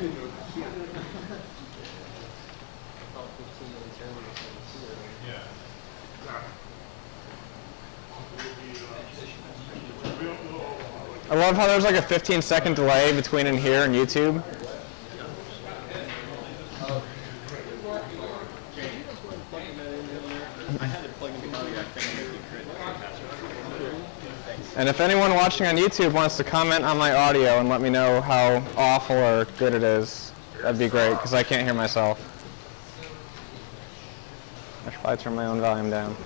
I love how there's like a 15-second delay between in here and YouTube. And if anyone watching on YouTube wants to comment on my audio and let me know how awful or good it is, that'd be great, because I can't hear myself. I should probably turn my own volume down.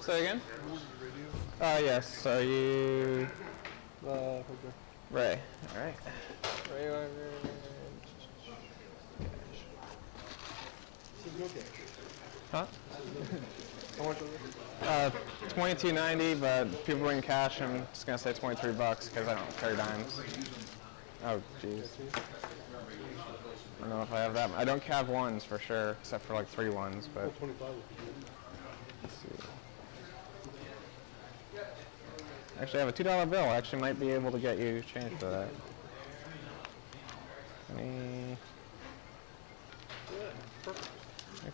Say again? Yes. Are you Ray? All right. Huh? $22.90, but people bring cash. I'm just gonna say $23 because I don't carry dimes. Oh, jeez. I don't know if I have that. I don't have ones for sure, except for like 3 ones, but. Let's see. Actually, I have a $2 bill. I actually might be able to get you change for that.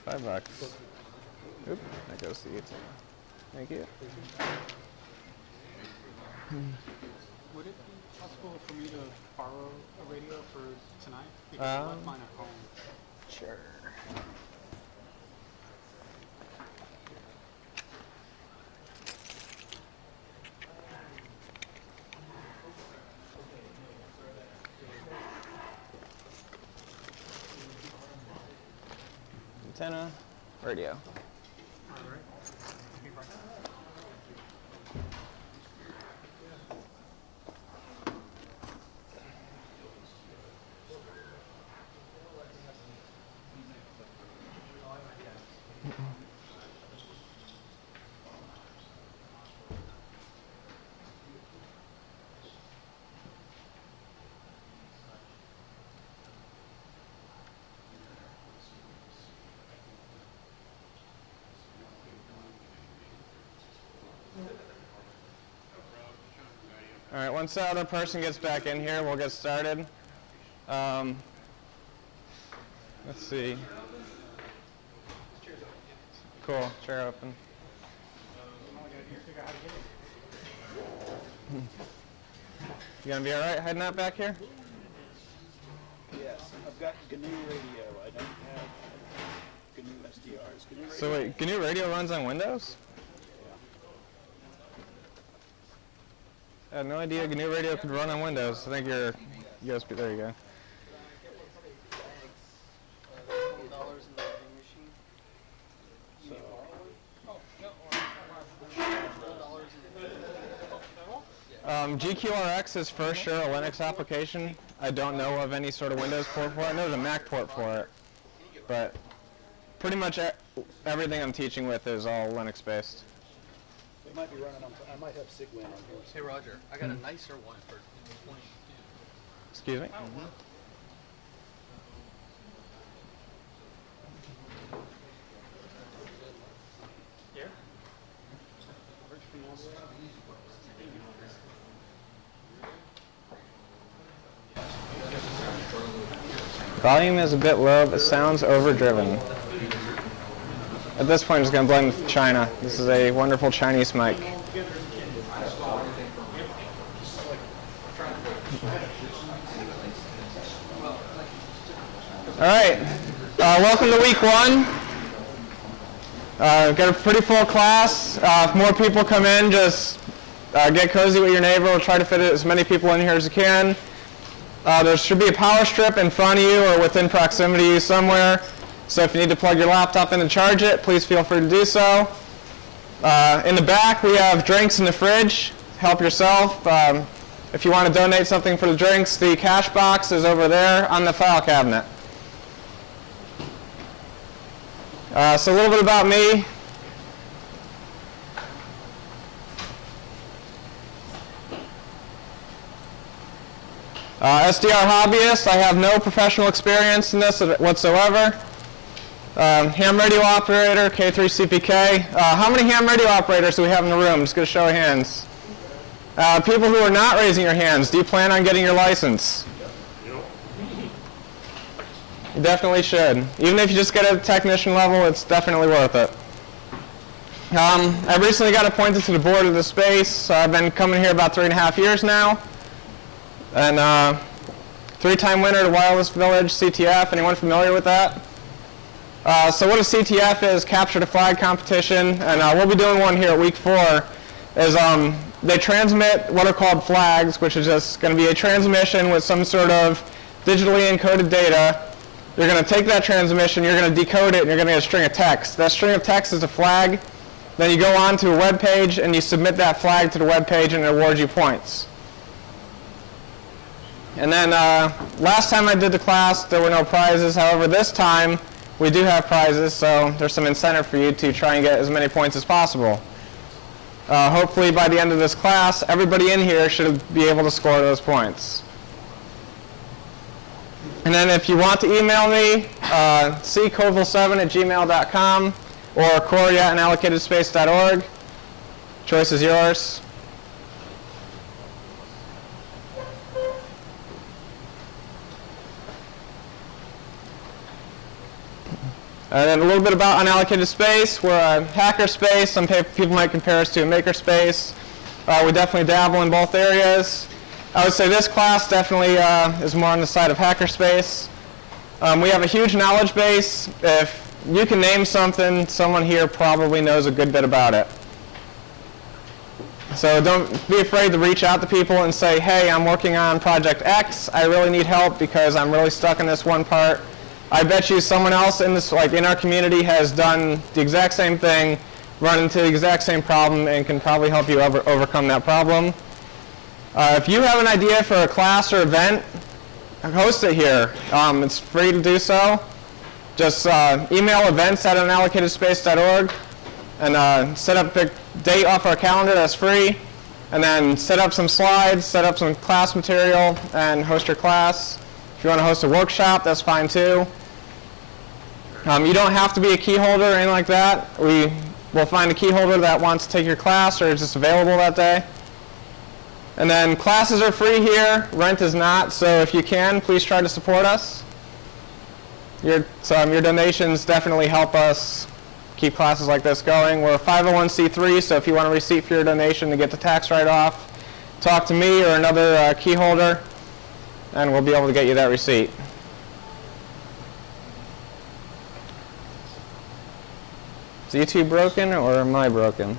$5. Oop, that goes to you too. Thank you. Would it be possible for me to borrow a radio for tonight? Because I left mine at home. Sure. Antenna, radio. All right. Be right back. All right, once the other person gets back in here, we'll get started. Let's see. Cool, chair open. You gonna be all right heading out back here? Yes, I've got GNU radio. I don't have GNU SDRs. So wait, GNU radio runs on Windows? I had no idea GNU radio could run on Windows. I think your USB, there you go. GQRX is for sure a Linux application. I don't know of any sort of Windows port for it. I know there's a Mac port for it, but pretty much everything I'm teaching with is all Linux based. It might be running on, I might have Sigwin on here. Hey Roger, I got a nicer one for 22. Excuse me? Here? Volume is a bit low, but sounds overdriven. At this point, I'm just going to blame China. This is a wonderful Chinese mic. All right, welcome to week 1. We've got a pretty full class. If more people come in, just get cozy with your neighbor. We'll try to fit as many people in here as you can. There should be a power strip in front of you or within proximity of you somewhere. So if you need to plug your laptop in and charge it, please feel free to do so. In the back, we have drinks in the fridge. Help yourself. If you want to donate something for the drinks, the cash box is over there on the file cabinet. So a little bit about me. SDR hobbyist. I have no professional experience in this whatsoever. Ham radio operator, K3 CPK. How many ham radio operators do we have in the room? Just going to show of hands. People who are not raising your hands, do you plan on getting your license? You definitely should. Even if you just get a technician level, it's definitely worth it. I recently got appointed to the board of the space, so I've been coming here about 3.5 years now. And 3-time winner to Wireless Village CTF. Anyone familiar with that? So what a CTF is, Capture the Flag competition, and we'll be doing one here at week 4, is they transmit what are called flags, which is just going to be a transmission with some sort of digitally encoded data. You're going to take that transmission, you're going to decode it, and you're going to get a string of text. That string of text is a flag. Then you go on to a web page, and you submit that flag to the web page, and it awards you points. And then last time I did the class, there were no prizes. However, this time, we do have prizes, so there's some incentive for you to try and get as many points as possible. Hopefully, by the end of this class, everybody in here should be able to score those points. And then if you want to email me, ccolville7@gmail.com or corey@unallocatedspace.org. Choice is yours. And then a little bit about unallocated space. We're a hacker space. Some people might compare us to a maker space. We definitely dabble in both areas. I would say this class definitely is more on the side of hacker space. We have a huge knowledge base. If you can name something, someone here probably knows a good bit about it. So don't be afraid to reach out to people and say, hey, I'm working on project X. I really need help because I'm really stuck in this one part. I bet you someone else in this, like in our community, has done the exact same thing, run into the exact same problem, and can probably help you overcome that problem. If you have an idea for a class or event, host it here. It's free to do so. Just email events@unallocatedspace.org and set up the date off our calendar. That's free. And then set up some slides, set up some class material, and host your class. If you want to host a workshop, that's fine too. You don't have to be a key holder or anything like that. We will find a key holder that wants to take your class or is just available that day. And then classes are free here. Rent is not. So if you can, please try to support us. Your donations definitely help us keep classes like this going. We're a 501c3, so if you want a receipt for your donation to get the tax write-off, talk to me or another key holder, and we'll be able to get you that receipt. Is YouTube broken or am I broken?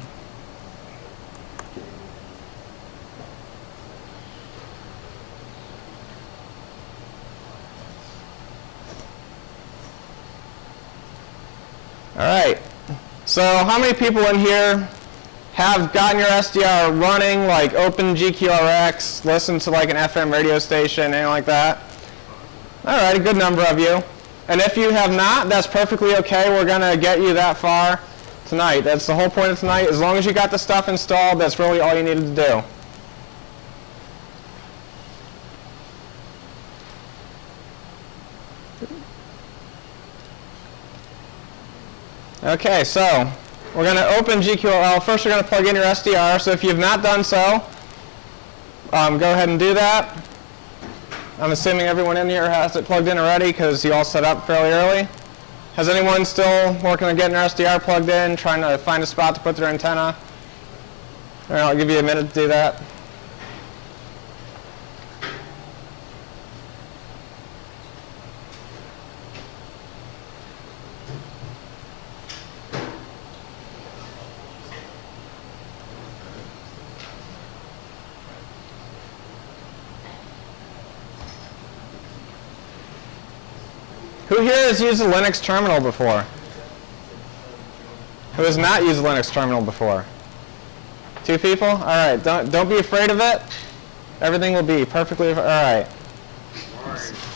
All right. So how many people in here have gotten your SDR running, like open GQRX, listen to like an FM radio station, anything like that? All right, a good number of you. And if you have not, that's perfectly okay. We're going to get you that far tonight. That's the whole point of tonight. As long as you got the stuff installed, that's really all you needed to do. Okay, so we're going to open GQRX. First, we're going to plug in your SDR. So if you've not done so, go ahead and do that. I'm assuming everyone in here has it plugged in already because you all set up fairly early. Has anyone still working on getting their SDR plugged in, trying to find a spot to put their antenna? All right, I'll give you a minute to do that. Who here has used a Linux terminal before? Who has not used a Linux terminal before? 2 people? All right, don't be afraid of it. Everything will be perfectly, all right.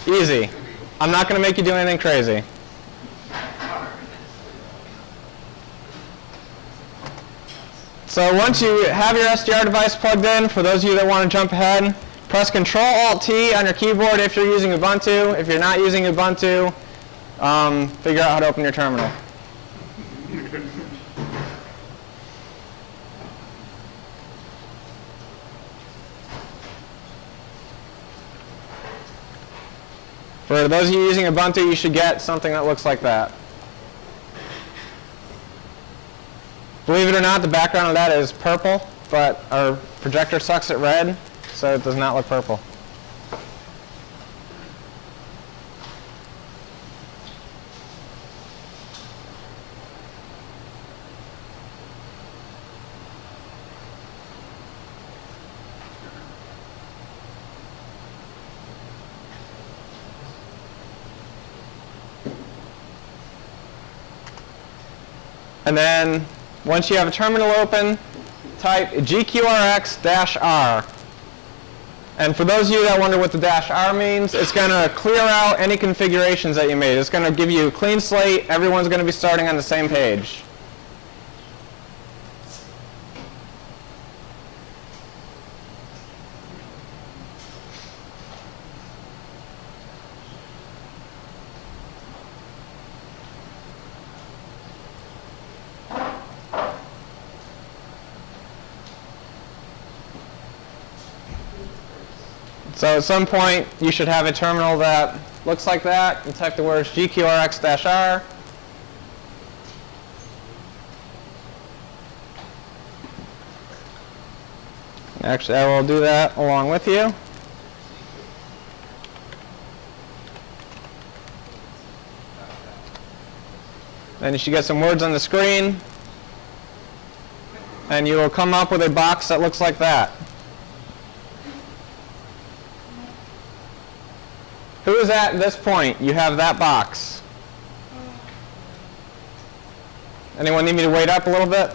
Easy. I'm not going to make you do anything crazy. So once you have your SDR device plugged in, for those of you that want to jump ahead, press Control-Alt-T on your keyboard if you're using Ubuntu. If you're not using Ubuntu, figure out how to open your terminal. For those of you using Ubuntu, you should get something that looks like that. Believe it or not, the background of that is purple, but our projector sucks at red, so it does not look purple. And then, once you have a terminal open, type GQRX-R. And for those of you that wonder what the -R means, it's going to clear out any configurations that you made. It's going to give you a clean slate. Everyone's going to be starting on the same page. So at some point, you should have a terminal that looks like that. You type the words GQRX-R. Actually, I will do that along with you. Then you should get some words on the screen. And you will come up with a box that looks like that. Who is at this point? You have that box. Anyone need me to wait up a little bit?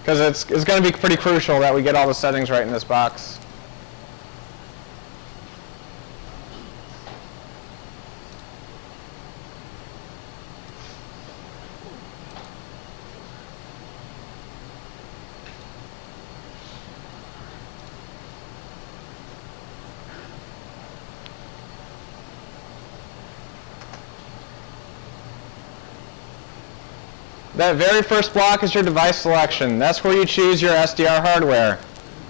Because it's going to be pretty crucial that we get all the settings right in this box. That very first block is your device selection. That's where you choose your SDR hardware.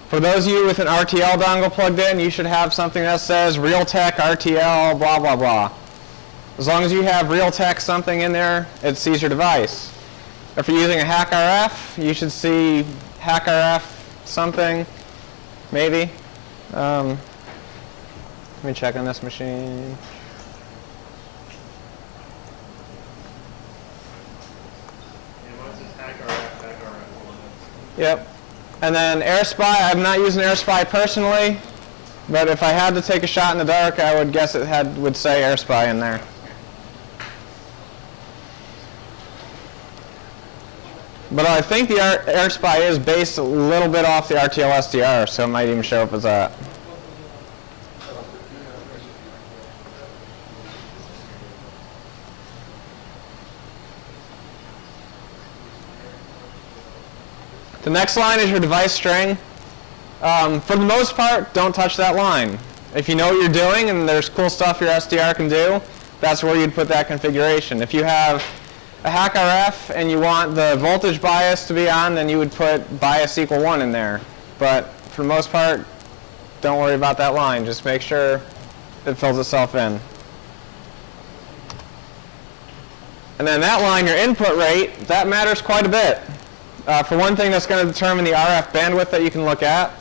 For those of you with an RTL dongle plugged in, you should have something that says Realtek RTL blah blah blah. As long as you have Realtek something in there, it sees your device. If you're using a hack RF, you should see hack RF something, maybe. Let me check on this machine. Yep. And then AirSpy, I'm not using AirSpy personally, but if I had to take a shot in the dark, I would guess it would say AirSpy in there. But I think the AirSpy is based a little bit off the RTL SDR, so it might even show up as that. The next line is your device string. For the most part, don't touch that line. If you know what you're doing and there's cool stuff your SDR can do, that's where you'd put that configuration. If you have a hack RF and you want the voltage bias to be on, then you would put bias equal 1 in there. But for the most part, don't worry about that line. Just make sure it fills itself in. And then that line, your input rate, that matters quite a bit. For one thing, that's going to determine the RF bandwidth that you can look at.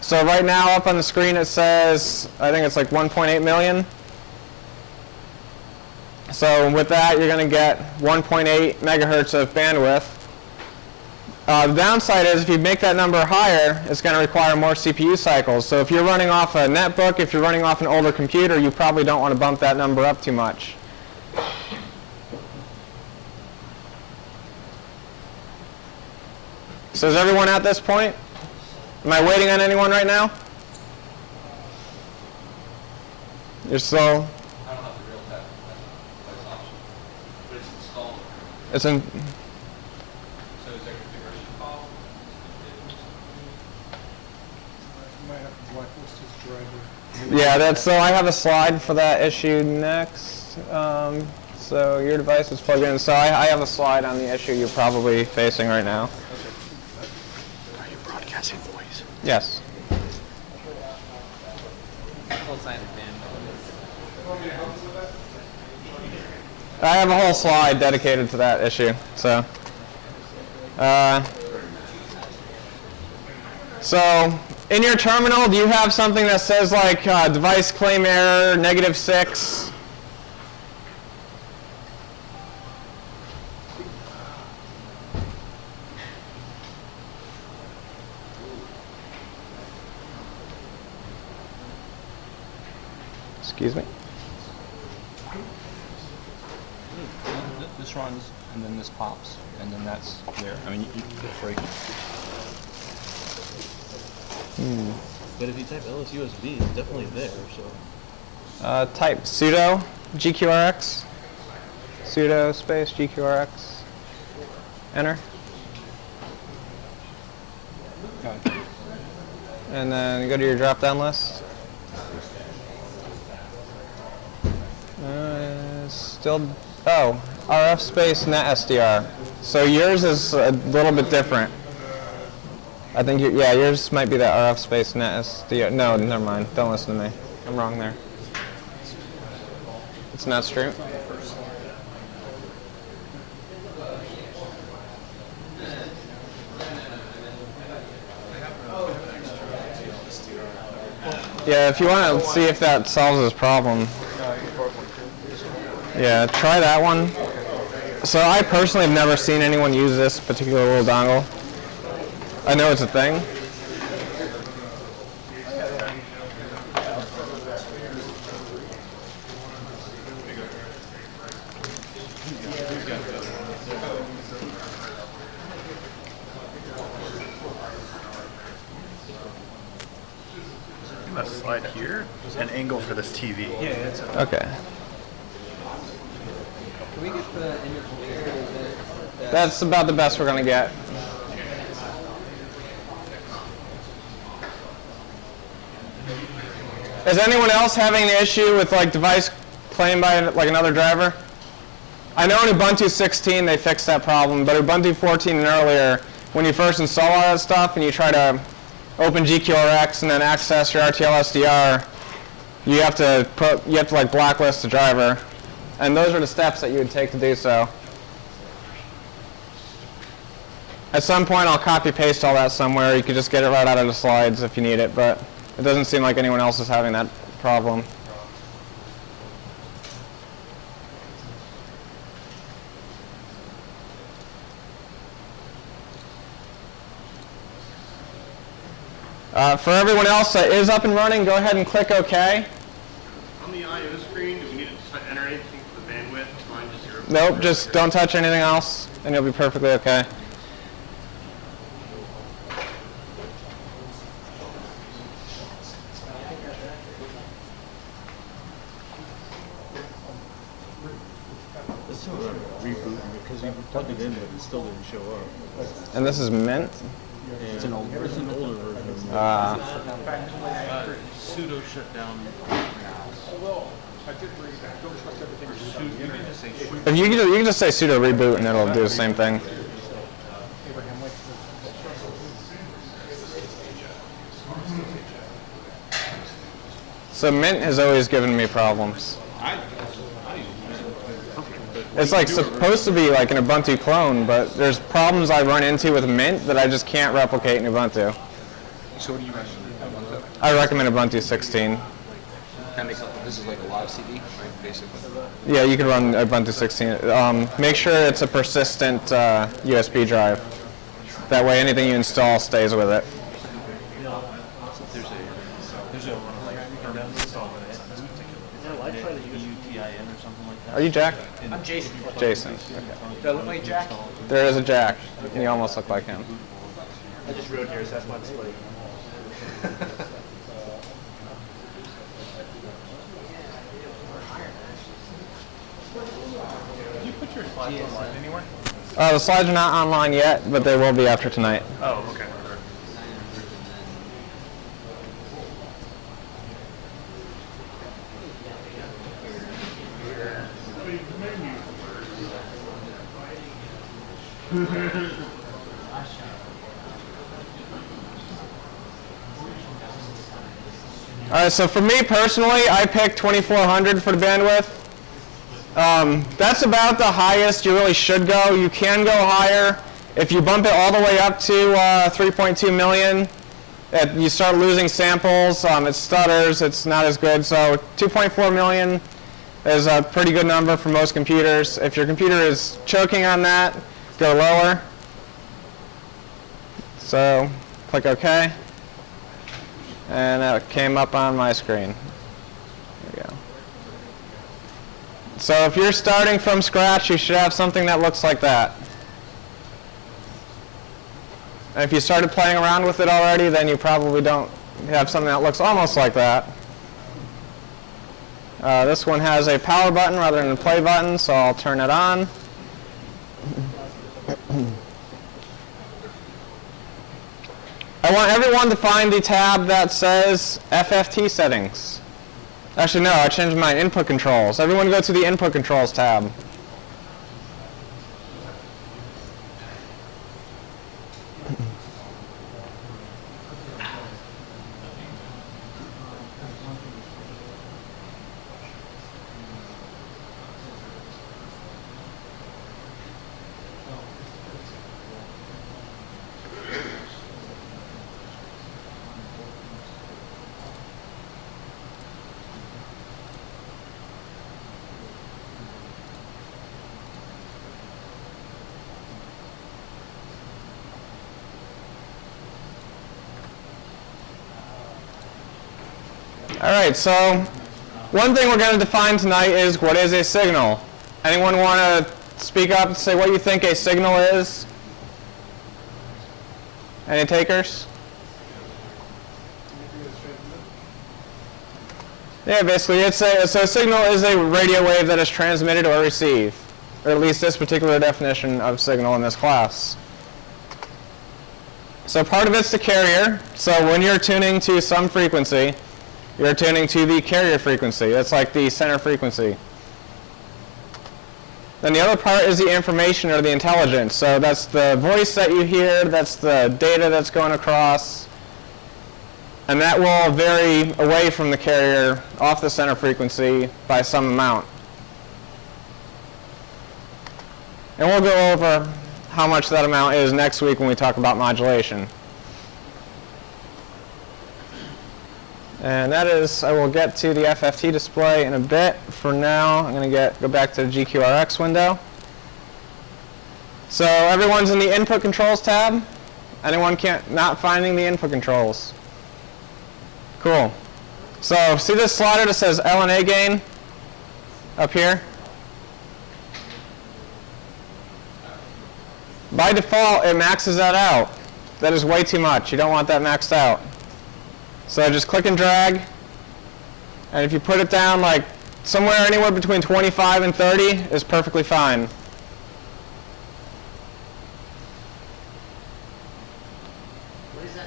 So right now up on the screen it says, I think it's like 1.8 million. So with that, you're going to get 1.8 megahertz of bandwidth. The downside is if you make that number higher, it's going to require more CPU cycles. So if you're running off a netbook, if you're running off an older computer, you probably don't want to bump that number up too much. So is everyone at this point? Am I waiting on anyone right now? You're still... I don't have the Realtek device option, but it's installed. It's in... So is there a configuration file? Yeah, so I have a slide for that issue next. So your device is plugged in. So I have a slide on the issue you're probably facing right now. Are you broadcasting voice? Yes. I have a whole slide dedicated to that issue. So in your terminal, do you have something that says like device claim error -6? Excuse me? This runs, and then this pops, and then that's there. I mean, you can break it. But if you type LSUSB, it's definitely there, so. Type sudo GQRX. Sudo space GQRX. Enter. Okay. And then go to your drop-down list. Still, RF space net SDR. So yours is a little bit different. I think, yours might be that RF space net SDR. No, never mind. Don't listen to me. I'm wrong there. It's not stream. Yeah, if you want to see if that solves this problem. Yeah, try that one. So I personally have never seen anyone use this particular little dongle. I know it's a thing. A slide here, an angle for this TV. Yeah, it's Okay. Can we get the image here? That's about the best we're going to get. Is anyone else having an issue with like device claimed by like another driver? I know in Ubuntu 16 they fixed that problem, but Ubuntu 14 and earlier, when you first install all that stuff and you try to open GQRX and then access your RTL SDR, you have to like blacklist the driver, and those are the steps that you would take to do so. At some point, I'll copy paste all that somewhere. You could just get it right out of the slides if you need it, but it doesn't seem like anyone else is having that problem. For everyone else that is up and running, go ahead and click OK. On the I/O screen, do we need to enter anything for the bandwidth? Mine just 0. Nope, just don't touch anything else, and you'll be perfectly okay. This is a reboot because you plugged it in, but it still didn't show up. And this is Mint. It's an older version. Pseudo shutdown. If you can just say sudo reboot and it'll do the same thing. So Mint has always given me problems. It's like supposed to be like an Ubuntu clone, but there's problems I run into with Mint that I just can't replicate in Ubuntu. So what do you recommend? I recommend Ubuntu 16. That makes this is like a live CD, right? Basically. Yeah, you can run Ubuntu 16. Make sure it's a persistent USB drive. That way anything you install stays with it. There's a like install it. Yeah, I tried to use UTIN or something like that. Are you Jack? I'm Jason. Jason. Okay. Do I look like Jack? There is a Jack, and you almost look like him. I just rode here, so that's why it's like. Did you put your slides online anywhere? The slides are not online yet, but they will be after tonight. Oh, okay. All right, so for me personally, I picked 2400 for the bandwidth. That's about the highest you really should go. You can go higher. If you bump it all the way up to 3.2 million, you start losing samples. It stutters. It's not as good. So 2.4 million is a pretty good number for most computers. If your computer is choking on that, go lower. So click OK. And it came up on my screen. There we go. So if you're starting from scratch, you should have something that looks like that. And if you started playing around with it already, then you probably don't have something that looks almost like that. This one has a power button rather than a play button, so I'll turn it on. I want everyone to find the tab that says FFT Settings. Actually, no, I changed mine. Input Controls. Everyone go to the Input Controls tab. All right, so one thing we're going to define tonight is what is a signal. Anyone want to speak up and say what you think a signal is? Any takers? Yeah, basically, so a signal is a radio wave that is transmitted or received, or at least this particular definition of signal in this class. So part of it's the carrier. So when you're tuning to some frequency, you're tuning to the carrier frequency. That's like the center frequency. Then the other part is the information or the intelligence. So that's the voice that you hear, that's the data that's going across, and that will vary away from the carrier off the center frequency by some amount. And we'll go over how much that amount is next week when we talk about modulation. And that is, I will get to the FFT display in a bit. For now, I'm going to go back to the GQRX window. So everyone's in the Input Controls tab. Anyone not finding the Input Controls? Cool. So see this slider that says LNA gain up here? By default, it maxes that out. That is way too much. You don't want that maxed out. So just click and drag, and if you put it down like somewhere anywhere between 25 and 30 is perfectly fine. What does that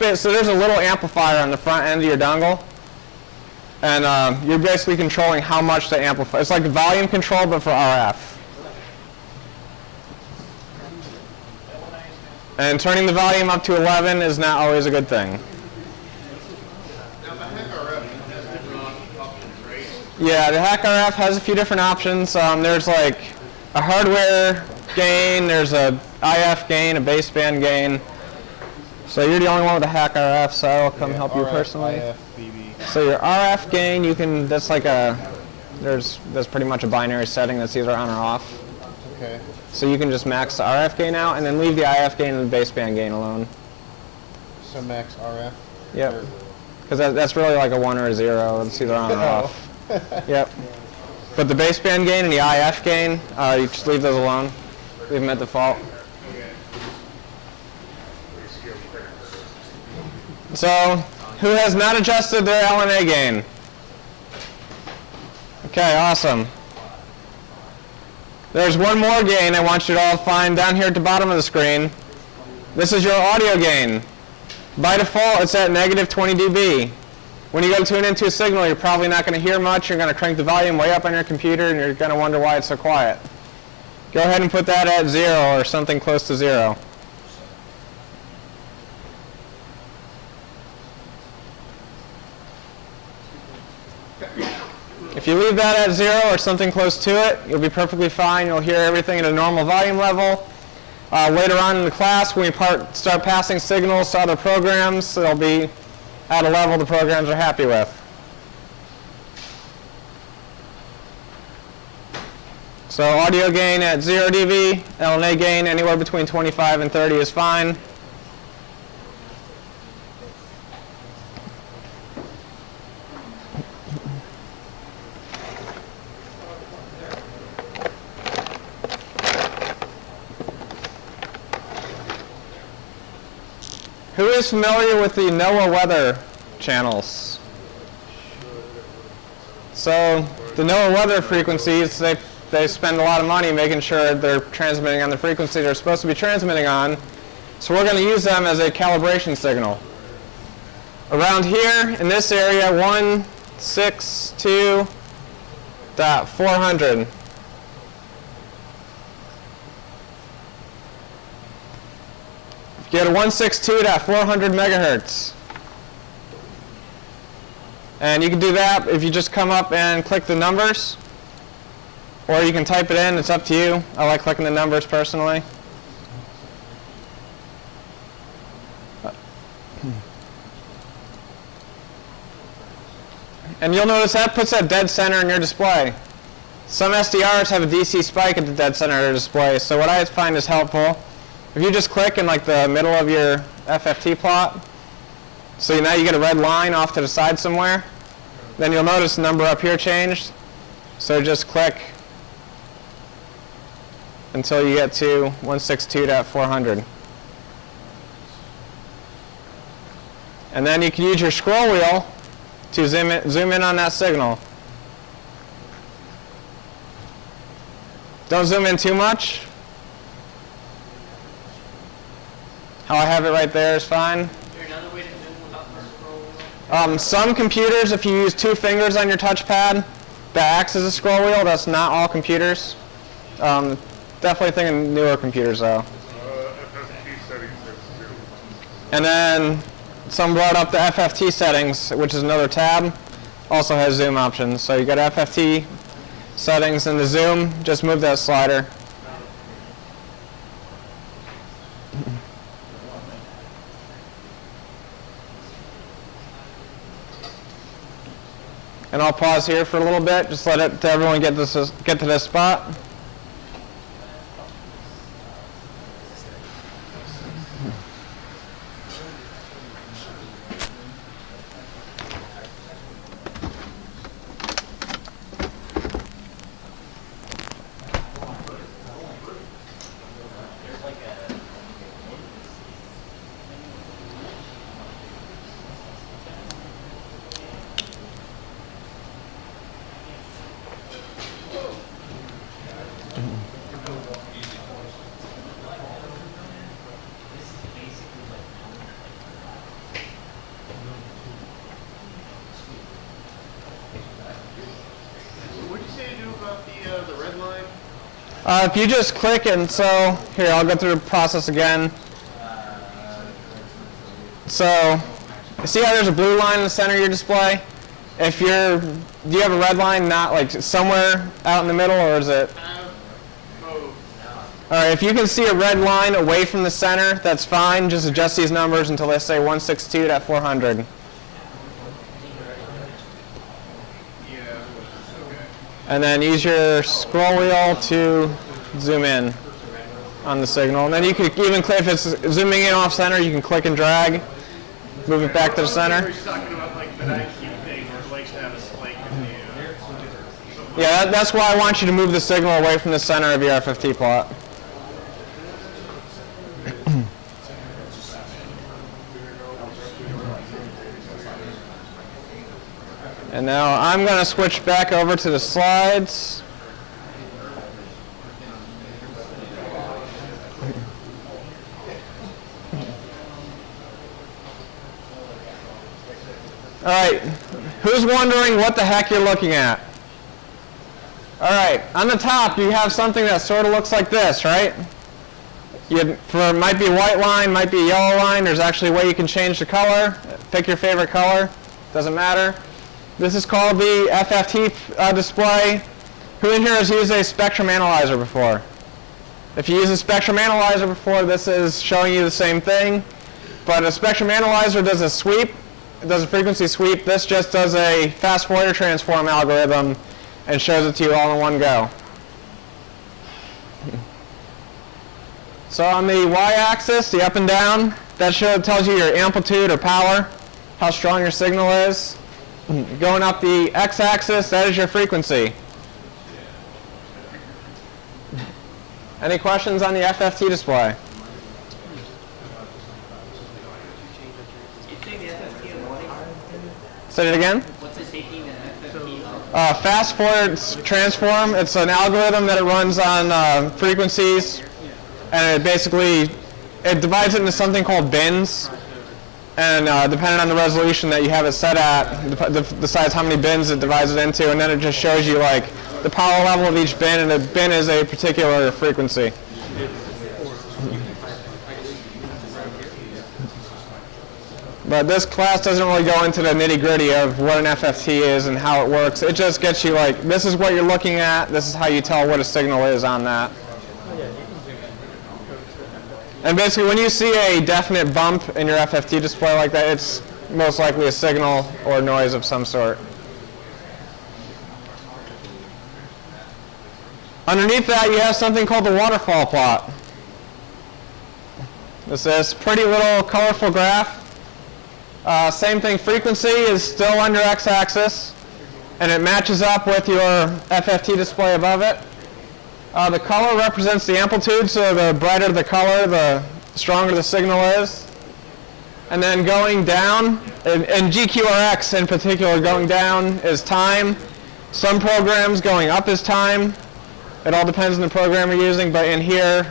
mean? So there's a little amplifier on the front end of your dongle, and you're basically controlling how much to amplify. It's like volume control, but for RF. And turning the volume up to 11 is not always a good thing. Now the Hack RF has different options, right? Yeah, the Hack RF has a few different options. There's like a hardware gain, there's a IF gain, a baseband gain. So you're the only one with a Hack RF, so I'll come help you personally. IF, BB. So your RF gain, you can, that's like that's pretty much a binary setting that's either on or off. Okay. So you can just max the RF gain out and then leave the IF gain and the baseband gain alone. So max RF? Yep. Because that's really like a 1 or a 0. It's either on or off. Yep. But the baseband gain and the IF gain, you just leave those alone. Leave them at default. So, who has not adjusted their LNA gain? Okay, awesome. There's one more gain I want you to all find down here at the bottom of the screen. This is your audio gain. By default, it's at negative 20 dB. When you go tune into a signal, you're probably not going to hear much. You're going to crank the volume way up on your computer, and you're going to wonder why it's so quiet. Go ahead and put that at 0 or something close to 0. If you leave that at 0 or something close to it, you'll be perfectly fine. You'll hear everything at a normal volume level. Later on in the class, when we start passing signals to other programs, they'll be at a level the programs are happy with. So audio gain at 0 dB, LNA gain anywhere between 25 and 30 is fine. Who is familiar with the NOAA weather channels? So the NOAA weather frequencies, they spend a lot of money making sure they're transmitting on the frequency they're supposed to be transmitting on. So we're going to use them as a calibration signal. Around here, in this area, 162.400. You go to 162.400 megahertz. And you can do that if you just come up and click the numbers. Or you can type it in, it's up to you. I like clicking the numbers personally. And you'll notice that puts that dead center in your display. Some SDRs have a DC spike at the dead center of their display, so what I find is helpful, if you just click in like the middle of your FFT plot, so now you get a red line off to the side somewhere, then you'll notice the number up here changed. So just click until you get to 162.400. And then you can use your scroll wheel to zoom in on that signal. Don't zoom in too much. How I have it right there is fine. Is there another way to zoom without the scroll wheel? Some computers, if you use 2 fingers on your touchpad, that acts as a scroll wheel. That's not all computers. Definitely thinking newer computers though. FFT settings is too. And then some brought up the FFT settings, which is another tab. Also has zoom options. So you got FFT settings and the zoom. Just move that slider. And I'll pause here for a little bit, just let everyone get to this spot. If you just click and so, here, I'll go through the process again. So, see how there's a blue line in the center of your display? Do you have a red line not like somewhere out in the middle, or is it? Alright, if you can see a red line away from the center, that's fine. Just adjust these numbers until they say 162.400. And then use your scroll wheel to zoom in on the signal. And then you can even click, if it's zooming in off center, you can click and drag, move it back to the center. Yeah, that's why I want you to move the signal away from the center of your FFT plot. And now I'm going to switch back over to the slides. All right, who's wondering what the heck you're looking at? All right, on the top you have something that sort of looks like this, right? Might be white line, might be yellow line. There's actually a way you can change the color. Pick your favorite color. Doesn't matter. This is called the FFT display. Who in here has used a spectrum analyzer before? If you use a spectrum analyzer before, this is showing you the same thing. But a spectrum analyzer does a sweep. It does a frequency sweep. This just does a fast Fourier transform algorithm and shows it to you all in one go. So on the y-axis, the up and down, that tells you your amplitude or power, how strong your signal is. Going up the x-axis, that is your frequency. Any questions on the FFT display? Say it again? What's it taking the FFT? Fast Fourier transform. It's an algorithm that it runs on frequencies, and it divides it into something called bins. And depending on the resolution that you have it set at, decides how many bins it divides it into, and then it just shows you like the power level of each bin, and the bin is a particular frequency. But this class doesn't really go into the nitty-gritty of what an FFT is and how it works. It just gets you like, this is what you're looking at, this is how you tell what a signal is on that. And basically when you see a definite bump in your FFT display like that, it's most likely a signal or noise of some sort. Underneath that you have something called the waterfall plot. This is a pretty little colorful graph. Same thing, frequency is still under x-axis, and it matches up with your FFT display above it. The color represents the amplitude, so the brighter the color, the stronger the signal is. And then going down, and GQRX in particular, going down is time. Some programs going up is time. It all depends on the program you're using, but in here,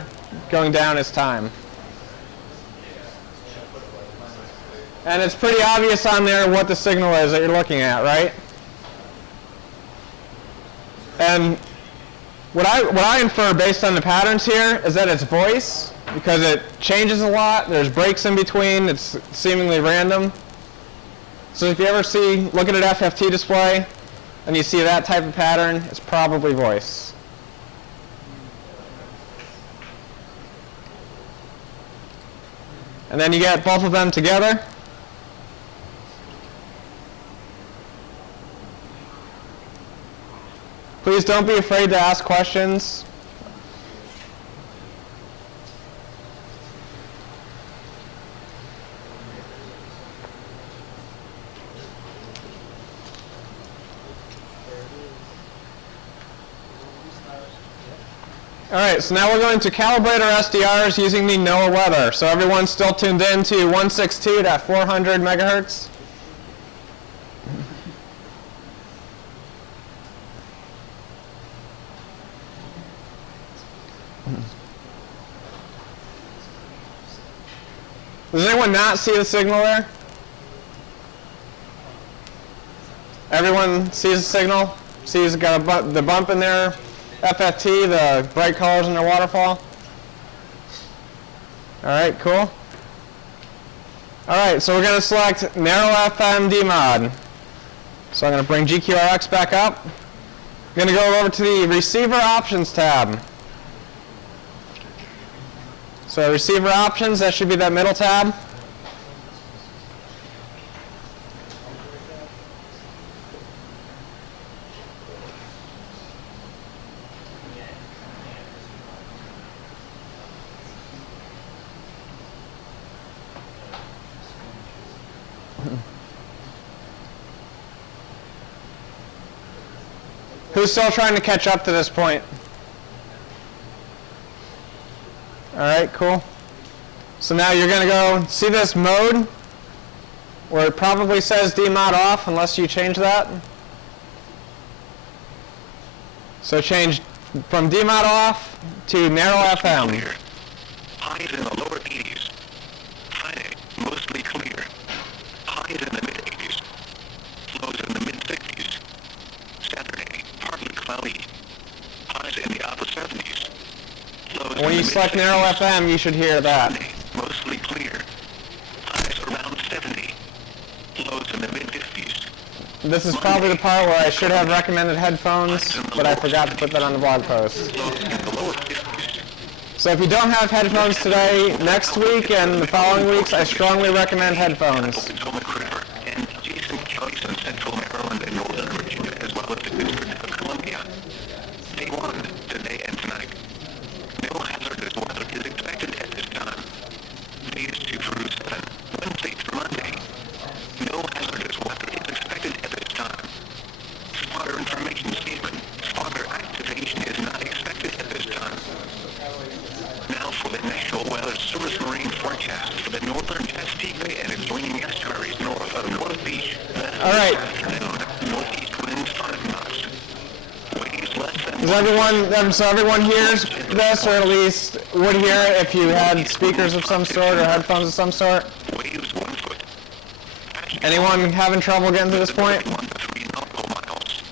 going down is time. And it's pretty obvious on there what the signal is that you're looking at, right? And what I infer based on the patterns here is that it's voice, because it changes a lot. There's breaks in between. It's seemingly random. So if you ever look at an FFT display and you see that type of pattern, it's probably voice. And then you get both of them together. Please don't be afraid to ask questions. All right, so now we're going to calibrate our SDRs using the NOAA weather. So everyone's still tuned in to 162 at 400 megahertz. Does anyone not see the signal there? Everyone sees the signal? Sees it's got the bump in there, FFT, the bright colors in their waterfall? All right, cool. All right, so we're going to select narrow FM demod. So I'm going to bring GQRX back up. I'm going to go over to the receiver options tab. So receiver options, that should be that middle tab. Who's still trying to catch up to this point? All right, cool. So now you're going to go see this mode where it probably says demod off unless you change that. So change from demod off to narrow FM. Clear. Highs in the lower 80s. Friday, mostly clear. Highs in the mid 80s. Lows in the mid 60s. Saturday, partly cloudy. When you select narrow FM, you should hear that. Mostly clear. Highs around 70. Lows in the mid-50s. This is probably the part where I should have recommended headphones, but I forgot to put that on the blog post. Lows in the lower 50s. So if you don't have headphones today, next week and the following weeks, I strongly recommend headphones. Potomac River and adjacent counties in central Maryland and northern Virginia, as well as the District of Columbia. Day 1, today and tonight. No hazardous weather is expected at this time. Days 2 through 7, Wednesday through Monday. No hazardous weather is expected at this time. Spotter information statement. Spotter activation is not expected at this time. Now for the National Weather Service Marine forecast for the northern Chesapeake Bay and adjoining estuaries north of North Beach. All right. Afternoon, northeast winds 5 knots. Waves less than Does everyone, so everyone hears this, or at least would hear it if you had speakers of some sort or headphones of some sort? waves 1 foot. Anyone having trouble getting to this point? 1 to 3 nautical miles.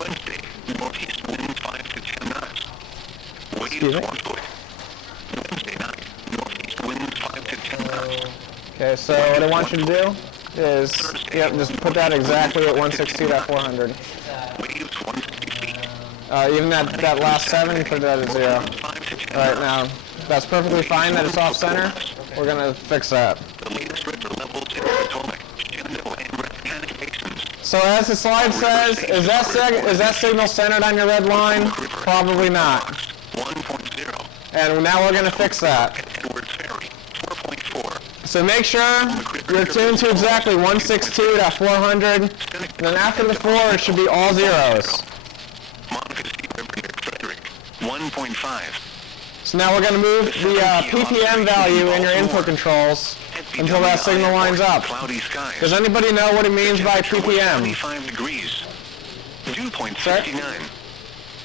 Wednesday, northeast winds 5 to 10 knots. Waves Excuse me? 1 foot. Wednesday night, northeast winds 5 to 10 knots. Okay, so what I want you to do is, yep, just put that exactly at 162.400. Waves 150 feet. Even that last 7, put that at 0. 5 to 10 All right, knots. now, that's perfectly fine that it's off center. We're going to fix that. The latest river levels in Potomac, Shenandoah, and Rappahannock basins. So as the slide says, is that signal centered on your red line? Probably not. 1.0. And now we're going to fix that. At Edwards Ferry, 4.4. So make sure you're tuned to exactly 162.400. And then after the 4, it should be all zeros. Montesquieu River near Frederick, 1.5. So now we're going to move the PPM value in your input controls until that signal lines up. Cloudy skies. Does anybody know what it means by Temperature was PPM? 75 degrees. Dew point 69.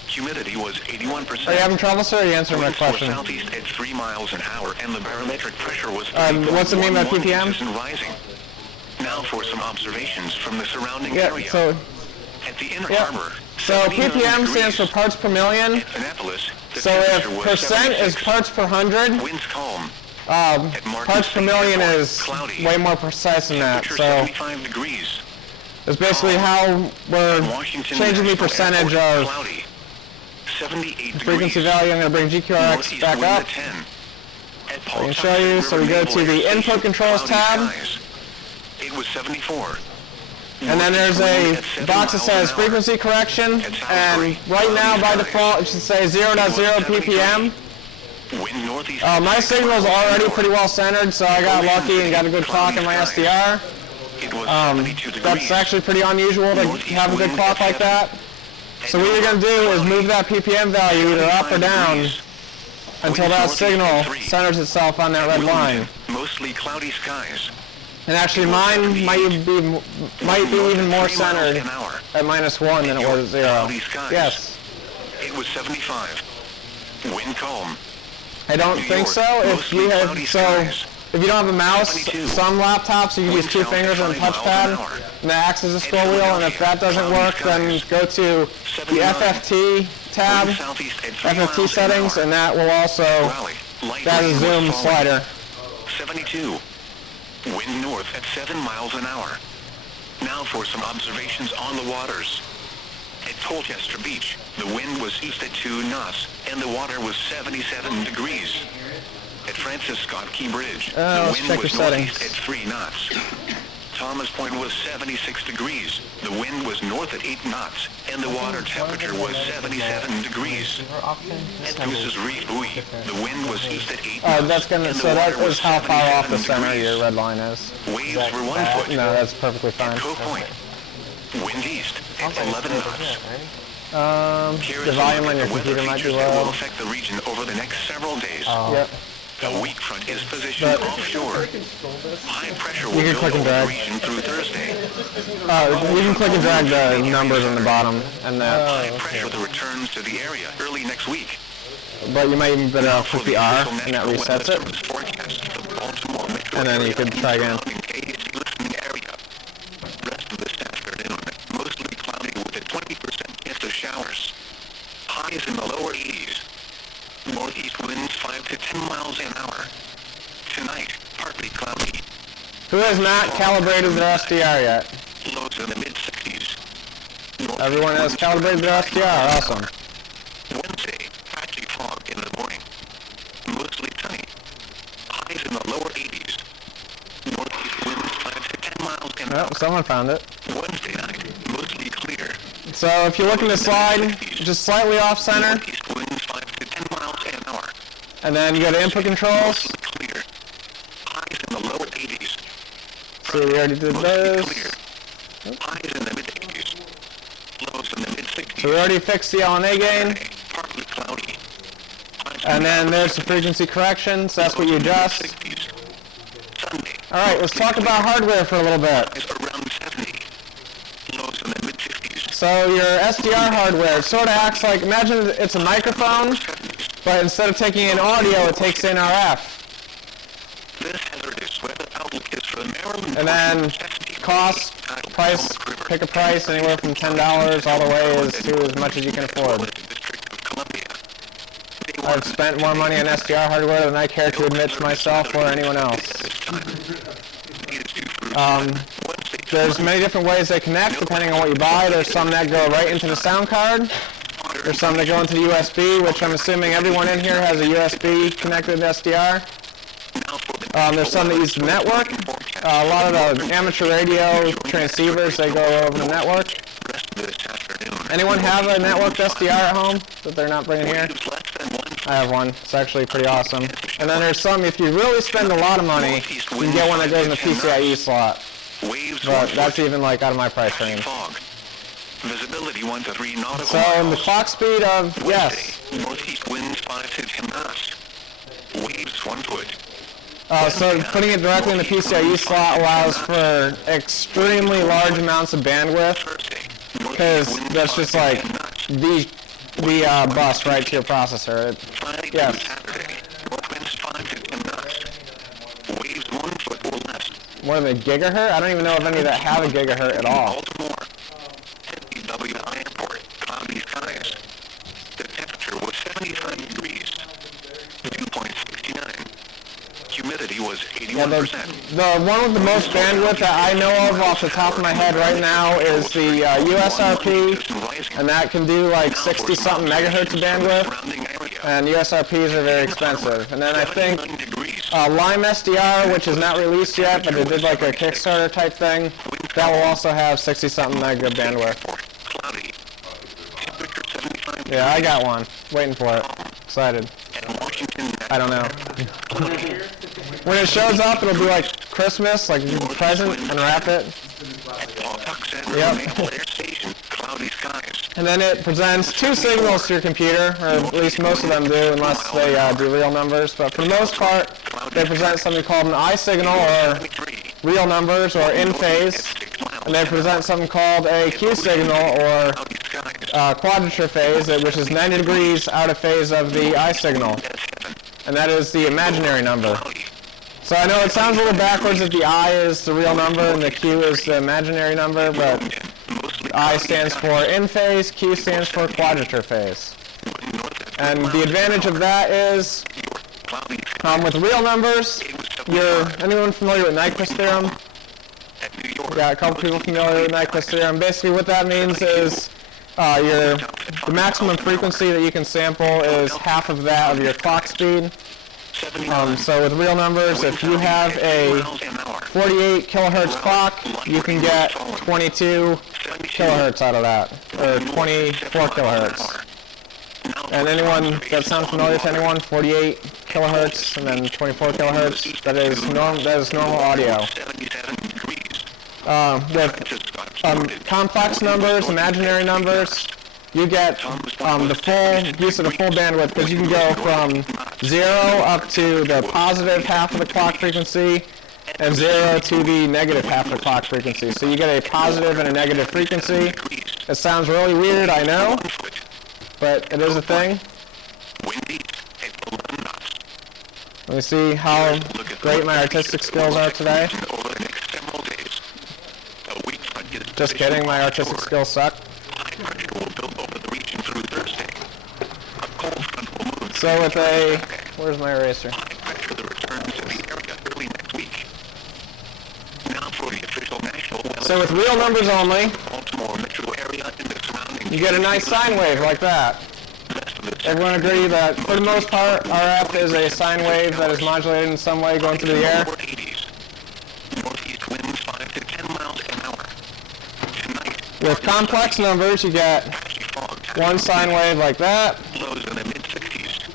Humidity was 81%. Are you having trouble, sir? Are you answering my Winds were question? southeast at 3 miles an hour, and the barometric pressure was What's it mean by 30.11 PPM? inches and rising. Now for some observations from the surrounding Yeah, area. so, At the Inner yeah. Harbor, So 79 PPM stands for degrees. parts per million. At Annapolis, the So if temperature was percent is 76. parts per hundred, Winds calm. At Martin parts per State million Airport, is cloudy. way more precise than that. Temperature So 75 degrees. it's basically how we're Washington changing the National percentage Airport, of cloudy. 78 frequency degrees. value. I'm going to bring GQRX Northeast back wind up. at 10. At I can show you. So we go to the input controls tab. It was 74. And then there's a box that says frequency correction, and right now by default it should say 0.0 ppm. Wind northeast. My signal's already pretty well centered, so I got lucky and got a good clock in my SDR. It was 72 degrees. That's actually pretty unusual to have a good clock like that. So what you're going to do is move that ppm value either up or down until that signal centers itself on that red line. Mostly cloudy skies. And actually mine might be even more centered at -1 than it was at 0. Yes. It was 75. Wind calm. I don't think so. If you don't have a mouse, some laptops you can use 2 fingers on the touchpad, and that acts as a scroll wheel. And if that doesn't work, then go to the FFT tab, FFT settings, and that will also that is zoom slider. 72. Wind north at 7 miles an hour. Now for some observations on the waters. At Colchester Beach, the wind was east at 2 knots, and the water was 77 degrees. At Francis Scott Key Bridge, the let's wind check was your settings. northeast at 3 knots. Thomas Point was 76 degrees. The wind was north at 8 knots, and the water temperature was 77 degrees. At Mrs. Reef Buoy, the wind was east at 8 knots, That's gonna. and the So that water was is how far off the 77 center degrees. your red line is. Waves were 1 foot. No, that's perfectly fine. Cove Point, wind east at 11 knots. The volume on your computer might be That will low. affect the region over the next several days. Yep. A weak front is positioned But- offshore. High pressure will You can build click and over the drag. region through Thursday. You can click and drag the numbers on the bottom, and that. High pressure that returns to the area early next week. But you might even better off For with the R, and that National resets Weather it. Service forecast for the Baltimore metro And then you area can and try again. surrounding AAC listening area. Rest of this afternoon, mostly cloudy with a 20% chance of showers. Highs in the lower 80s. Northeast wind winds 5 to 10 miles an hour. Tonight, partly cloudy. Who has not calibrated their SDR yet? Lows in the mid-60s. Everyone has calibrated their SDR. Awesome. Wednesday, patchy fog in the morning. Mostly sunny. Highs in the lower 80s. Northeast winds 5 to 10 miles an hour. Oh, someone found it. Wednesday night, mostly clear. So if you're looking to slide, just slightly off center, Northeast winds 5 to 10 miles an hour. and then you go to input controls. Clear. Highs in the lower 80s. So we already did those. Clear. Highs in the mid-80s. Lows in the mid-60s. So we already fixed the LNA gain. Partly cloudy. And then there's the frequency correction, so that's what you adjust. Sunday. Alright, let's talk about hardware for a little bit. Highs around 70. Lows in the mid-50s. So your SDR hardware, it sort of acts like, imagine it's a microphone, but instead of taking in audio, it takes in RF. This hazardous weather outlook is for Maryland. And then cost, price, pick a price, anywhere from $10 all the way is to as much as you can afford. District of Columbia. I've spent more money on SDR hardware than I care to admit to myself or anyone else. There's many different ways they connect depending on what you buy. There's some that go right into the sound card. There's some that go into the USB, which I'm assuming everyone in here has a USB connected SDR. There's some that use the network. A lot of the amateur radio transceivers, they go over the network. Anyone have a networked SDR at home that they're not bringing here? I have one. It's actually pretty awesome. And then there's some, if you really spend a lot of money, you can get one that goes in the PCIe slot. But that's even like out of my price range. Visibility 1 to 3 nautical So the clock speed of, yes. Northeast winds 5 to 10 knots. Waves 1 foot. So putting it directly in the PCIe slot allows for extremely large amounts of bandwidth, because that's just like the bus right to your processor. Yes. Winds 5 to 10 knots. Waves 1 foot or less. What are they, gigahertz? I don't even know if any of that have a gigahertz at all. Baltimore. WI airport. Cloudy skies. The temperature was 75 degrees. Dew point 69. Humidity was 81%. The one with the most bandwidth that I know of off the top of my head right now is the USRP, and that can do like 60-something megahertz of bandwidth, and USRPs are very expensive. And then I think Lime SDR, which is not released yet, but they did like a Kickstarter type thing, that will also have 60-something meg of bandwidth. Cloudy. Temperature 75. Yeah, I got one. Waiting for it. Excited. I don't know. When it shows up, it'll be like Christmas, like you present, unwrap it. Yep. Cloudy skies. And then it presents two signals to your computer, or at least most of them do, unless they do real numbers. But for the most part, they present something called an I signal, or real numbers, or in phase. And they present something called a Q signal, or quadrature phase, which is 90 degrees out of phase of the I signal. And that is the imaginary number. So I know it sounds a little backwards that the I is the real number and the Q is the imaginary number, but I stands for in phase, Q stands for quadrature phase. And the advantage of that is, with real numbers, anyone familiar with Nyquist theorem? Yeah, a couple people familiar with Nyquist theorem. Basically what that means is the maximum frequency that you can sample is half of that of your clock speed. So with real numbers, if you have a 48 kilohertz clock, you can get 22 kilohertz out of that, or 24 kilohertz. And anyone, that sounds familiar to anyone? 48 kilohertz and then 24 kilohertz, that is normal audio. With complex numbers, imaginary numbers, you get the full use of the full bandwidth, because you can go from 0 up to the positive half of the clock frequency and 0 to the negative half of the clock frequency. So you get a positive and a negative frequency. It sounds really weird, I know, but it is a thing. Let me see how great my artistic skills are today. Just kidding, my artistic skills suck. So with Where's my eraser? Expect the return to the area early next week. Now for the official national weather. So with real numbers only, Baltimore metro area and the surrounding. you get a nice sine wave like that. Everyone agree that for the most part, RF is a sine wave that is modulated in some way going through the air? Lower 80s. Northeast winds 5 to 10 miles an hour. Tonight, With complex numbers, you get patchy fog. one sine wave like that, Lows in the mid-60s.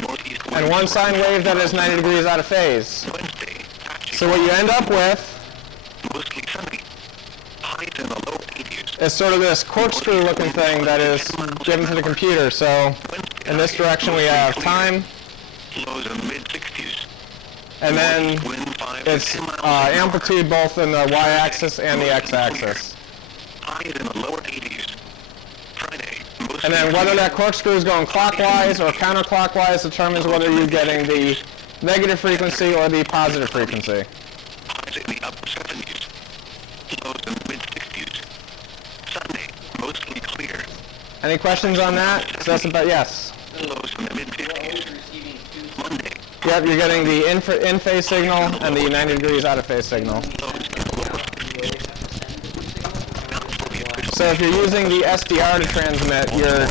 Northeast winds and one sine wave that is 90 degrees out of phase. Wednesday, patchy So what you end up with mostly sunny. Highs in the low 80s. is sort of this corkscrew looking thing that is given to the computer. So in this direction we have time, Lows in the mid-60s. and then Wind 5 to it's 10 miles an hour. amplitude both in the y-axis and the x-axis. Highs in the lower 80s. Friday, mostly And then whether that corkscrew is going clockwise or counterclockwise determines whether you're getting the negative frequency or the positive frequency. highs in the upper 70s. Lows in the mid-60s. Sunday, mostly clear. Any questions on that? So that's about, yes. Lows in the mid-50s. Receiving two Monday, Yep, you're getting the in-phase signal and the 90 degrees out-of-phase signal. lows in the lower 50s. Now for the official So if you're using the SDR to transmit, your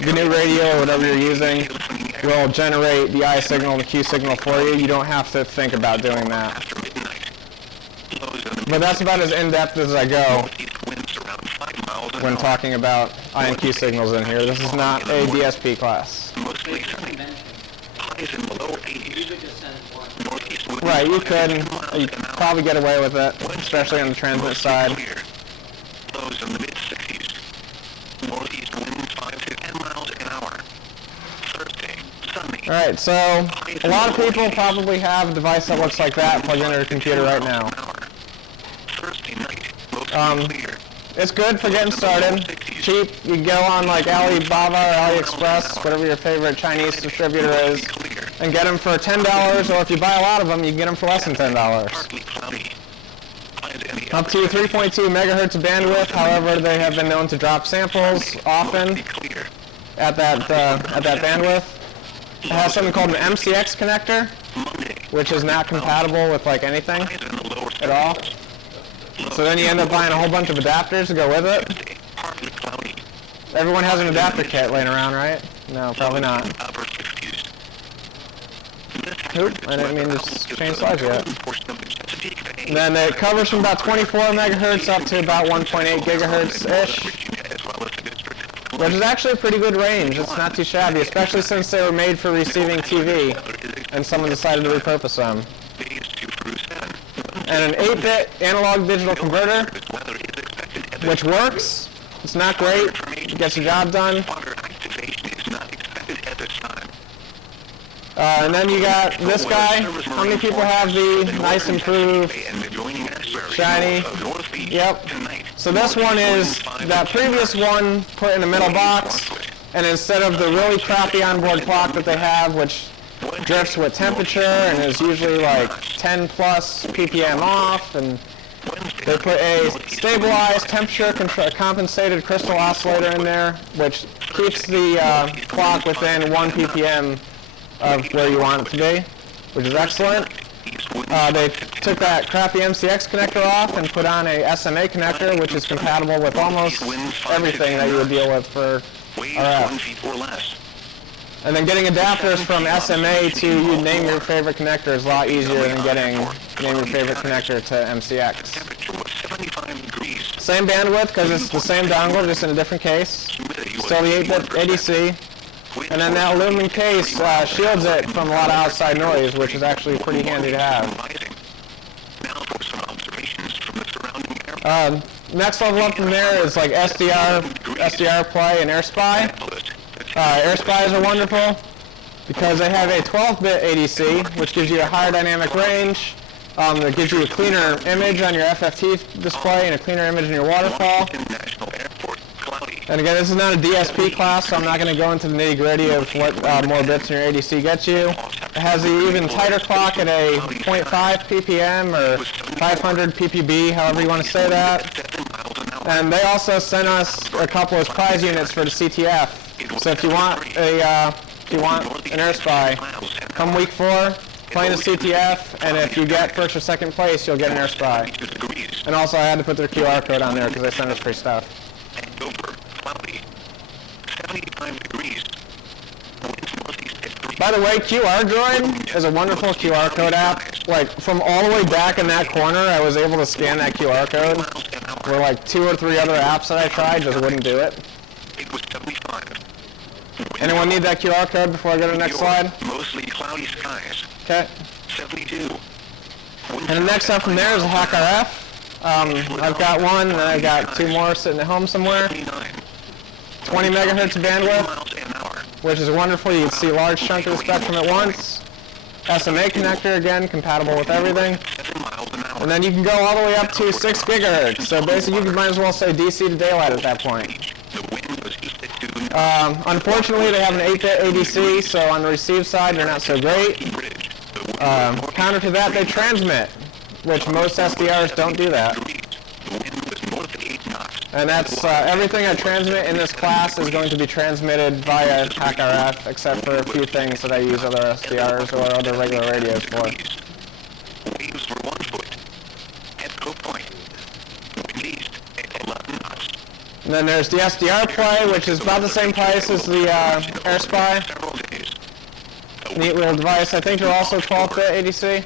GNU radio or whatever you're using listening air will generate the I signal and the Q signal for you. You don't have to think about doing that. after midnight. Lows in the But that's about as in-depth as I go northeast winds around 5 miles an when hour. talking about I and Q signals in here. This is not a DSP class. Mostly sunny. convention. Highs in the low 80s. You could just send one. Northeast winds Right, you 5 to could. 10 miles You an could hour. probably get away with it, especially on the transmit Mostly side. clear. Lows in the mid-60s. Northeast winds 5 to 10 miles an hour. Thursday, sunny. All right, so a lot of people probably have a device that looks like that plugged into their computer right now. Thursday night, mostly clear. It's good for getting started. Cheap. You can go on like Alibaba or AliExpress, whatever your favorite Chinese distributor is, Clear. and get them for $10, or if you buy a lot of them, you can get them for less than $10. Partly cloudy. Highs in the Up to 3.2 megahertz of bandwidth. However, they have been known to drop samples often clear. at that bandwidth. It has something called an MCX connector, Monday, which is not compatible with like anything highs in the lower at all. So then you end up buying a whole bunch of adapters to go with it. Wednesday, partly cloudy. Everyone has an adapter kit laying around, right? No, probably not. Upper 50s. Oop, I didn't mean to change slides yet. Portion of the Chesapeake Bay. And then it covers from about 24 megahertz up to about 1.8 gigahertz-ish, Virginia, as well as the District of which Columbia. is actually a pretty good range. It's not too shabby, especially since they were made for receiving TV, and someone decided to repurpose them. Days 2 through 7. And an 8-bit analog-digital converter, Weather is expected at which works. It's not great. It gets the job done. water activation is not expected at this time. And then you got this guy. How many people have the nice improved And adjoining estuary shiny? of North Beach Yep. tonight. So this one is that previous one put in a metal box, and instead of the really crappy onboard clock that they have, which drifts with temperature and is usually like 10 plus ppm off, and they put a stabilized temperature compensated crystal oscillator in there, which keeps the clock within 1 ppm of where you want it to be, which is excellent. They took that crappy MCX connector off and put on a SMA connector, which is compatible with almost everything that you would deal with for Waves RF. 1 feet or less. And then getting adapters from SMA to you name your favorite connector is a lot easier than getting name your favorite connector to MCX. Temperature was 75 degrees. Same bandwidth because it's the same dongle, just in a different case. Humidity was Still the 8-bit ADC. And then that aluminum case shields it from a lot of outside noise, which is actually pretty handy to have. rising. Now for some observations from the surrounding area. Next level up from there is like SDR Play and AirSpy. AirSpies are wonderful because they have a 12-bit ADC, which gives you a higher dynamic range. That gives you a cleaner image on your FFT display and a cleaner image in your waterfall. International Airport, cloudy. And again, this is not a DSP class, so I'm not going to go into the nitty-gritty of what more bits in your ADC gets you. It has an even tighter clock at a 0.5 ppm or 500 ppb, however you want to say that. 7 miles an hour. And they also sent us a couple of prize units for the CTF. So if you want an AirSpy, Come week 4, playing the CTF, and if you get first or second place, you'll get an air spy. And also, I had to put their QR code on there because they sent us free stuff. Over, cloudy, 75 degrees. Winds northeast at 3. By the way, QR Droid is a wonderful QR code app. Like, from all the way back in that corner, I was able to scan that QR code. Where like 2 or 3 other apps that I tried just wouldn't do it. It was 75. Anyone need that QR code before I go to the next slide? Mostly cloudy skies. Okay. 72. And the next up from there is a Hack RF. I've got one, and I've got 2 more sitting at home somewhere. 20 megahertz of bandwidth, Miles an hour. which is wonderful. You can see a large chunk of the spectrum at once. SMA connector, again, compatible with everything. 7 miles an hour. And then you can go all the way up to 6 gigahertz. So basically, you might as well say DC to daylight at that point. The wind was east at 2. Unfortunately, they have an 8-bit ADC, so on the receive side, they're not so great. Bridge. The wind was Counter to that, they transmit, which most SDRs don't do that. degrees. The wind was north at 8 knots. And that's everything I transmit in this class is going to be transmitted via Hack RF, except for a few things that I use other SDRs or other regular radios for. Waves were 1 foot. At Coke Point. Wind east at 11 knots. And then there's the SDR Play, which is about the same price as the Air Spy. Several days. Neat little device. I think they're also 12-bit ADC.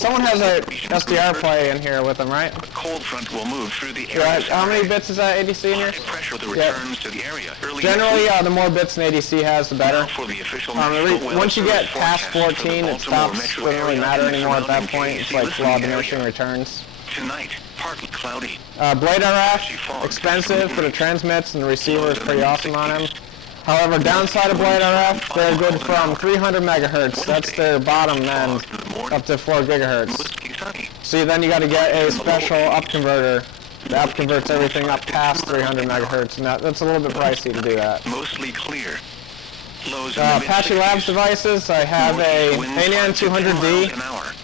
Someone has a SDR Play in here with them, right? A cold front will move through the area. Right. How many bits is that ADC in here? High pressure that Yep. returns to the area early Generally, next week. the more bits an ADC has, the better. Now for the official National Weather Once you get Service past forecast for the 14, it Baltimore stops. metro Doesn't really area matter and the anymore at that surrounding point. It's KC like listening law area. diminishing returns. Tonight, partly cloudy. Blade RF, expensive, but it transmits, and the receiver is pretty awesome on him. However, downside of Blade RF, they're good from 300 megahertz. That's their bottom end, up to 4 gigahertz. Mostly sunny. So then you got to get a special up converter. The up converts everything up past 300 megahertz, and that's a little bit pricey to do that. Mostly clear. Lows in the Apache Labs devices, I have a ANAN 200D,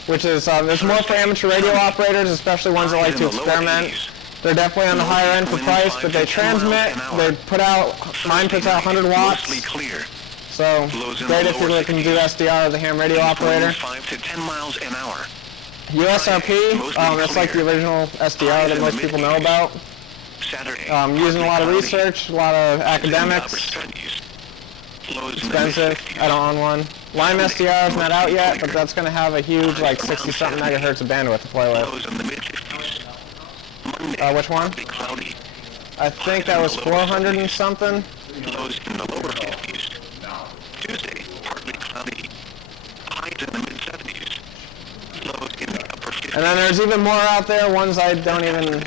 which is it's more for amateur radio operators, especially ones that like to experiment. They're definitely on the higher end for price, but they transmit. They put out, mine puts out 100 Mostly watts, clear. so great if you're looking to do SDR as a ham radio operator. 5 to 10 miles an hour. USRP, that's like the original SDR that most people know about. Saturday. Using a lot of research, a lot of academics, expensive. I don't own one. Lime SDR is not out yet, but that's going to have a huge, like 60-something megahertz of bandwidth to play with. Lows in the mid-50s. Monday, Which one? partly cloudy. I think that was 400 and something. Lows in the lower 50s. Tuesday, partly cloudy. Highs in the mid-70s. Lows in the upper 50s. And then there's even more out there, ones I don't even,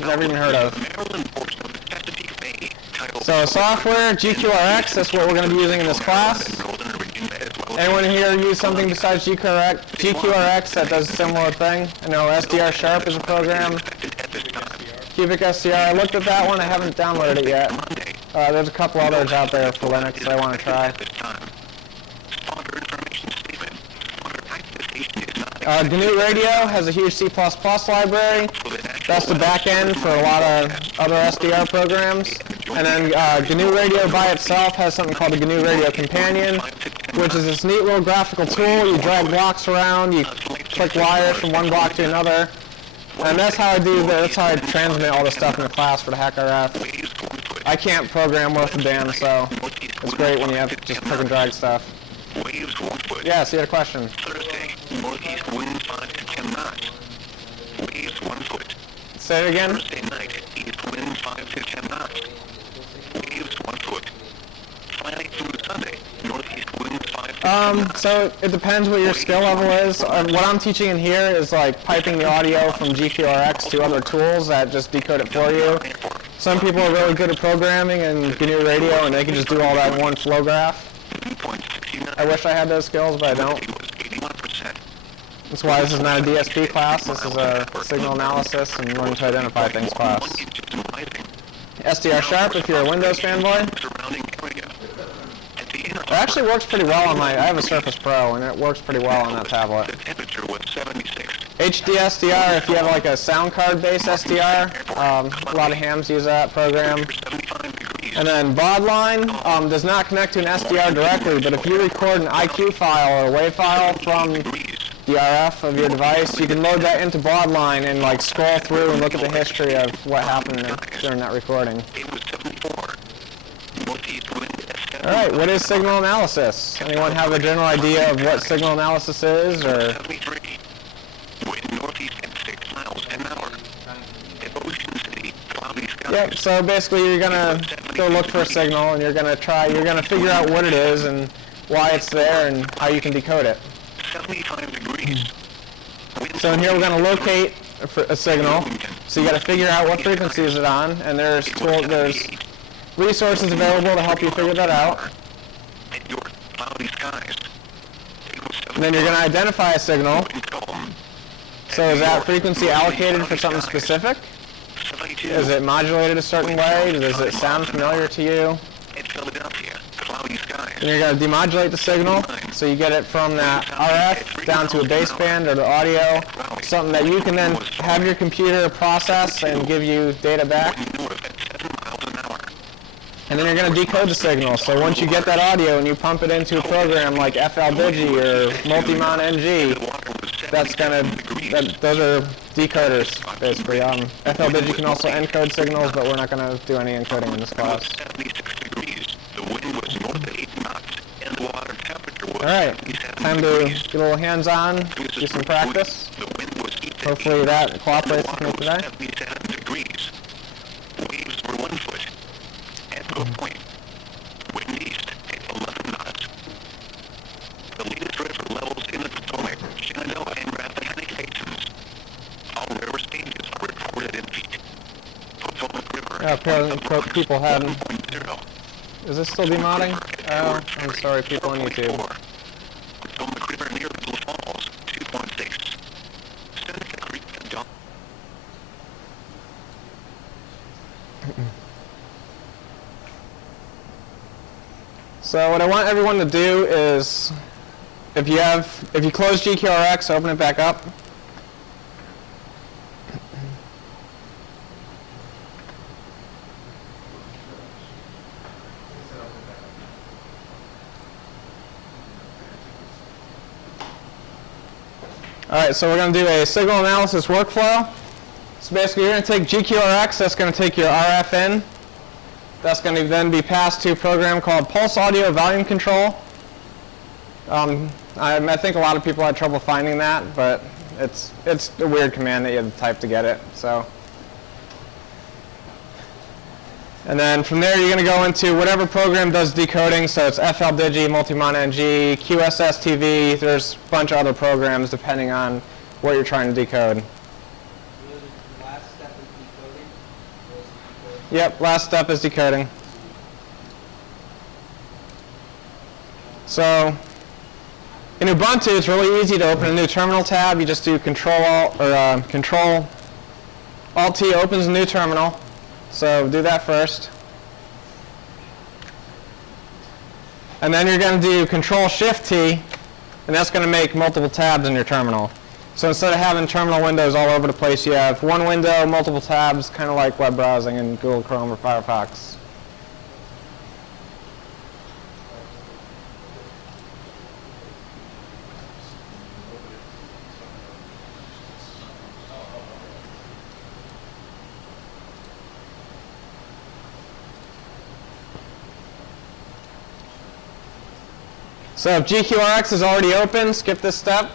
never even heard of. Maryland portion of the Chesapeake Bay, titled So software, GQRX, that's what we're going to be using in this class. Northern Virginia as well as Anyone here use something besides GQRX that does a similar thing? I know SDR Sharp is a program. at this time. Cubic SDR, I looked at that one, I haven't downloaded it yet. Monday, There's a couple others out there for Linux that I want to try. at this time. Sponsor information statement. Sponsor activation is not GNU Radio has a huge C++ library. for the national That's the back end for a lot of other SDR programs. And then GNU Radio by itself has something called the GNU Radio Companion, which is this neat little graphical tool. You drag blocks around, you click wires from one block to another. And that's how that's how I transmit all the stuff in the class for the Hack RF. I can't program worth a damn, so it's great when you have to just click and drag stuff. Waves 1 foot. Yes, you had a question. Thursday, northeast winds 5 to 10 knots. Waves 1 foot. Say it again. Thursday night, east wind 5 to 10 knots. Waves 1 foot. Friday through Sunday, northeast winds 5 to 10 knots. So it depends what your skill level is. What I'm teaching in here is like piping the audio from GQRX to other tools that just decode it for you. Some people are really good at programming and GNU Radio, and they can just do all that in one flow graph. I wish I had those skills, but I don't. Was 81%. That's why this is not a DSP class. This is a signal analysis and learn to identify things class. 1 inches and rising. SDR Sharp if you're a Windows fanboy. Surrounding area. At the inner It actually works pretty well on I have a Surface Pro, and it works pretty well on that tablet. the temperature was 76. HD SDR, if you have like a sound card based SDR, a lot of hams use that program. 75 degrees. And then baud line does not connect to an SDR directly, but if you record an IQ file or a WAV file from the RF of your device, you can load that into baud line and like scroll through and look at the history of what happened during that recording. Alright, what is signal analysis? Anyone have a general idea of what signal analysis is, or? Yep, so basically you're gonna go look for a signal and you're gonna figure out what it is and why it's there and how you can decode it. 75 degrees. So in here we're gonna locate a signal. So you gotta figure out what frequency is it on, and there's resources available to help you figure that out. And then you're gonna identify a signal. So is that frequency allocated for something specific? Is it modulated a certain way? Does it sound familiar to you? And you're going to demodulate the signal, so you get it from that RF down to a baseband or the audio, something that you can then have your computer process and give you data back. And then you're going to decode the signal. So once you get that audio and you pump it into a program like FL Digi or Multimon NG, those are decoders, basically. FL Digi can also encode signals, but we're not going to do any encoding in this class. Alright, time to get a little hands-on, do some practice. Hopefully that cooperates with me today. Waves were 1 foot. At the point, wind east at 11 knots. The latest river levels in the Potomac, Shenandoah, and Rappahannock basins. All river stages are recorded in feet. Potomac River. Yeah, apparently people had... 1.0. Is this still demodding? Oh, I'm sorry, people on YouTube. Potomac River near Little Falls, 2.6. Seneca Creek and Don. So what I want everyone to do is, if you close GQRX, open it back up. Alright, so we're going to do a signal analysis workflow. So basically you're going to take GQRX, that's going to take your RF in. That's going to then be passed to a program called PulseAudio Volume Control. I think a lot of people had trouble finding that, but it's a weird command that you have to type to get it. So, and then from there you're going to go into whatever program does decoding. So it's FL Digi, Multimon NG, QSS TV. There's a bunch of other programs depending on what you're trying to decode. Yep, last step is decoding. So in Ubuntu, it's really easy to open a new terminal tab. You just do Control-Alt-T opens a new terminal. So do that first. And then you're going to do Control-Shift-T, and that's going to make multiple tabs in your terminal. So instead of having terminal windows all over the place, you have one window, multiple tabs, kind of like web browsing in Google Chrome or Firefox. So if GQRX is already open, skip this step.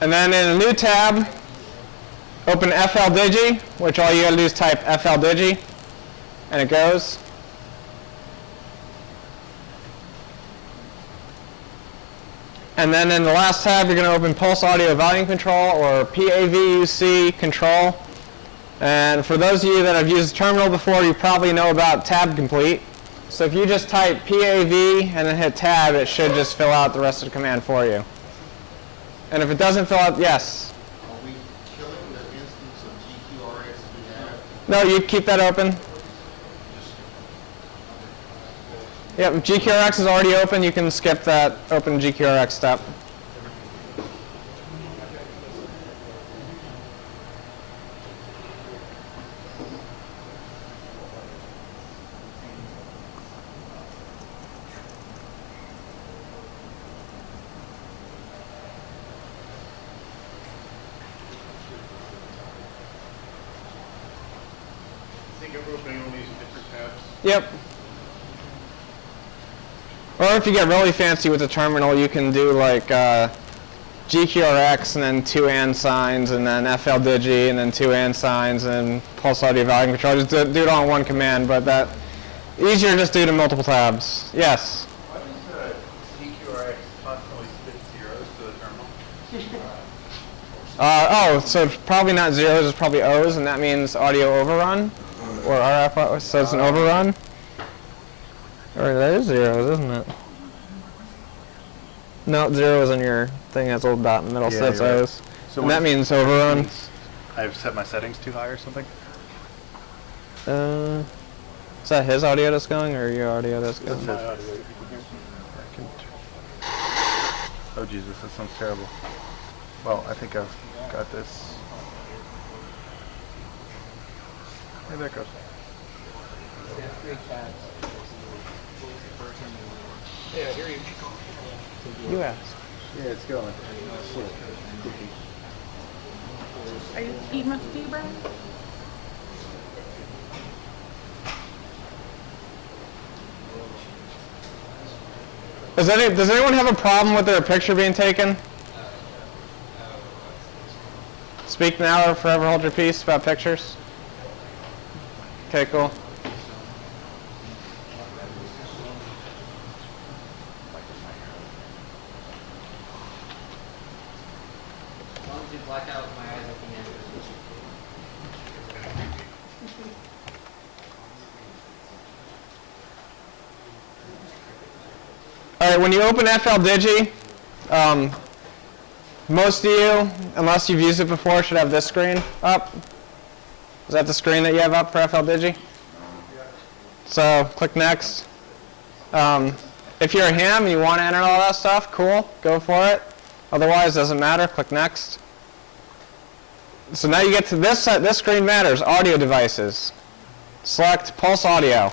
And then in a new tab, open FL Digi, which all you got to do is type FL Digi, and it goes. And then in the last tab, you're going to open PulseAudio Volume Control, or PAVUC Control. And for those of you that have used the terminal before, you probably know about tab complete. So if you just type PAV and then hit tab, it should just fill out the rest of the command for you. And if it doesn't fill out, yes? Are we killing the instance of GQRX we have? No, you keep that open. Yep, if GQRX is already open, you can skip that open GQRX step. ever opening all these in different tabs? Yep. Or if you get really fancy with the terminal, you can do like GQRX and then 2 and signs and then FL Digi and then 2 and signs and PulseAudio Volume Control. Just do it all in one command, but that easier just do it in multiple tabs. Yes? Why does GQRX constantly spit zeros to the terminal? So it's probably not zeros, it's probably O's, and that means audio overrun, or RF, so it's an overrun. Or that is zeros, isn't it? No, zero is on your thing, that's a little dot in the middle, so that's you're right. O's. So And that means overrun. I've set my settings too high or something? Is that his audio that's going, or your audio that's going? My audio, you can hear. Oh Jesus, that sounds terrible. Well, I think I've got this. Hey, there it goes. Yeah, I hear you. You asked. Yeah, it's going. Are you eating much tea, Brian? Does anyone have a problem with their picture being taken? Speak now or forever hold your peace about pictures. Okay, cool. As long as you black out my eyes at the end. All right, when you open FL Digi, most of you, unless you've used it before, should have this screen up. Is that the screen that you have up for FL Digi? So click Next. If you're a ham and you want to enter all that stuff, cool, go for it. Otherwise, doesn't matter, click Next. So now you get to this screen matters, audio devices. Select PulseAudio.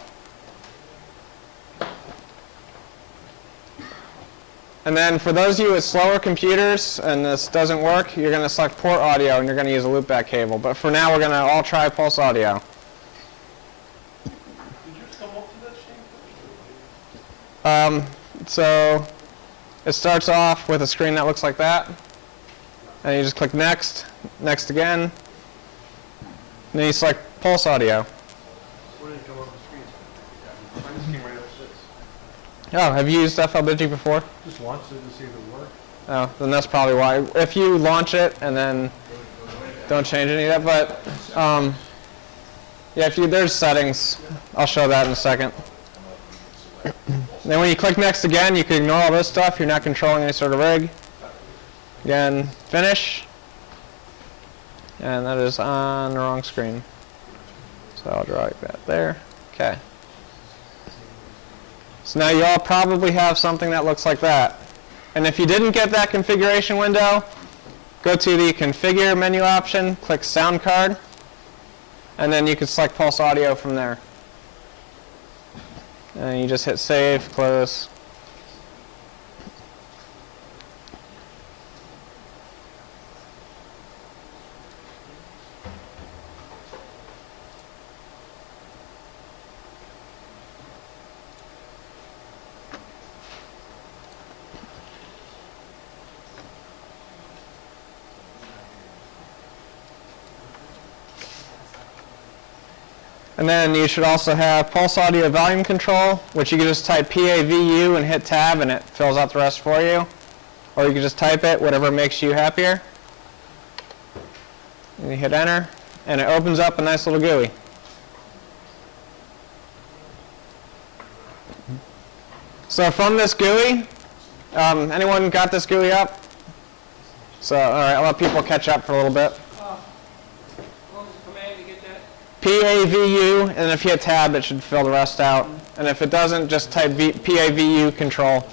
And then for those of you with slower computers and this doesn't work, you're going to select port audio and you're going to use a loopback cable. But for now, we're going to all try PulseAudio. Did you come up to that, Shane? So it starts off with a screen that looks like that. And you just click Next, Next again. And then you select PulseAudio. What did it come up the screen? Mine just came right up to this. Oh, have you used FL Digi before? Just launched it to see if it worked. Oh, then that's probably why. If you launch it and then don't change any of that, but yeah, there's settings. I'll show that in a second. Then when you click Next again, you can ignore all this stuff. You're not controlling any sort of rig. Again, Finish. And that is on the wrong screen. So I'll drag that there. Okay. So now you all probably have something that looks like that. And if you didn't get that configuration window, go to the Configure menu option, click Sound Card, and then you can select PulseAudio from there. And you just hit Save, Close. And then you should also have PulseAudio Volume Control, which you can just type PAVU and hit Tab and it fills out the rest for you. Or you can just type it, whatever makes you happier. And you hit Enter, and it opens up a nice little GUI. So from this GUI, anyone got this GUI up? So, all right, I'll let people catch up for a little bit. What was the command to get that? PAVU, and if you hit Tab, it should fill the rest out. And if it doesn't, just type PAVU Control.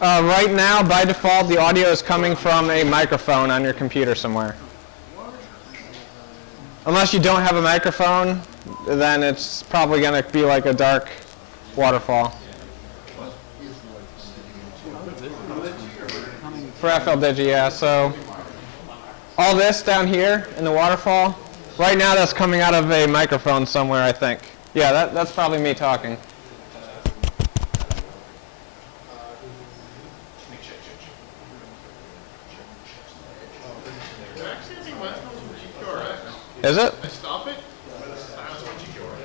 Right now, by default, the audio is coming from a microphone on your computer somewhere. Unless you don't have a microphone, then it's probably going to be like a dark waterfall. For FL Digi, yeah. So all this down here in the waterfall, right now that's coming out of a microphone somewhere, I think. Yeah, that's probably me talking. Is it? Stop it.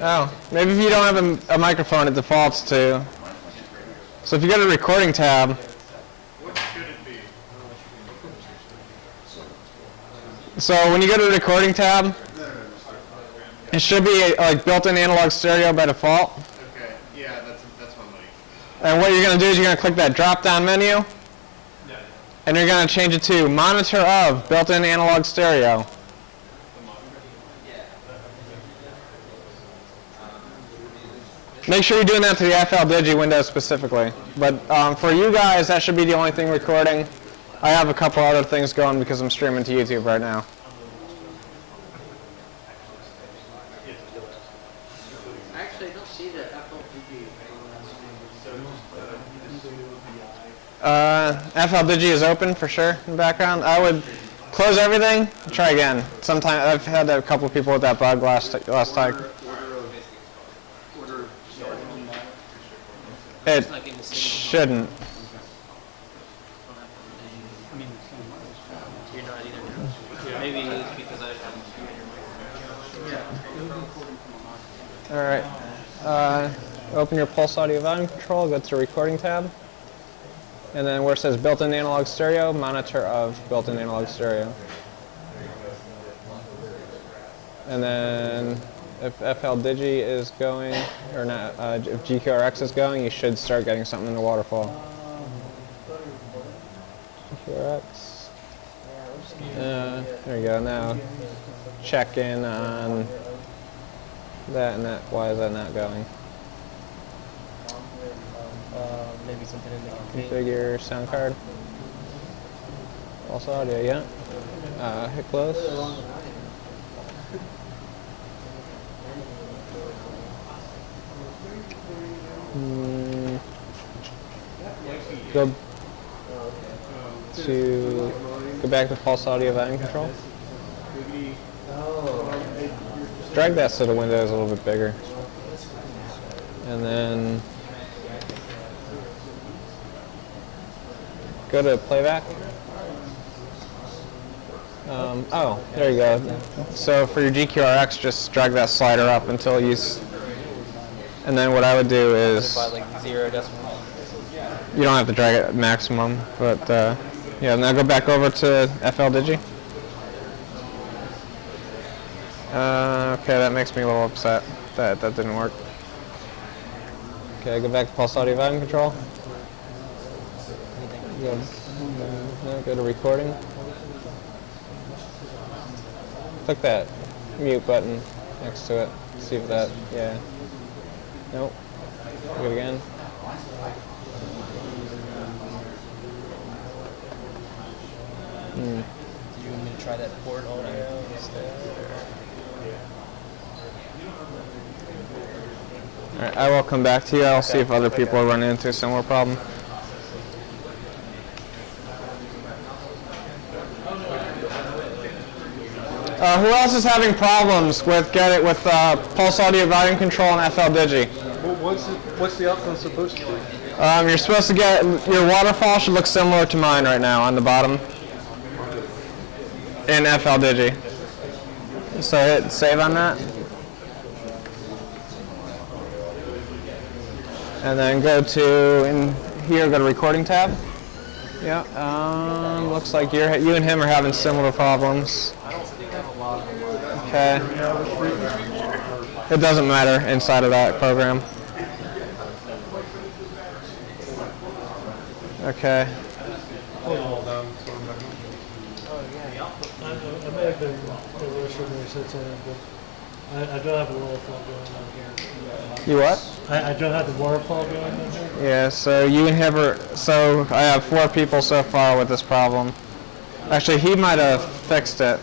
Oh, maybe if you don't have a microphone, it defaults to. So if you go to recording tab. What should it be? So when you go to the recording tab, it should be like built-in analog stereo by default. Okay. Yeah, that's one way. And what you're going to do is you're going to click that drop-down menu, and you're going to change it to monitor of built-in analog stereo. Make sure you're doing that to the FL Digi window specifically. But for you guys, that should be the only thing recording. I have a couple other things going because I'm streaming to YouTube right now. Actually, I don't see the FL Digi. FL Digi is open for sure in the background. I would close everything, try again. Sometimes I've had a couple of people with that bug last time. It shouldn't. You're not either. Maybe it's because I All right. Open your PulseAudio volume control, go to the recording tab. And then where it says built-in analog stereo, monitor of built-in analog stereo. And then if FL Digi is going, or not, if GQRX is going, you should start getting something in the waterfall. GQRX. There you go. Now check in on that and that. Why is that not going? maybe something in the Configure sound card. Also audio, yeah. Hit close. Go back to PulseAudio volume control. Drag that so the window is a little bit bigger. And then go to playback. Oh, there you go. So for your GQRX, just drag that slider up until you. And then what I would do is. by like 0 decimal. You don't have to drag it maximum, but yeah. Now go back over to FL Digi. Okay, that makes me a little upset that that didn't work. Okay, go back to PulseAudio volume control. Go to recording. Click that mute button next to it. See if that, yeah. Nope. Do it again. Do you want me to try that port audio instead? Alright, I will come back to you. I'll see if other people are running into a similar problem. Who else is having problems with PulseAudio volume control and FL Digi? What's the outcome supposed to be? You're supposed to get, your waterfall should look similar to mine right now on the bottom in FL Digi. So hit save on that. And then go to, in here, go to recording tab. Yeah, looks like you and him are having similar problems. Okay. It doesn't matter inside of that program. Okay. I may have been I don't have a waterfall going on here. You what? I don't have the waterfall going on here. Yeah, so you have so I have 4 people so far with this problem. Actually, he might have fixed it.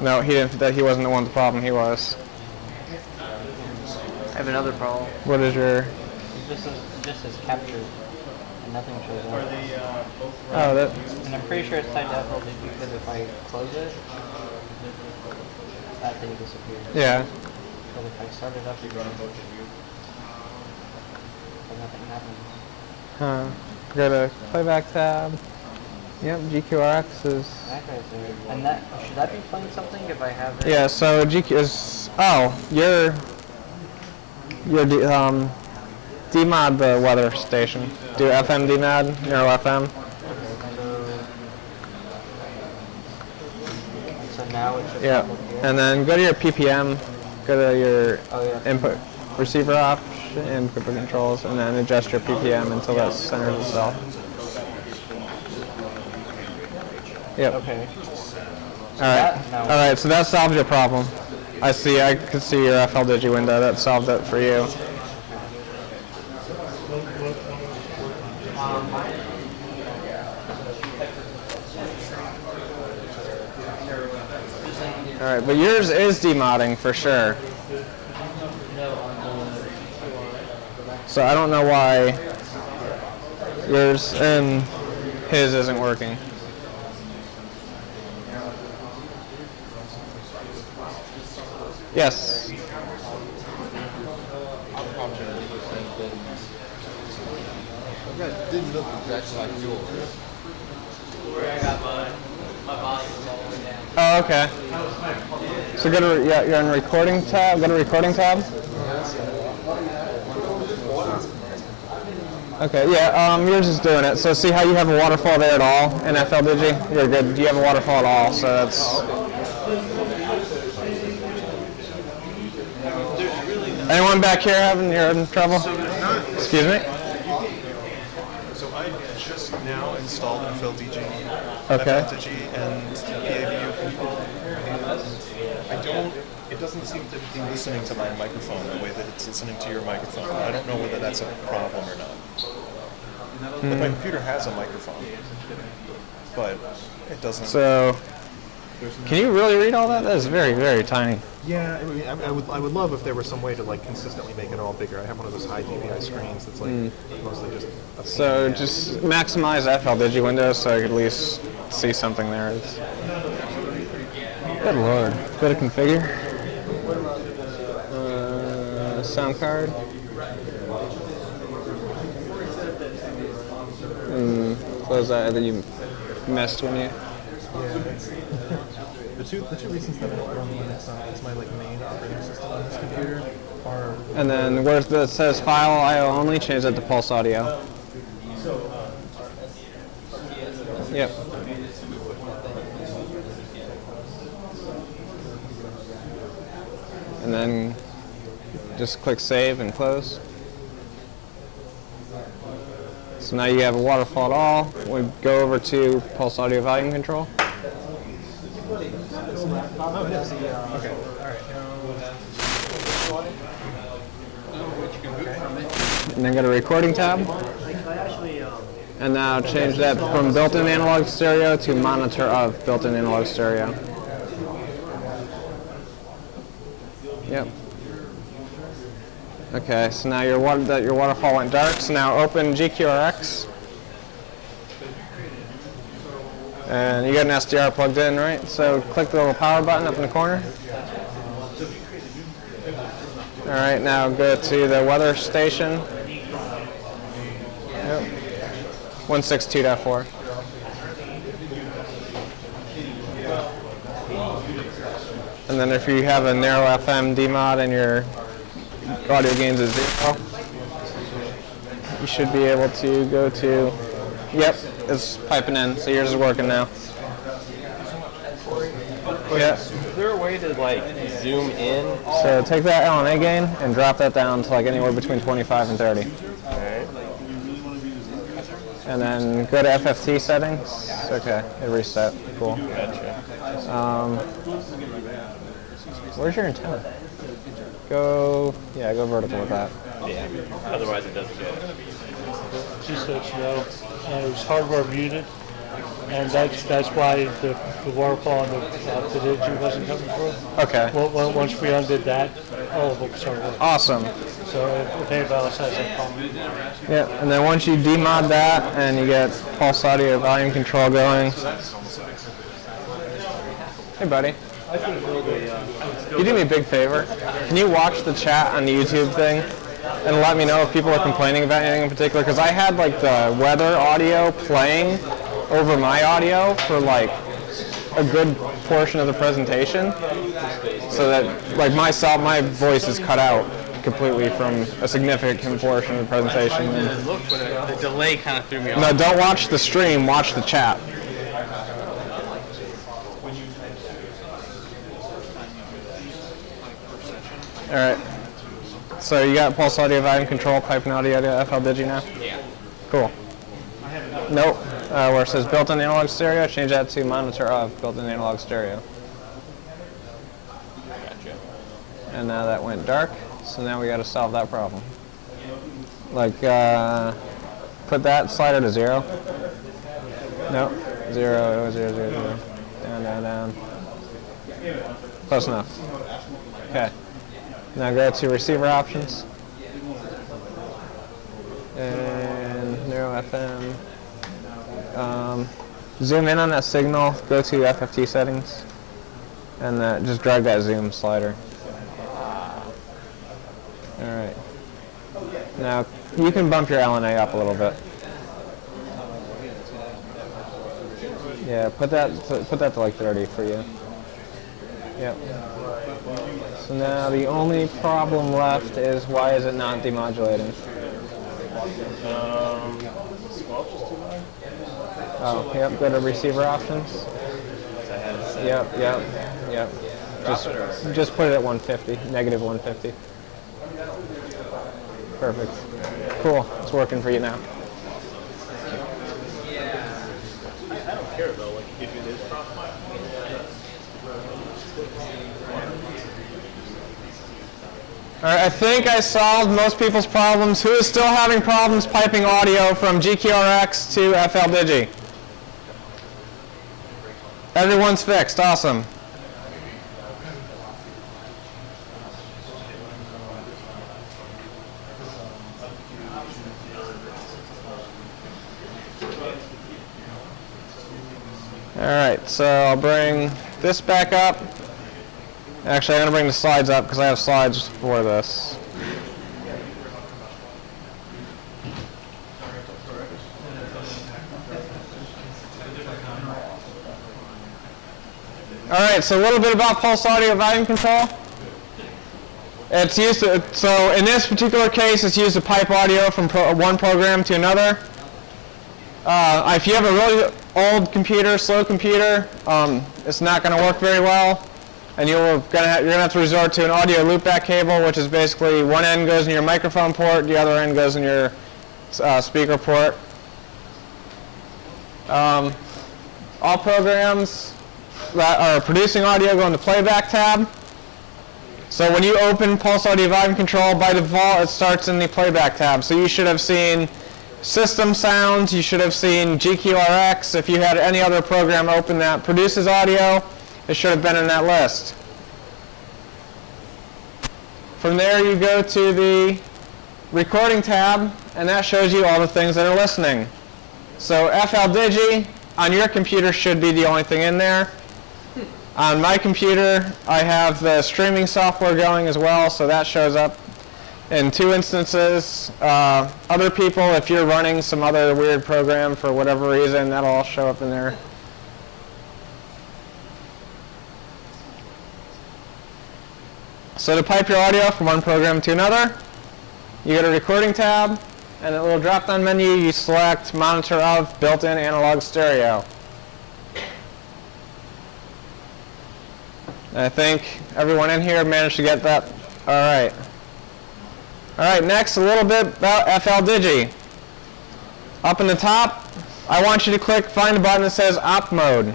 No, he didn't. That he wasn't the one with the problem. He was. I have another problem. What is your? It just says captured, and nothing shows up. Oh, that. And I'm pretty sure it's tied to FL Digi because if I close it, that thing disappears. Yeah. But if I start it up again, nothing happens. Huh. Go to playback tab. Yep, GQRX is. That guy's weird. And that should that be playing something if I have it? Yeah. So GQ is. Oh, you're demod the weather station. Do FM demod, neuro FM. So now it should Yeah. pop up here. And then go to your PPM. Go to your Oh, yeah. input receiver option, input controls, and then adjust your PPM until that centers itself. Yep. Okay. All right. All right. So that solved your problem. I see. I could see your FL Digi window. That solved it for you. All right, but yours is demodding for sure. So I don't know why yours and his isn't working. Yes. That didn't look exactly like yours. Oh, okay. So go to you're in recording tab. Go to recording tab. Okay, yeah. Yours is doing it. So see how you have a waterfall there at all in FL Digi? You're good. You have a waterfall at all. So that's. Anyone back here having trouble? Excuse me? So I just now installed FL Digi, Okay. FL Digi and PAVU, and it doesn't seem to be listening to my microphone the way that it's listening to your microphone. I don't know whether that's a problem or not. But my computer has a microphone, but it doesn't. So, can you really read all that? That is very, very tiny. Yeah, I would love if there was some way to like consistently make it all bigger. I have one of those high DPI screens that's like mostly just a So just maximize FL Digi windows so I could at least see something there. Good lord. Go to configure. Sound card. Close that, and then you messed when you. The two reasons that I don't run Linux as my like main operating system on this computer are. And then where it says file IO only, change that to PulseAudio. Yep. And then just click save and close. So now you have a waterfall at all. We go over to PulseAudio volume control. Okay. And then go to recording tab. And now change that from built-in analog stereo to monitor of built-in analog stereo. Yep. Okay, so now your waterfall went dark. So now open GQRX. And you got an SDR plugged in, right? So click the little power button up in the corner. All right, now go to the weather station. Yep. 162.4. And then if you have a narrow FM demod and your audio gains is 0, you should be able to go to, yep, it's piping in, so yours is working now. Yeah. Is there a way to like zoom in? So take that LNA gain and drop that down to like anywhere between 25 and 30. Okay. And then go to FFT settings. Okay, it reset. Cool. Gotcha. Where's your antenna? Go vertical with that. Yeah. Otherwise it doesn't get it. just so you know, and it was hardware muted, and that's why the waterfall and the Digi wasn't coming through. Okay. Well, once we undid that, all of them started working. Awesome. So if anybody else has that problem. Yeah, and then once you demod that and you get PulseAudio volume control going. Hey, buddy. You do me a big favor. Can you watch the chat on the YouTube thing and let me know if people are complaining about anything in particular? Because I had like the weather audio playing over my audio for like a good portion of the presentation, so that like my voice is cut out completely from a significant portion of the presentation. The delay kind of threw me off. No, don't watch the stream, watch the chat. All right. So you got PulseAudio volume control, piping audio to FL Digi now? Yeah. Cool. Nope. Where it says built-in analog stereo, change that to monitor of built-in analog stereo. Gotcha. And now that went dark, so now we got to solve that problem. Like, put that slider to 0. Nope. 0, 0, 0, 0. Down, down, down. Close enough. Okay. Now go to receiver options. And narrow FM. Zoom in on that signal, go to FFT settings, and just drag that zoom slider. Alright. Now, you can bump your LNA up a little bit. Yeah, put that to like 30 for you. Yep. So now the only problem left is why is it not demodulating? Oh, yep, go to receiver options. Yep. Just put it at 150, negative 150. Perfect. Cool, it's working for you now. I don't care though, like if it is problem. All right, I think I solved most people's problems. Who is still having problems piping audio from GQRX to FL Digi? Everyone's fixed. Awesome. All right, so I'll bring this back up. Actually, I'm going to bring the slides up because I have slides for this. All right, so a little bit about PulseAudio volume control. It's used to, so in this particular case, it's used to pipe audio from one program to another. If you have a really old computer, slow computer, it's not going to work very well. And you're gonna have to resort to an audio loopback cable, which is basically one end goes in your microphone port, the other end goes in your speaker port. All programs that are producing audio go in the playback tab. So when you open PulseAudio volume control, by default it starts in the playback tab. So you should have seen system sounds, you should have seen GQRX. If you had any other program open that produces audio, it should have been in that list. From there you go to the recording tab, and that shows you all the things that are listening. So FL Digi on your computer should be the only thing in there. On my computer I have the streaming software going as well, so that shows up in 2 instances. Other people, if you're running some other weird program for whatever reason, that'll all show up in there. So to pipe your audio from one program to another, you go to Recording tab, and in a little drop-down menu, you select Monitor of Built-in Analog Stereo. And I think everyone in here managed to get that. All right. All right, next, a little bit about FL Digi. Up in the top, I want you to find a button that says Op Mode.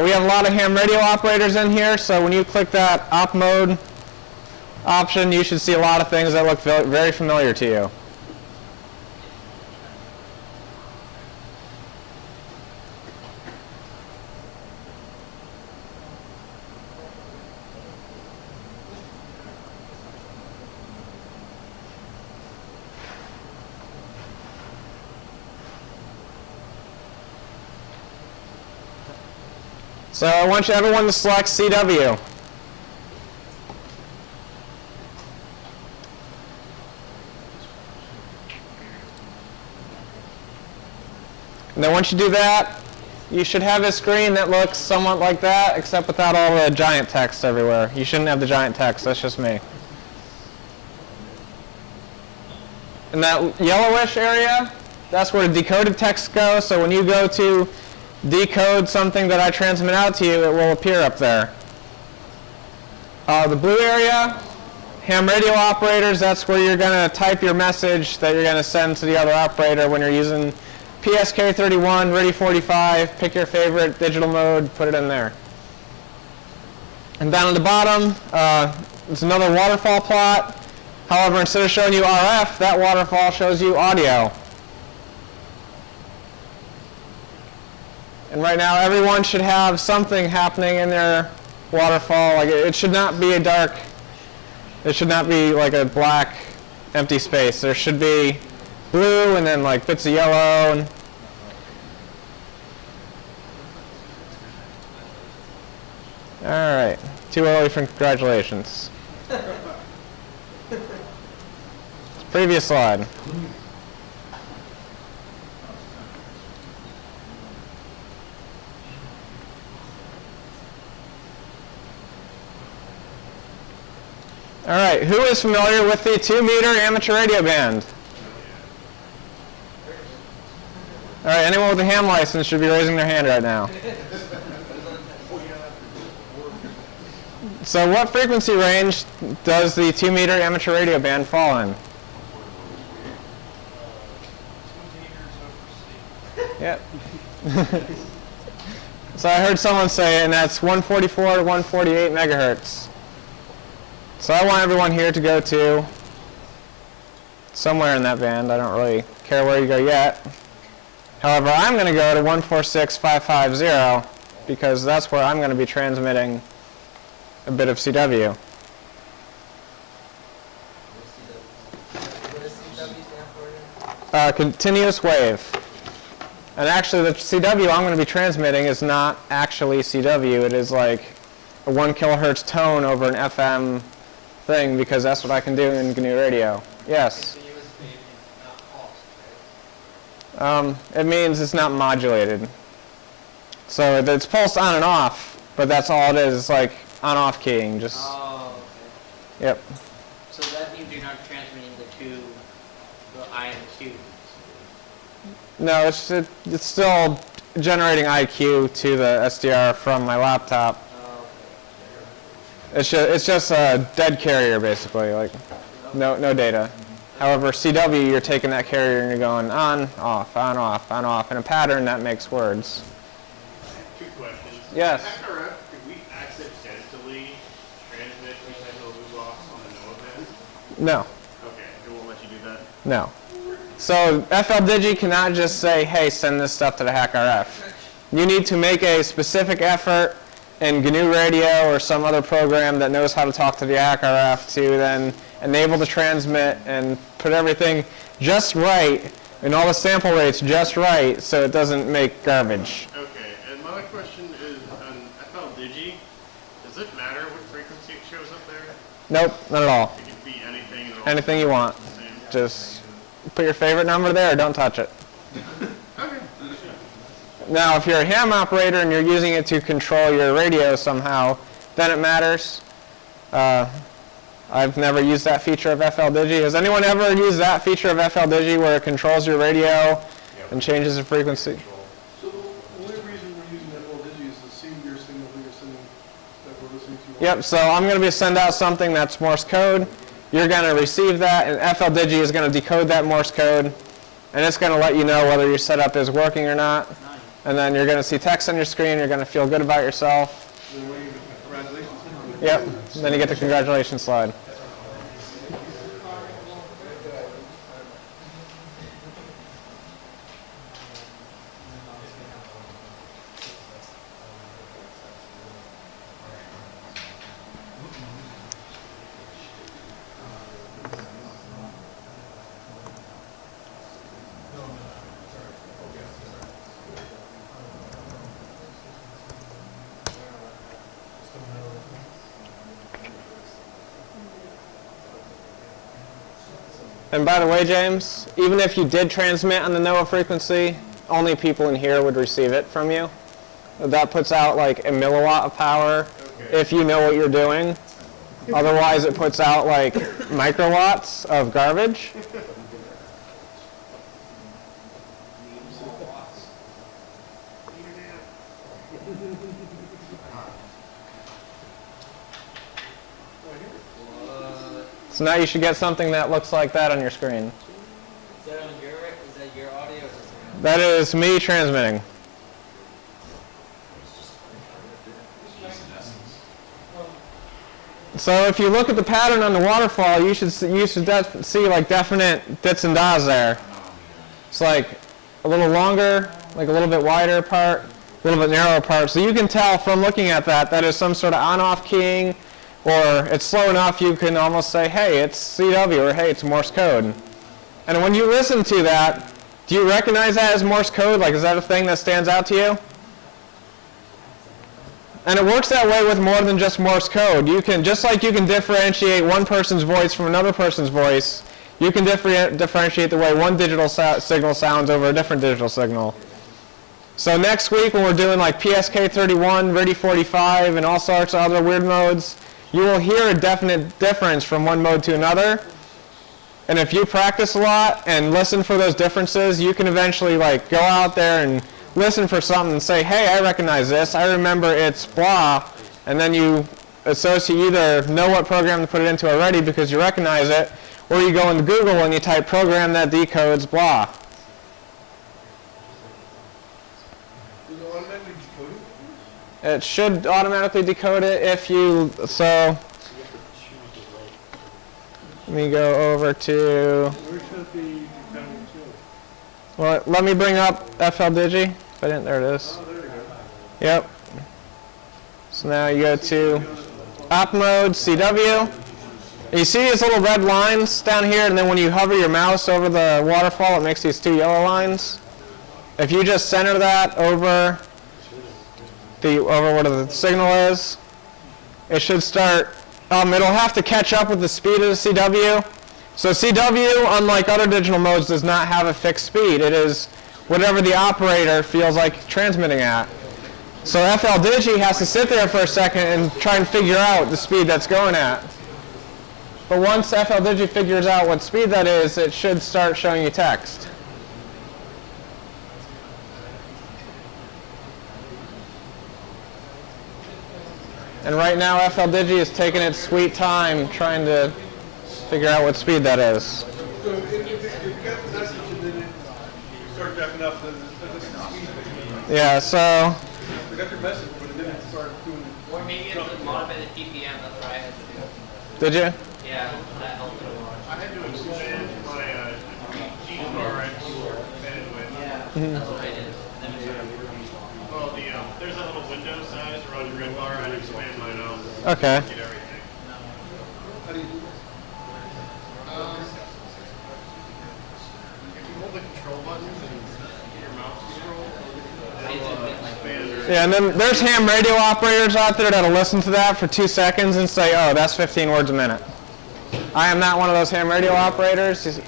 We have a lot of ham radio operators in here, so when you click that op mode option, you should see a lot of things that look very familiar to you. So I want everyone to select CW. And then once you do that, you should have a screen that looks somewhat like that, except without all the giant text everywhere. You shouldn't have the giant text, that's just me. In that yellowish area, that's where the decoded text goes, so when you go to decode something that I transmit out to you, it will appear up there. The blue area, ham radio operators, that's where you're going to type your message that you're going to send to the other operator when you're using PSK31, RIDI 45, pick your favorite digital mode, put it in there. And down at the bottom, there's another waterfall plot. However, instead of showing you RF, that waterfall shows you audio. And right now, everyone should have something happening in their waterfall. Like it should not be a dark, it should not be like a black, empty space. There should be blue and then like bits of yellow. And all right, too early for congratulations. Previous slide. All right, who is familiar with the 2-meter amateur radio band? All right, anyone with a ham license should be raising their hand right now. So what frequency range does the 2-meter amateur radio band fall in? Yep. So I heard someone say it, and that's 144 to 148 megahertz. So I want everyone here to go to somewhere in that band. I don't really care where you go yet. However, I'm going to go to 146.550 because that's where I'm going to be transmitting a bit of CW. What does CW stand for? Continuous wave. And actually, the CW I'm going to be transmitting is not actually CW. It is like a 1 kilohertz tone over an FM thing because that's what I can do in GNU radio. Yes? It means it's not modulated. So it's pulsed on and off, but that's all it is. It's like on-off keying. Just. Oh, okay. Yep. So that means you're not transmitting the INQ. No, it's still generating IQ to the SDR from my laptop. It's just a dead carrier basically, like no data. However, CW, you're taking that carrier and you're going on, off, on, off, on, off in a pattern that makes words. 2 questions. Yes. XRF, could we accidentally transmit potential loop loss on the NOAA band? No. Okay, it won't let you do that? No. So FL Digi cannot just say, hey, send this stuff to the HackRF. You need to make a specific effort in GNU Radio or some other program that knows how to talk to the HackRF to then enable the transmit and put everything just right and all the sample rates just right so it doesn't make garbage. Okay, and my other question is on FL Digi, does it matter what frequency it shows up there? Nope, not at all. It could be anything. Anything you want. Just put your favorite number there or don't touch it. Okay. Now, if you're a ham operator and you're using it to control your radio somehow, then it matters. I've never used that feature of FL Digi. Has anyone ever used that feature of FL Digi where it controls your radio and changes the frequency? So the only reason we're using FL Digi is to see your signal that you're sending, that we're listening to. Yep, so I'm going to send out something that's Morse code. You're going to receive that, and FL Digi is going to decode that Morse code, and it's going to let you know whether your setup is working or not. And then you're going to see text on your screen. You're going to feel good about yourself. Congratulations. Yep, then you get the congratulations slide. And by the way, James, even if you did transmit on the NOAA frequency, only people in here would receive it from you. That puts out like a milliwatt of power if you know what you're doing. Otherwise, it puts out like microwatts of garbage. So now you should get something that looks like that on your screen. Is that on your, is that your audio? Or is it That is me transmitting. So if you look at the pattern on the waterfall, you should see like definite dits and das there. It's like a little longer, like a little bit wider apart, a little bit narrower apart. So you can tell from looking at that that is some sort of on-off keying, or it's slow enough you can almost say, hey, it's CW, or hey, it's Morse code. And when you listen to that, do you recognize that as Morse code? Like, is that a thing that stands out to you? And it works that way with more than just Morse code. You can, just like you can differentiate one person's voice from another person's voice, you can differentiate the way one digital signal sounds over a different digital signal. So next week when we're doing like PSK31, RIDI 45, and all sorts of other weird modes, you will hear a definite difference from one mode to another. And if you practice a lot and listen for those differences, you can eventually like go out there and listen for something and say, hey, I recognize this, I remember it's blah, and then you associate, either know what program to put it into already because you recognize it, or you go into Google and you type program that decodes blah. It should automatically decode it if you, so, let me go over to, well, let me bring up FL Digi. If I didn't, there it is. Yep. So now you go to op mode, CW. And you see these little red lines down here, and then when you hover your mouse over the waterfall, it makes these two yellow lines. If you just center that over where the signal is, it should start, it'll have to catch up with the speed of the CW. So CW, unlike other digital modes, does not have a fixed speed. It is whatever the operator feels like transmitting at. So FL Digi has to sit there for a second and try and figure out the speed that's going at. But once FL Digi figures out what speed that is, it should start showing you text. And right now FL Digi is taking its sweet time trying to figure out what speed that is. So if you get the message and then you start jacking up, then this is speed. Yeah, so. We got your message, but then it started doing. Or maybe it's a modified PPM, that's what I had to do. Did you? Yeah, that helped a lot. I had to expand my GQRX bandwidth. Yeah, that's what I did. Well, there's that little window size around the red bar. I had to expand mine out. Okay. Get everything. How do you do it? If you hold the control button and your mouse scroll, Yeah, and then there's ham radio operators out there that'll listen to that for 2 seconds and say, oh, that's 15 words a minute. I am not one of those ham radio operators.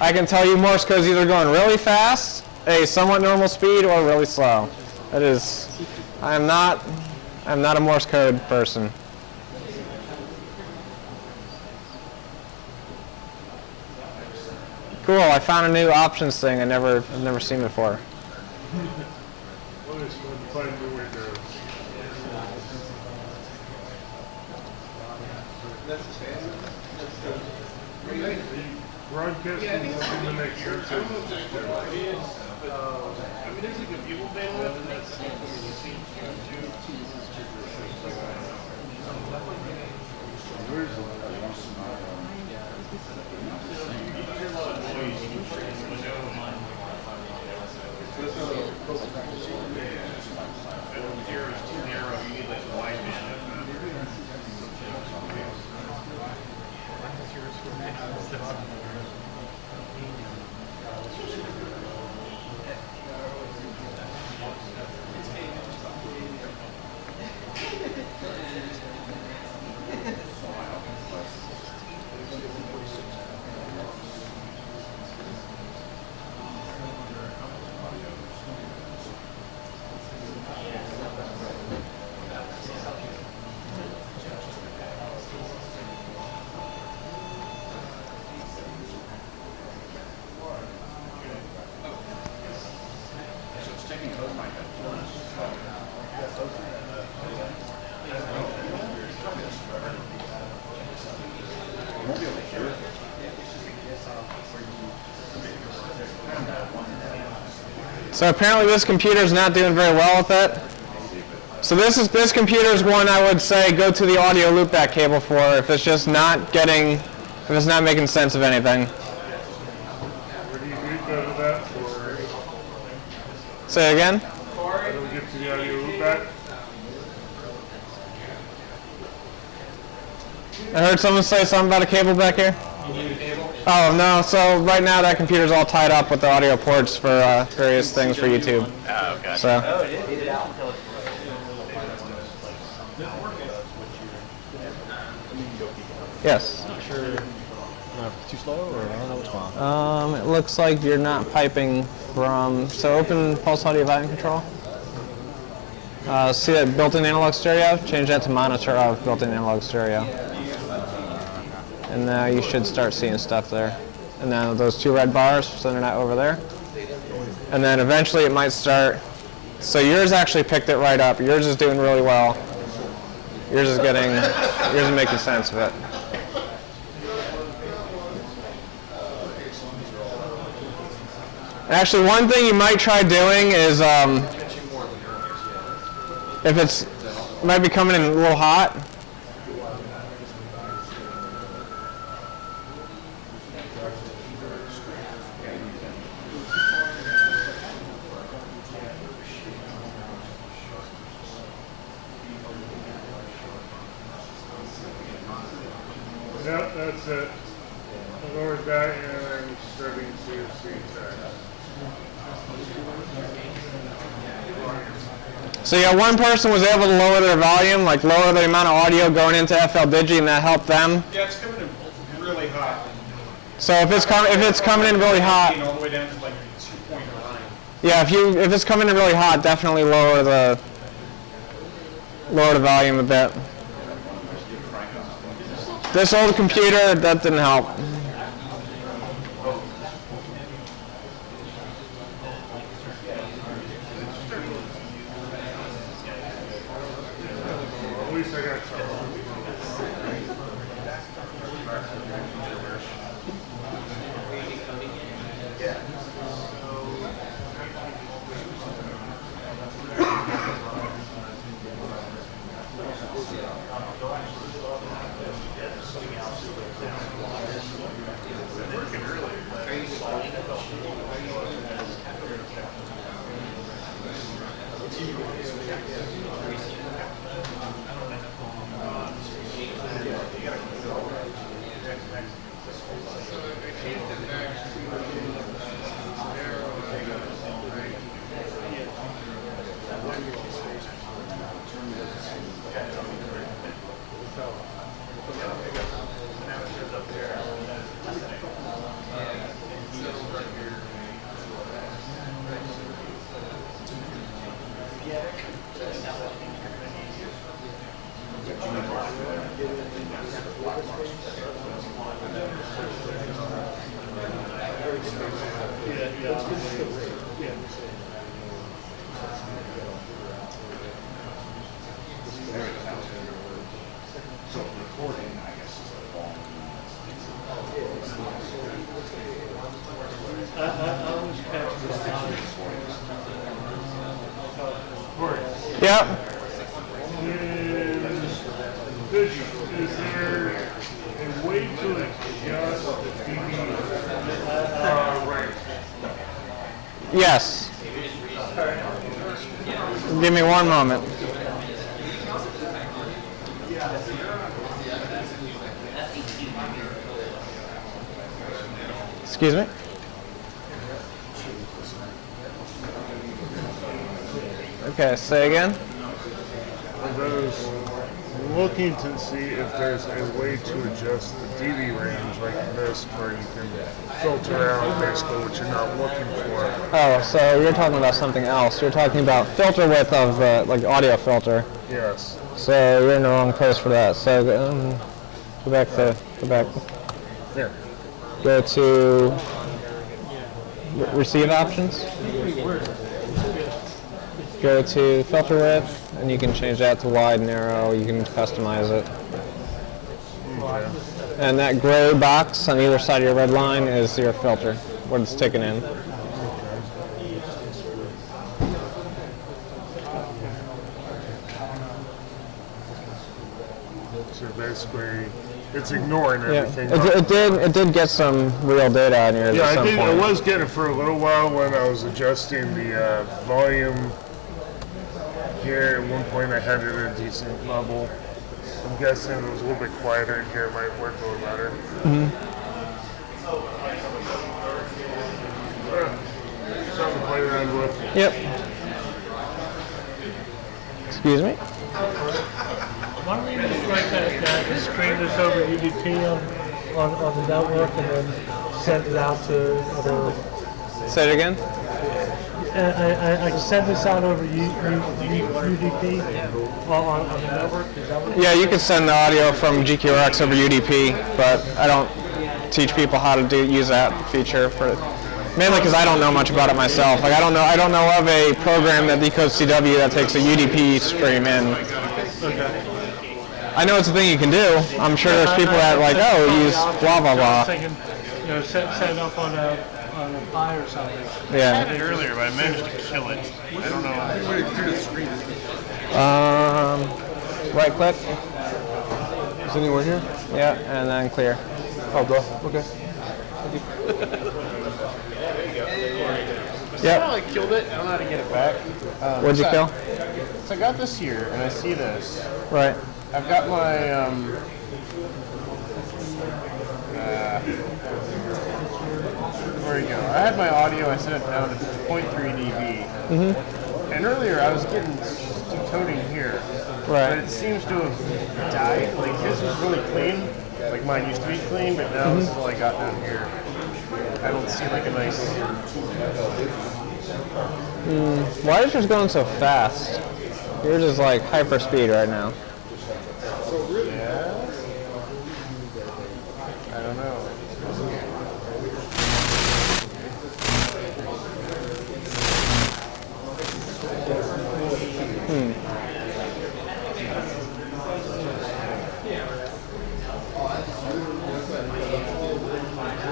I can tell you Morse code is either going really fast, a somewhat normal speed, or really slow. That is, I'm not a Morse code person. Cool, I found a new options thing I've never seen before. Broadcasting in the next year or two. I mean, there's like a bugle bandwidth, and that's So apparently this computer is not doing very well with it. So this computer is one I would say go to the audio loopback cable for if it's just not getting, if it's not making sense of anything. Where do you go to that for? Say again? How do we get to the audio loopback? I heard someone say something about a cable back here. Oh no, so right now that computer's all tied up with the audio ports for various things for YouTube. Oh, gotcha. So. Yes. Sure. Too slow, or I don't know what's going on. It looks like you're not piping from, so open PulseAudio Volume Control. See that built-in analog stereo? Change that to monitor of built-in analog stereo. And now you should start seeing stuff there. And then those two red bars, sending that over there. And then eventually it might start. So yours actually picked it right up. Yours is doing really well. Yours is making sense of it. Actually, one thing you might try doing is if it's might be coming in a little hot. Yep, that's it. Lower that and starting to see that. So yeah, one person was able to lower their volume, like lower the amount of audio going into FL Digi, and that helped them. Yeah, it's coming in really hot. So if it's coming in really hot, All the way down to like 2.9. yeah, if it's coming in really hot, definitely lower the volume a bit. This old computer, that didn't help. At least I got some. Yep. Is there a way to adjust the TV range? Yes. Give me one moment. Excuse me? Okay, say again. I was looking to see if there's a way to adjust the DB range like this where you can filter out basically what you're not looking for. Oh, so you're talking about something else. You're talking about filter width of the audio filter. Yes. So you're in the wrong place for that. So go back. Here. Go to receive options. Go to filter width, and you can change that to wide, narrow. You can customize it. Okay. And that gray box on either side of your red line is your filter, what it's taken in. basically it's ignoring Yeah, everything. it did get some real data on yours Yeah, at some point. I was getting it for a little while when I was adjusting the volume. Here, at one point, I had it at a decent level. I'm guessing if it was a little bit quieter in here, it might work a little better. Something to play around with. Yep. Excuse me. Why don't we just write that stream this over UDP on the network and then send it out to other... Say it again? I can send this out over UDP on the network? Is that what Yeah, you can send the audio from GQRX over UDP, but I don't teach people how to use that feature for mainly because I don't know much about it myself. Like I don't know of a program that decodes CW that takes a UDP stream in. I know it's a thing you can do. I'm sure there's people that like, oh, use blah blah blah. I was thinking, set up on a Pi or something. Yeah. I had it earlier, but I managed to kill it. I don't know. Right click. Is anyone here? Yeah, and then clear. Oh, bro. Okay. Yep. I killed it. I don't know how to get it back. What'd you kill? So I got this here, and I see this. Right. I've got my where you go? I had my audio. I set it down to 0.3 dB. And earlier I was getting decoding here, but it seems to have died. Like this was really clean. Like mine used to be clean, but now this is all I got down here. I don't see like a nice. Why is yours going so fast? Yours is like hyper speed right now. Yeah. I don't know.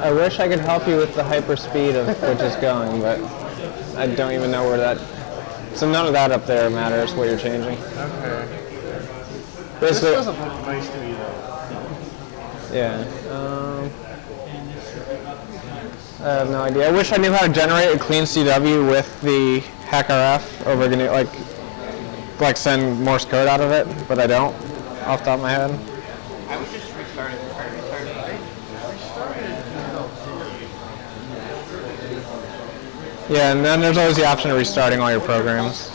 I wish I could help you with the hyper speed of which is going, but I don't even know where that. So none of that up there matters what you're changing. Okay. Basically, This doesn't look nice to me though. Yeah. I have no idea. I wish I knew how to generate a clean CW with the HackRF over GNU, like send Morse code out of it, but I don't, off the top of my head. I would just restart it. Yeah, and then there's always the option of restarting all your programs.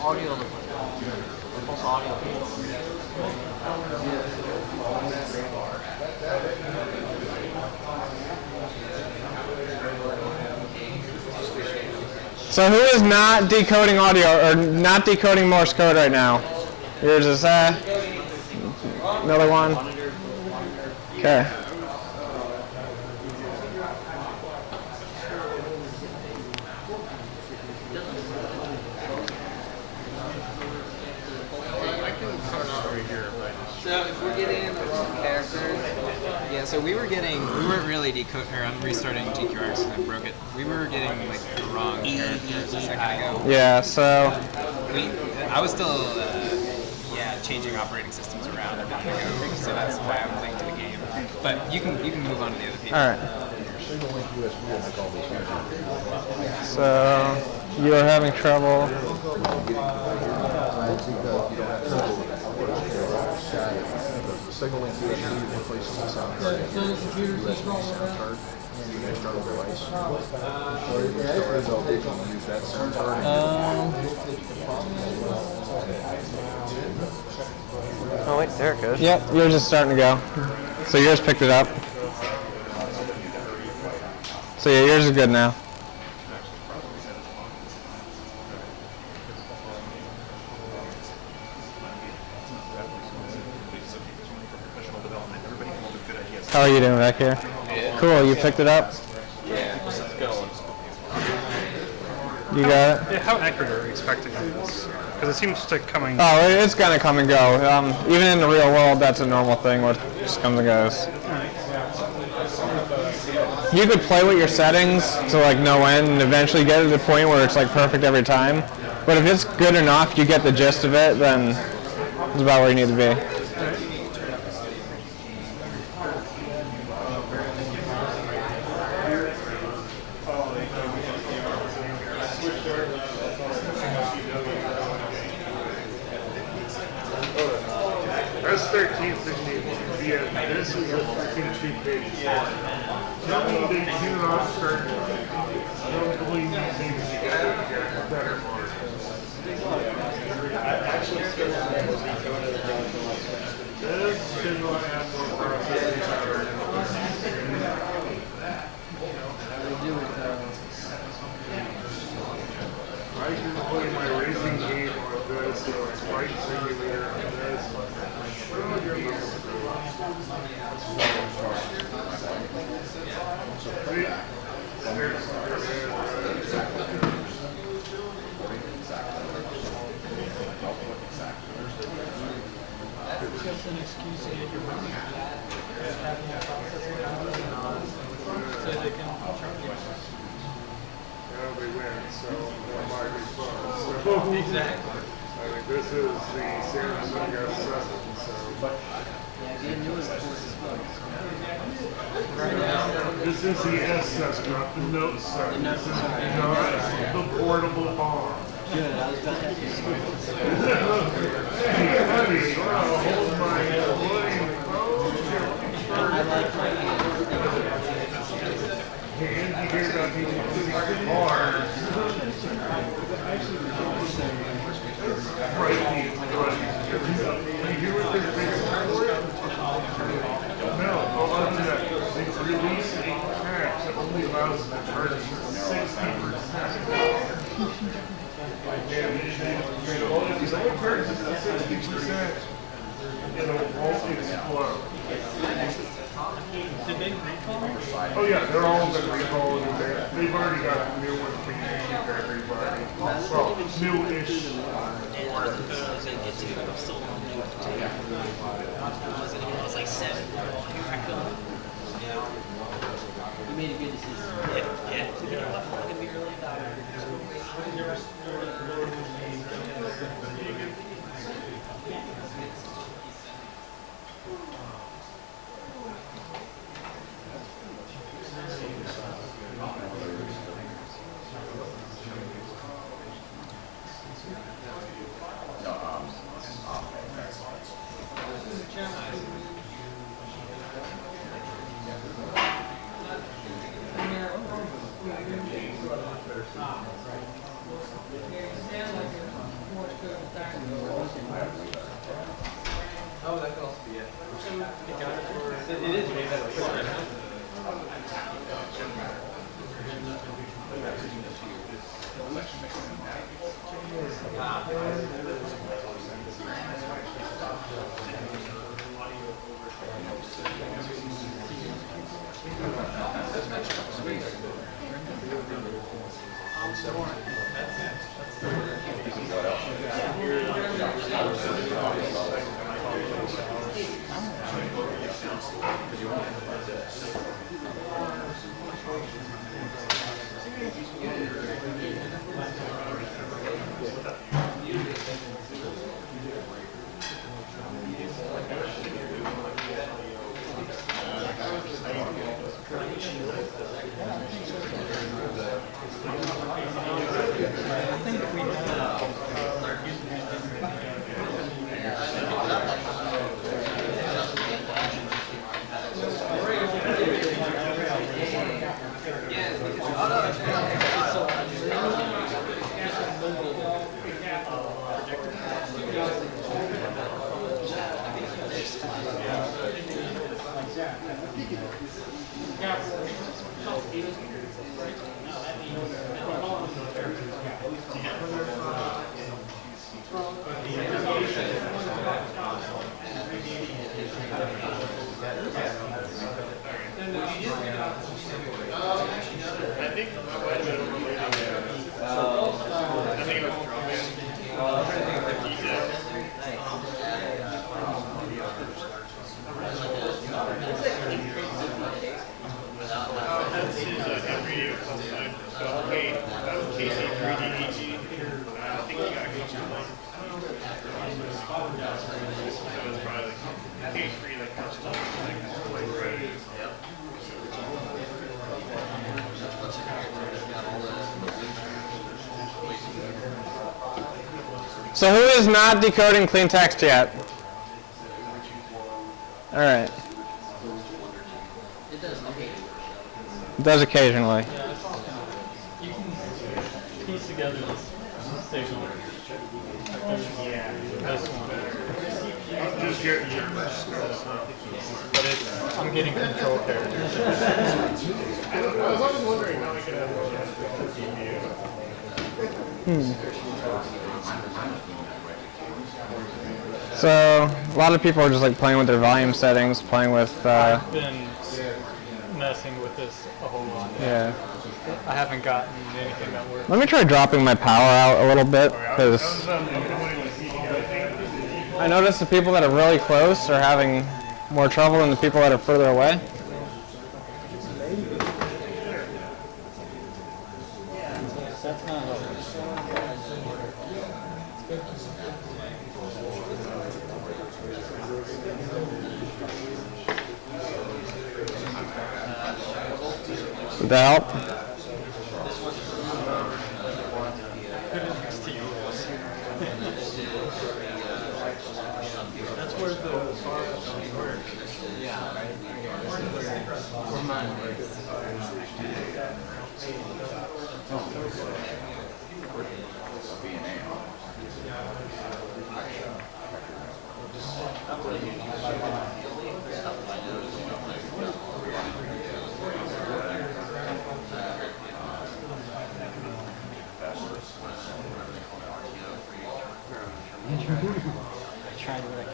So who is not decoding audio or not decoding Morse code right now? Yours is another one. Okay. So if we're getting in the wrong characters, yeah. So we weren't really decoding. Or I'm restarting GQRX and I broke it. We were getting like the wrong characters a second ago. Yeah. So. I was still changing operating systems around a minute ago, so that's why I'm late to the game. But you can move on to the other people. All right. So you are having trouble. Signaling to USB replacing the sound card. USB sound card. You can start a device. Use that sound card. Oh wait, there it goes. Yep, yours is starting to go. So yours picked it up. So yeah, yours is good now. How are you doing back here? Yeah. Cool, you picked it up? Yeah, it's going. You got it? Yeah, how accurate are we expecting on this? Because it seems to coming. Oh, it's gonna come and go. Even in the real world, that's a normal thing where it just comes and goes. You could play with your settings to like no end and eventually get to the point where it's like perfect every time. But if it's good enough, you get the gist of it, then it's about where you need to be. 13th and yeah, this is a freaking 2-page. Tell me they cannot start rumbling these things together to get better margins. This cannot have more processing power. I can play my racing game on this, so it's flight simulator on this. It's just an excuse to get your money back. Having a processing power so they can charge you. Well, they win, so more might be fun. So, Exactly. I mean, this is the Samsung S7, so. This is the S7, not the Note 7. This is not the portable bomb. Good, I was about to say. Hey, honey, hold my flame. I like my hands. Hey, you hear about people pushing hard. Right, you hear what they're saying? No, other than that, they released a patch that only allows them to charge 60%. If someone charges us 60%, it won't explode. Did they recall? Oh yeah, they're all been recalled and they've already got new ones being issued to everybody. Well, new-ish. It's like 7. You made a good decision. Yeah. So you know what? I'm going to be really Oh, that could also be it. It is way better. So who is not decoding clean text yet? All right. It does occasionally. It does occasionally. Yeah, it's all kind of, you can piece together this signal. This one. Just get But it's, I'm getting control characters. I was always wondering how I could have a So a lot of people are just like playing with their volume settings, playing with. I've been messing with this a whole lot. Yeah. I haven't gotten anything that works. Let me try dropping my power out a little bit, because I noticed the people that are really close are having more trouble than the people that are further away. That's not helpful. Did that help? That's where the RF works. Yeah, right. Where mine works. Try to like.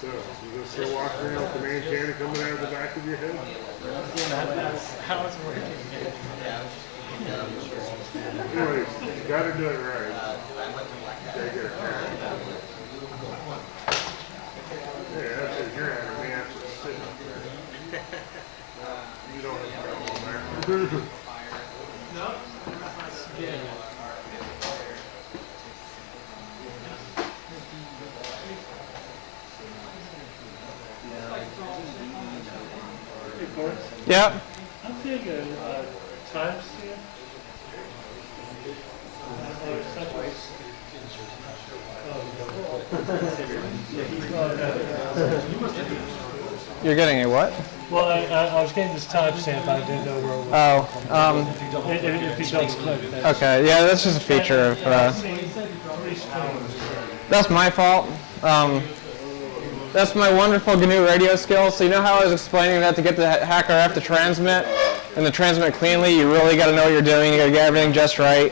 So, you just still walk around with the main cannon coming out of the back of your head? That's how it's working. Anyways, you gotta do it right. Gotta get it right. Yeah, that's it. You're at me after sitting up there. You don't have to go on there. No, that's good. Yeah. I'm taking a timestamp. You're getting a what? Well, I was getting this timestamp. I didn't know where it was. Oh. If you don't click that. Okay. Yeah, that's just a feature of. That's my fault. That's my wonderful GNU radio skills. So you know how I was explaining that to get the hacker F to transmit and to transmit cleanly, you really got to know what you're doing. You got to get everything just right.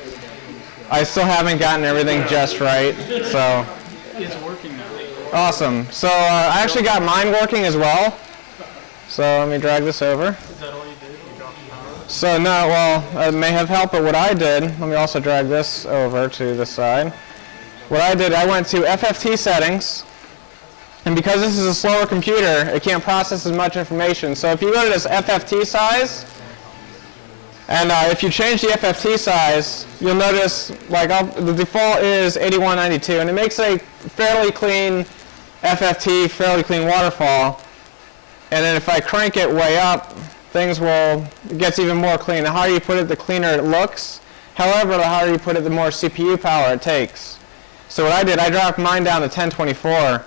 I still haven't gotten everything just right. So. It's working now. Awesome. So I actually got mine working as well. So let me drag this over. Is that all you did? You dropped the power? So no, well, it may have helped, but what I did, let me also drag this over to the side. What I did, I went to FFT settings, and because this is a slower computer, it can't process as much information. So if you go to this FFT size, and if you change the FFT size, you'll notice like the default is 8192, and it makes a fairly clean FFT, fairly clean waterfall. And then if I crank it way up, it gets even more clean. The higher you put it, the cleaner it looks. However, the higher you put it, the more CPU power it takes. So what I did, I dropped mine down to 1024.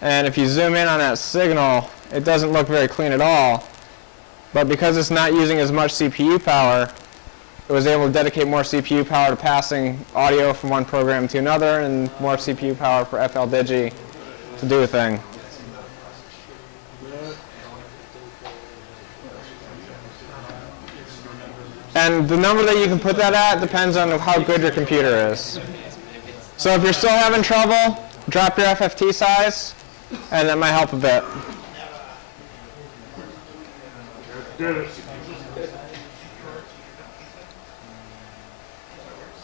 And if you zoom in on that signal, it doesn't look very clean at all. But because it's not using as much CPU power, it was able to dedicate more CPU power to passing audio from one program to another, and more CPU power for FL Digi to do a thing. And the number that you can put that at depends on how good your computer is. So if you're still having trouble, drop your FFT size, and that might help a bit. Did it.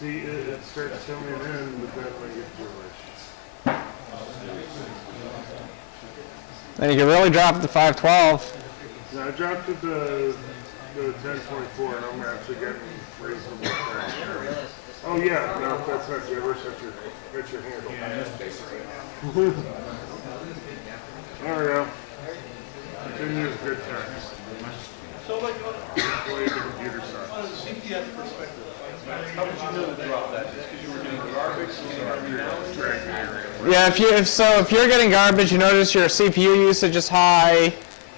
See, it starts coming in, but then when you get too much. And you can really drop it to 512. Now I dropped it to 1024, and I'm actually getting reasonable traction. Oh yeah, no, that's not gibberish, that's your handle. There we go. Continues good times. So like on the computer side. On a CPS perspective, how did you know to drop that? Just because you were getting garbage? Yeah, if you're getting garbage, you notice your CPU usage is high.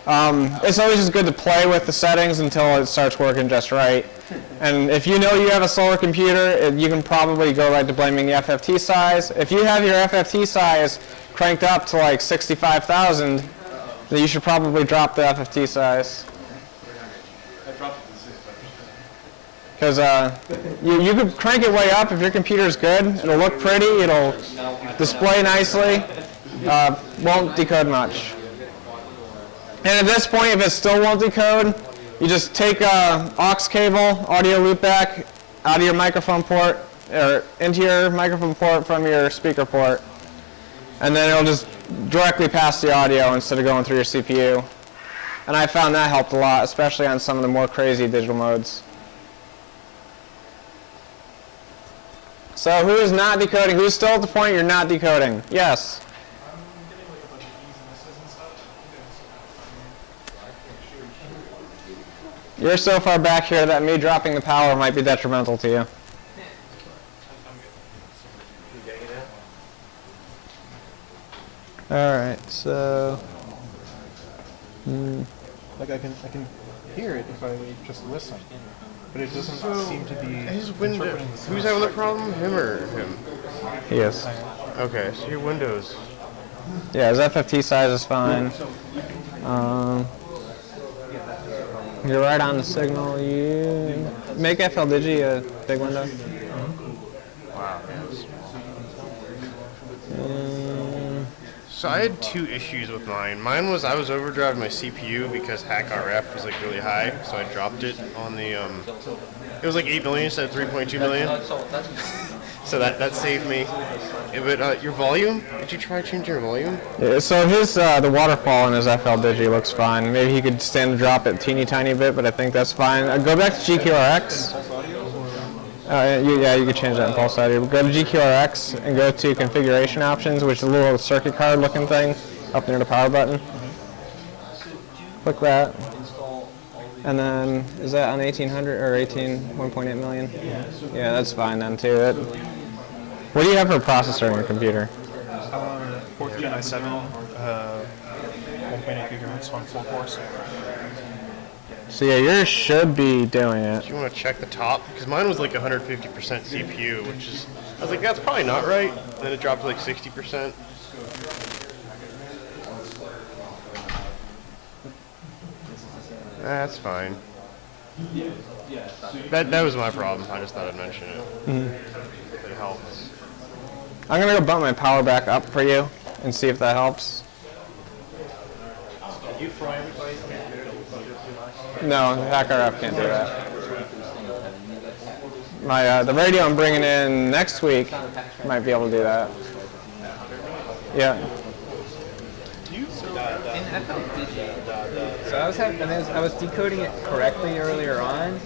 It's always just good to play with the settings until it starts working just right. And if you know you have a slower computer, you can probably go right to blaming the FFT size. If you have your FFT size cranked up to like 65,000, then you should probably drop the FFT size. Because you could crank it way up if your computer's good. It'll look pretty. It'll display nicely. Won't decode much. And at this point, if it still won't decode, you just take a aux cable, audio loopback, out of your microphone port, or into your microphone port from your speaker port, and then it'll just directly pass the audio instead of going through your CPU. And I found that helped a lot, especially on some of the more crazy digital modes. So who is not decoding? Who's still at the point you're not decoding? Yes. You're so far back here that me dropping the power might be detrimental to you. All right, so Like I can hear it if I just listen, but it doesn't seem to be. His window. Who's having the problem? Him or him? he is. Okay, so your Windows. Yeah, his FFT size is fine. You're right on the signal. You make FL Digi a big window. Wow. So I had two issues with mine. Mine was I was overdriving my CPU because hack RF was like really high, so I dropped it on the it was like 8 million instead of 3.2 million. So that saved me. Yeah, but your volume? Did you try changing your volume? Yeah, so his the waterfall in his FL Digi looks fine. Maybe he could stand to drop it a teeny tiny bit, but I think that's fine. Go back to GQRX. Yeah, you could change that in PulseAudio. Go to GQRX and go to Configuration Options, which is a little circuit card looking thing up near the power button. Click that. And then, is that on 1800 or 1.8 million? Yeah, that's fine then too. What do you have for a processor in your computer? 4th Gen i7, 1.8 gigahertz on 4 cores. So yeah, yours should be doing it. Do you want to check the top? Because mine was like 150% CPU, which is, I was like, that's probably not right. Then it dropped to like 60%. That's fine. That was my problem. I just thought I'd mention it. Mm-hmm. It helps. I'm gonna go bump my power back up for you and see if that helps. You fry everybody? No, hack RF can't do that. My the radio I'm bringing in next week might be able to do that. Yeah. In FL Digi, so I was decoding it correctly earlier on,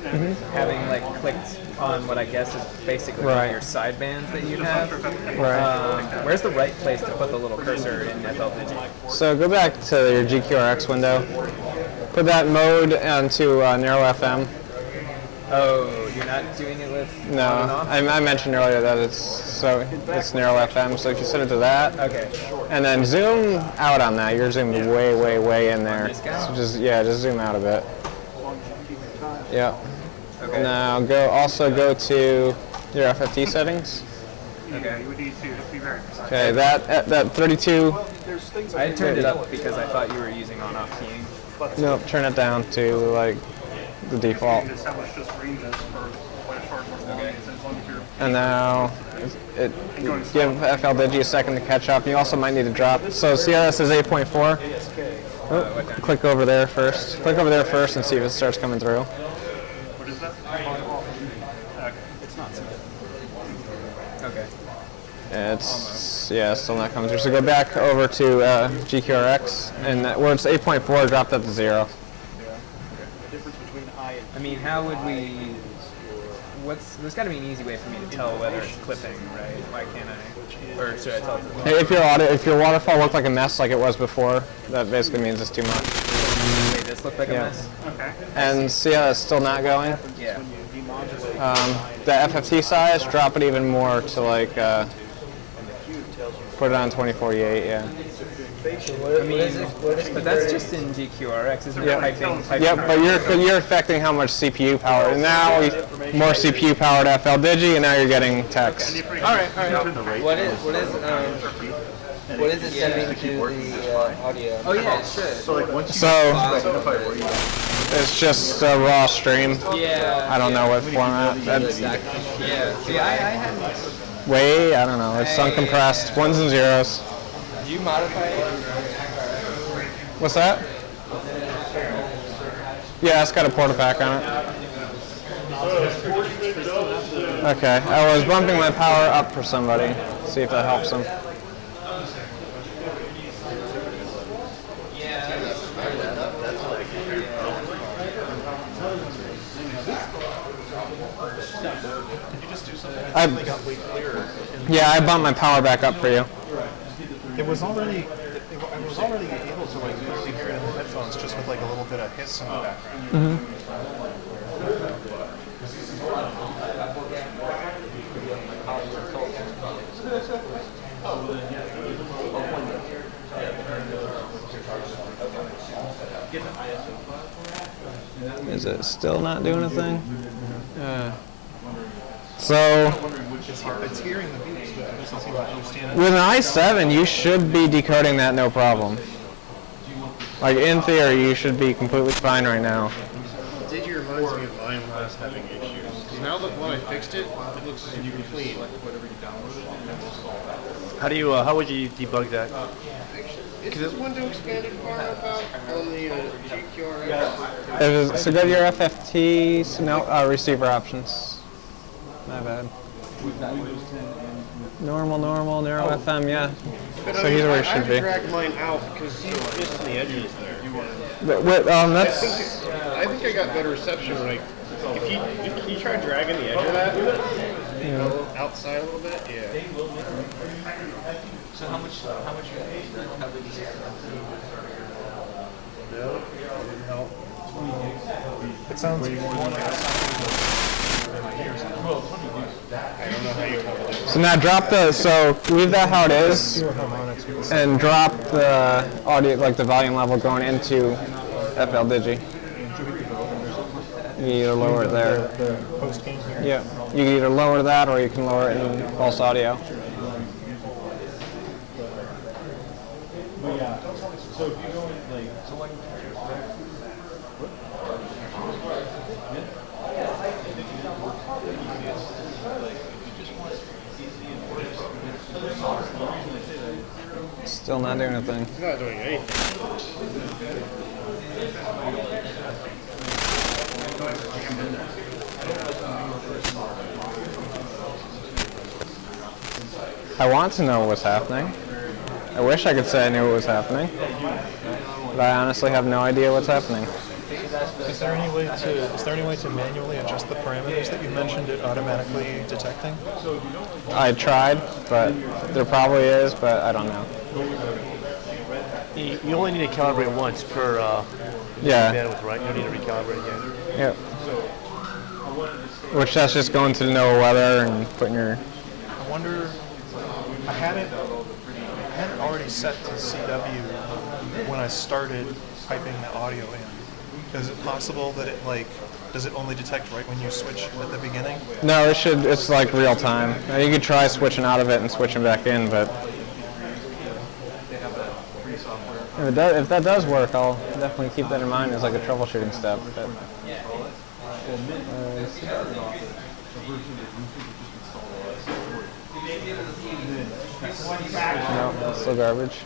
having like clicked on what I guess is basically one of your sidebands that you have. Right. Where's the right place to put the little cursor in FL Digi? So go back to your GQRX window. Put that mode onto narrow FM. Oh, you're not doing it with No, on and off? I mentioned earlier that it's narrow FM. So if you set it to that, okay, and then zoom out on that, you're zoomed way in there. So just zoom out a bit. Yeah. Okay. Now also go to your FFT settings. Okay. You would need to be very precise. Okay, that 32. I had turned it up because I thought you were using on-off keying. Nope, turn it down to like the default. And now give FL Digi a second to catch up. You also might need to drop. So see how this is 8.4? Oh, click over there first. Click over there first and see if it starts coming through. What is that? It's not set. Okay. It's still not coming through. So go back over to GQRX, and where it's 8.4, drop that to 0. I mean, how would we? There's got to be an easy way for me to tell whether it's clipping, right? Why can't I? Or should I tell it? Hey, if your waterfall looked like a mess like it was before, that basically means it's too much. Say this this looked like a mess. Okay. And see how it's still not going? Yeah. The FFT size, drop it even more to like, put it on 2048, yeah. I mean, but that's just in GQRX, isn't it? Typing Yep, but you're affecting how much CPU power. And now more CPU powered FL Digi, and now you're getting text. All right. What is it sending to the audio? Oh yeah, it should. So like once you So it's just a raw stream. Yeah. I don't know what format. That's Yeah. See, I hadn't. way, I don't know. It's uncompressed, ones and zeros. Do you modify it? What's that? Yeah, it's got a porta pack on it. Okay, I was bumping my power up for somebody. See if that helps them. I bumped my power back up for you. It was already able to like clearly hear it in the headphones just with like a little bit of hiss in the background. Is it still not doing a thing? So It's hearing the beats, but it doesn't seem to understand it. with an i7, you should be decoding that no problem. Like in theory, you should be completely fine right now. Digi reminds me of IMLS having issues. Because now that when I fixed it, it looks super clean. How would you debug that? Is this window expanded far about on the GQRX? So go to your FFT, receiver options. My bad. Normal, narrow FM, yeah. But So he's where he I should be. dragged mine out because he's just on the edges there. That's... I think I got better reception when if you try dragging the edge of that, outside a little bit, yeah. So how much you pay for coverage? No, it didn't help. It sounds I don't know how you cover it. So now leave that how it is, and drop the audio, like the volume level going into FL Digi. You either lower it there. Yeah, you can either lower that or you can lower it in PulseAudio. So if you go in Still not doing a thing. It's not doing anything. I want to know what's happening. I wish I could say I knew what was happening, but I honestly have no idea what's happening. Is there any way to manually adjust the parameters that you mentioned it automatically detecting? I tried, but there probably is, but I don't know. You only need to calibrate once per bandwidth, right? You don't need to recalibrate again. Yep. Which that's just going to the NOAA weather and putting your... I wonder, I had it already set to CW when I started piping the audio in. Is it possible that does it only detect right when you switch at the beginning? No, it's like real time. You could try switching out of it and switching back in, but if that does work, I'll definitely keep that in mind as like a troubleshooting step. But, no, that's still garbage.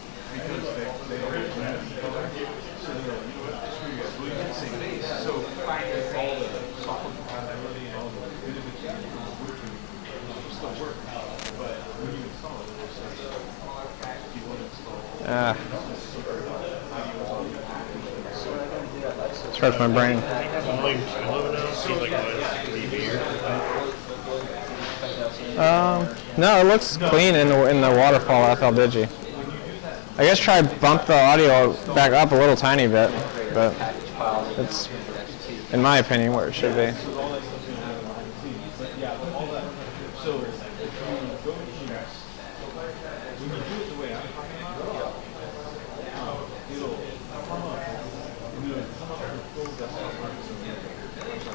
Starts my brain. No, it looks clean in the waterfall FL Digi. I guess try bump the audio back up a little tiny bit, but It's, in my opinion, where it should be.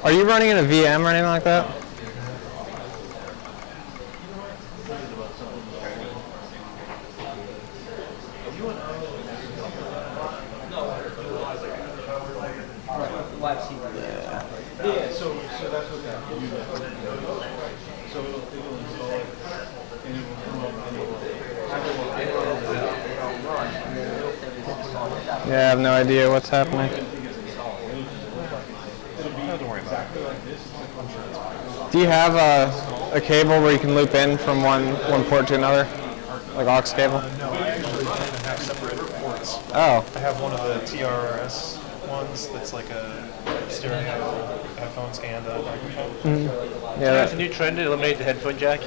Are you running in a VM or anything like that? Yeah, so that's what that is. So it'll install it, and it will come up and Yeah, I have no idea what's happening. Don't worry about it. Do you have a cable where you can loop in from one port to another? Like aux cable? No, I actually have separate ports. Oh. I have one of the TRS ones that's like a stereo headphones and a microphone. Mm-hmm. Yeah, There's a new trend to eliminate the headphone jack.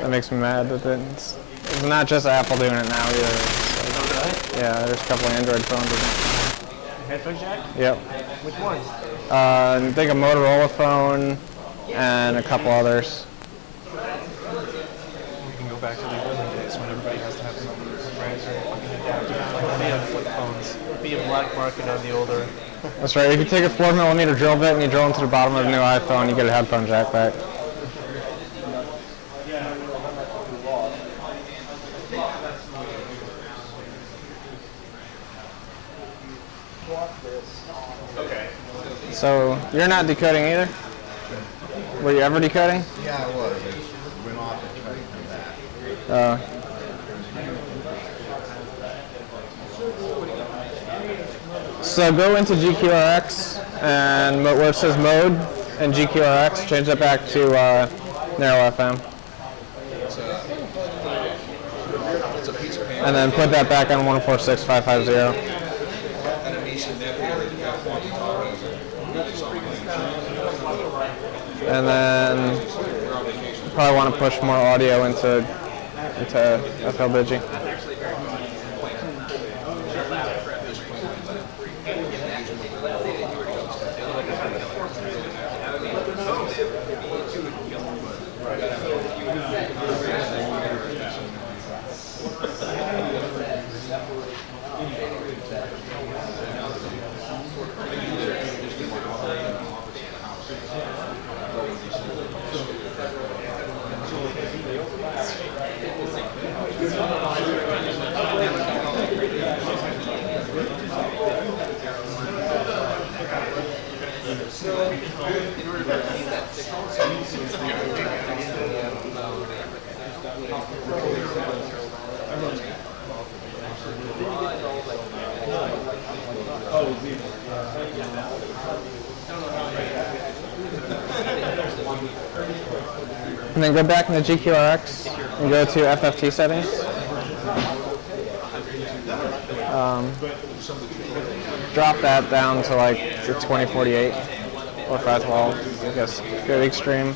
that makes me mad that it's not just Apple doing it now either. Yeah, there's a couple of Android phones with Headphone jack? it. Yep. Which ones? I think a Motorola phone and a couple others. You can go back to the early days when everybody has to have some proprietary fucking adapter, like when they have flip phones. Be a black market on the older. That's right. If you take a 4mm drill bit and you drill into the bottom of a new iPhone, you get a headphone jack back. So you're not decoding either? Were you ever decoding? Yeah, I was. I went off and tried to come back. So go into GQRX and where it says mode and GQRX, change that back to narrow FM. And then put that back on 146550. And then probably want to push more audio into FL Digi. And then go back into GQRX and go to FFT settings. Drop that down to like the 2048 or 512. I guess go to extreme.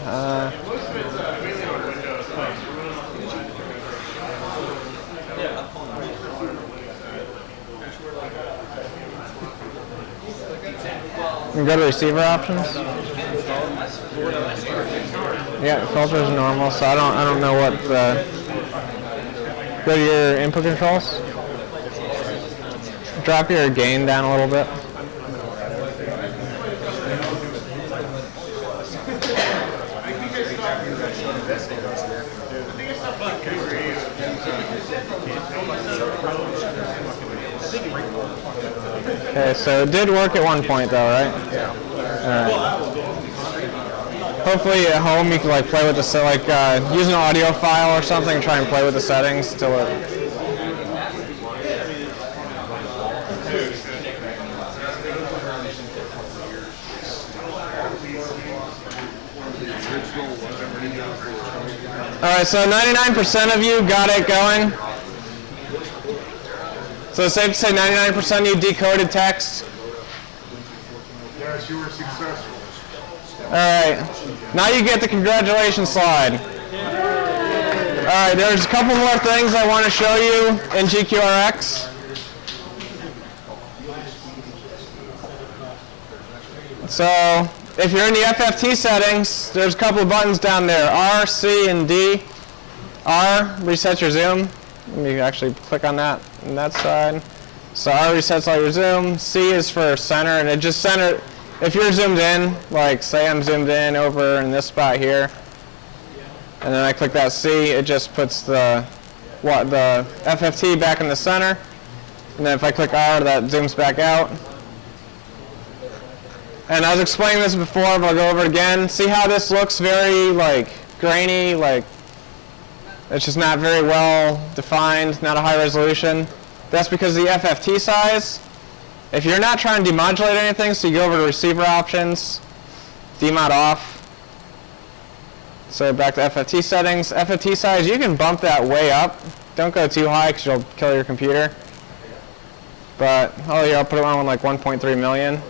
And go to receiver options. Yeah, filter is normal, so I don't know what go to your input controls. Drop your gain down a little bit. Okay, so it did work at one point though, right? Yeah. All right. Hopefully at home you can like play with the use an audio file or something, try and play with the settings till it. All right, so 99% of you got it going. So it's safe to say 99% of you decoded text. Yes, you were successful. All right, now you get the congratulations slide. All right, there's a couple more things I want to show you in GQRX. So if you're in the FFT settings, there's a couple of buttons down there, R, C, and D. R resets your zoom. Let me actually click on that side. So R resets all your zoom. C is for center, and it just center. If you're zoomed in, like say I'm zoomed in over in this spot here, and then I click that C, it just puts the FFT back in the center. And then if I click R, that zooms back out. And I was explaining this before, but I'll go over it again. See how this looks very like grainy, like it's just not very well defined, not a high resolution. That's because of the FFT size. If you're not trying to demodulate anything, so you go over to receiver options, demod off. So back to FFT settings. FFT size, you can bump that way up. Don't go too high because you'll kill your computer. But, oh yeah, I'll put it on like 1.3 million.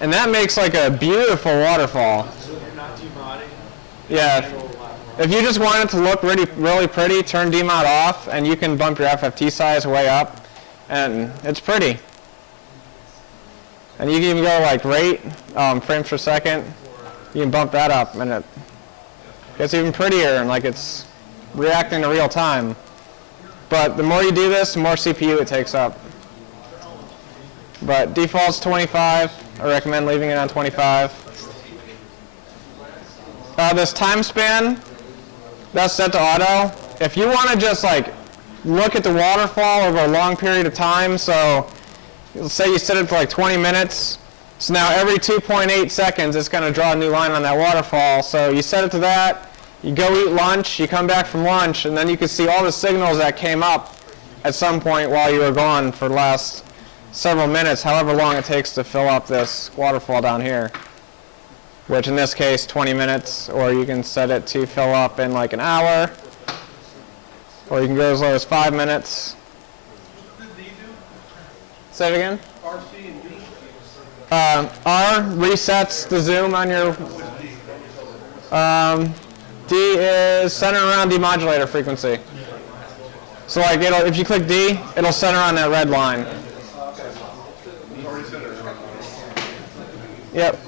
And that makes like a beautiful waterfall. So if you're not demodding, yeah. If you just want it to look really, really pretty, turn demod off, and you can bump your FFT size way up, and it's pretty. And you can even go like rate, frames per second. You can bump that up, and it gets even prettier, and like it's reacting to real time. But the more you do this, the more CPU it takes up. But default's 25. I recommend leaving it on 25. This time span, that's set to auto. If you want to just like look at the waterfall over a long period of time, so let's say you set it for like 20 minutes, so now every 2.8 seconds it's going to draw a new line on that waterfall. So you set it to that, you go eat lunch, you come back from lunch, and then you can see all the signals that came up at some point while you were gone for the last several minutes, however long it takes to fill up this waterfall down here, which in this case 20 minutes, or you can set it to fill up in like an hour, or you can go as low as 5 minutes. Say it again? R resets the zoom on your D is center around demodulator frequency. So like if you click D, it'll center on that red line. Yep.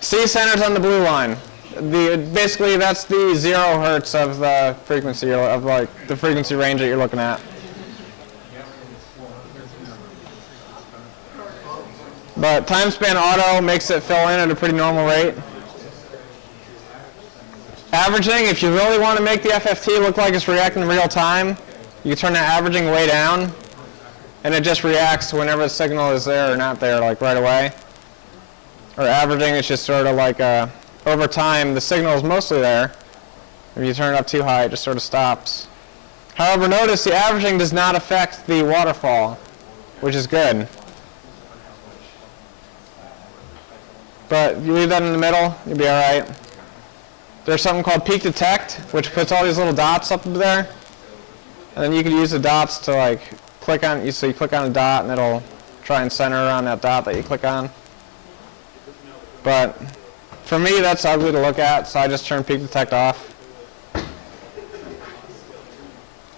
C centers on the blue line. Basically that's the 0 hertz of the frequency of like the frequency range that you're looking at. But time span auto makes it fill in at a pretty normal rate. Averaging, if you really want to make the FFT look like it's reacting in real time, you can turn that averaging way down, and it just reacts whenever the signal is there or not there, like right away. Or averaging is just sort of like over time, the signal is mostly there. If you turn it up too high, it just sort of stops. However, notice the averaging does not affect the waterfall, which is good. But you leave that in the middle, you'll be all right. There's something called peak detect, which puts all these little dots up there. And then you can use the dots to like click on, so you click on a dot and it'll try and center around that dot that you click on. But for me, that's ugly to look at, so I just turn peak detect off.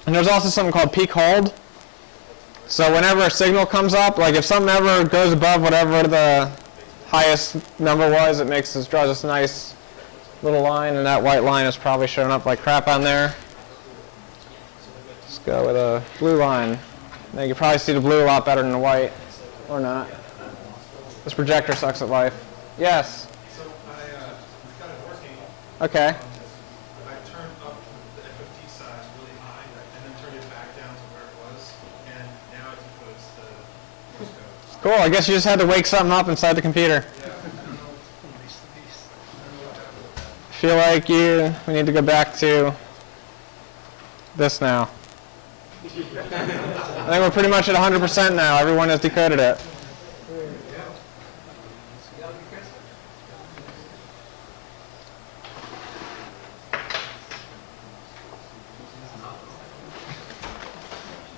And there's also something called peak hold. So whenever a signal comes up, like if something ever goes above whatever the highest number was, it draws this nice little line, and that white line is probably showing up like crap on there. Let's go with a blue line. Now you can probably see the blue a lot better than the white, or not. This projector sucks at life. Yes? So I got it working. Okay. I turned up the FFT size really high and then turned it back down to where it was, and now it decodes the Morse code. Cool, I guess you just had to wake something up inside the computer. I feel like we need to go back to this now. I think we're pretty much at 100% now. Everyone has decoded it.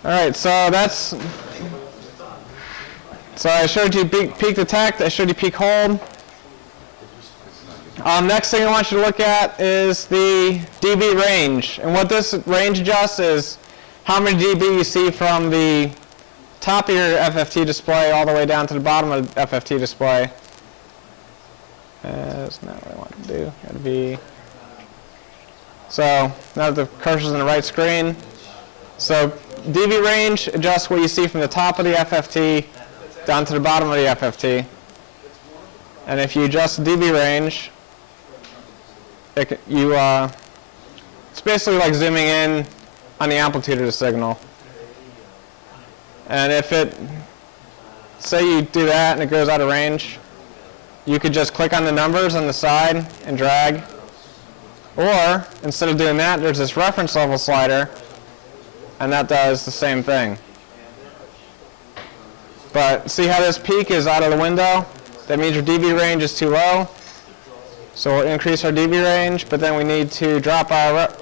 All right, so I showed you peak detect, I showed you peak hold. Next thing I want you to look at is the dB range. And what this range adjusts is how many dB you see from the top of your FFT display all the way down to the bottom of the FFT display. That's not what I want to do. Got to be. So now that the cursor's in the right screen. So dB range adjusts what you see from the top of the FFT down to the bottom of the FFT. And if you adjust dB range, it's basically like zooming in on the amplitude of the signal. And if say you do that and it goes out of range, you could just click on the numbers on the side and drag. Or, instead of doing that, there's this reference level slider, and that does the same thing. But see how this peak is out of the window? That means your dB range is too low. So we'll increase our dB range, but then we need to drop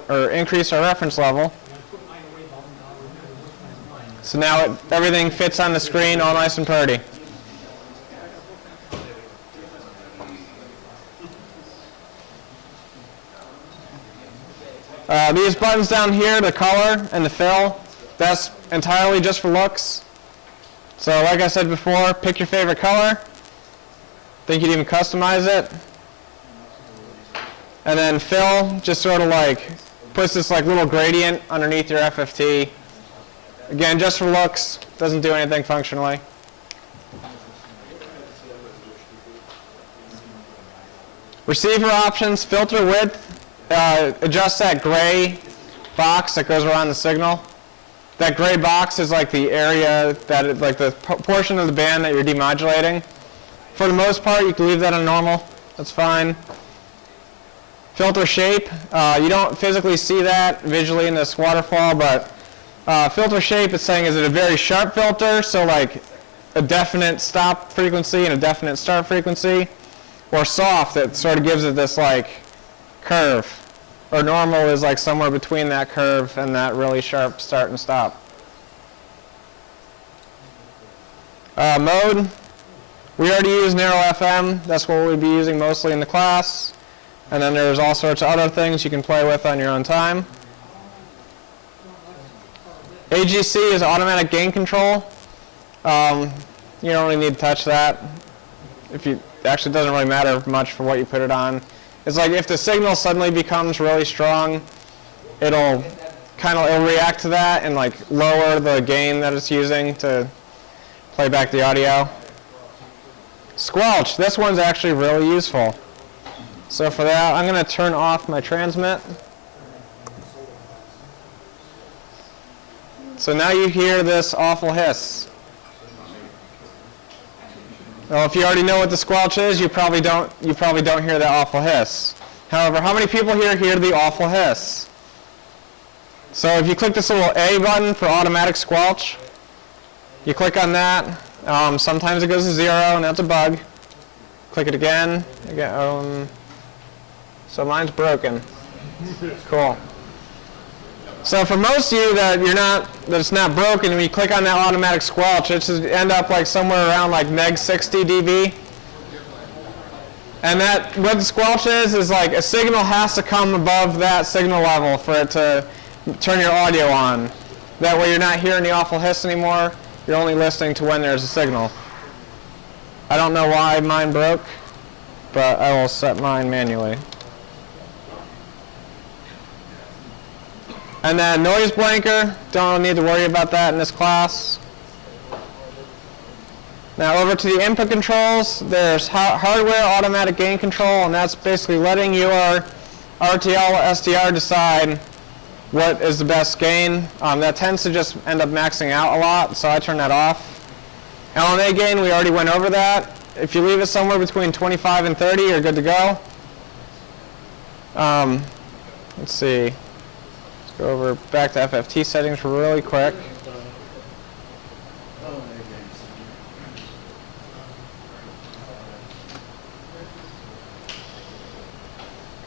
or increase our reference level. So now everything fits on the screen all nice and pretty. These buttons down here, the color and the fill, that's entirely just for looks. So like I said before, pick your favorite color. Think you'd even customize it. And then fill just sort of like puts this like little gradient underneath your FFT. Again, just for looks, doesn't do anything functionally. Receiver options, filter width. Adjust that gray box that goes around the signal. That gray box is like the area that, like the portion of the band that you're demodulating. For the most part, you can leave that on normal. That's fine. Filter shape. You don't physically see that visually in this waterfall, but filter shape is saying, is it a very sharp filter, so like a definite stop frequency and a definite start frequency, or soft that sort of gives it this like curve, or normal is like somewhere between that curve and that really sharp start and stop. Mode, we already use narrow FM. That's what we'll be using mostly in the class. And then there's all sorts of other things you can play with on your own time. AGC is automatic gain control. You don't really need to touch that. Actually, it doesn't really matter much for what you put it on. It's like if the signal suddenly becomes really strong, it'll react to that and like lower the gain that it's using to play back the audio. Squelch, this one's actually really useful. So for that, I'm going to turn off my transmit. So now you hear this awful hiss. Well, if you already know what the squelch is, you probably don't hear that awful hiss. However, how many people here hear the awful hiss? So if you click this little A button for automatic squelch, you click on that. Sometimes it goes to 0, and that's a bug. Click it again. So mine's broken. Cool. So for most of you that it's not broken, when you click on that automatic squelch, it should end up like somewhere around like neg 60 dB. And what the squelch is like a signal has to come above that signal level for it to turn your audio on. That way you're not hearing the awful hiss anymore. You're only listening to when there's a signal. I don't know why mine broke, but I will set mine manually. And then noise blanker, don't need to worry about that in this class. Now over to the input controls, there's hardware automatic gain control, and that's basically letting your RTL SDR decide what is the best gain. That tends to just end up maxing out a lot, so I turn that off. LNA gain, we already went over that. If you leave it somewhere between 25 and 30, you're good to go. Let's see. Go over back to FFT settings really quick.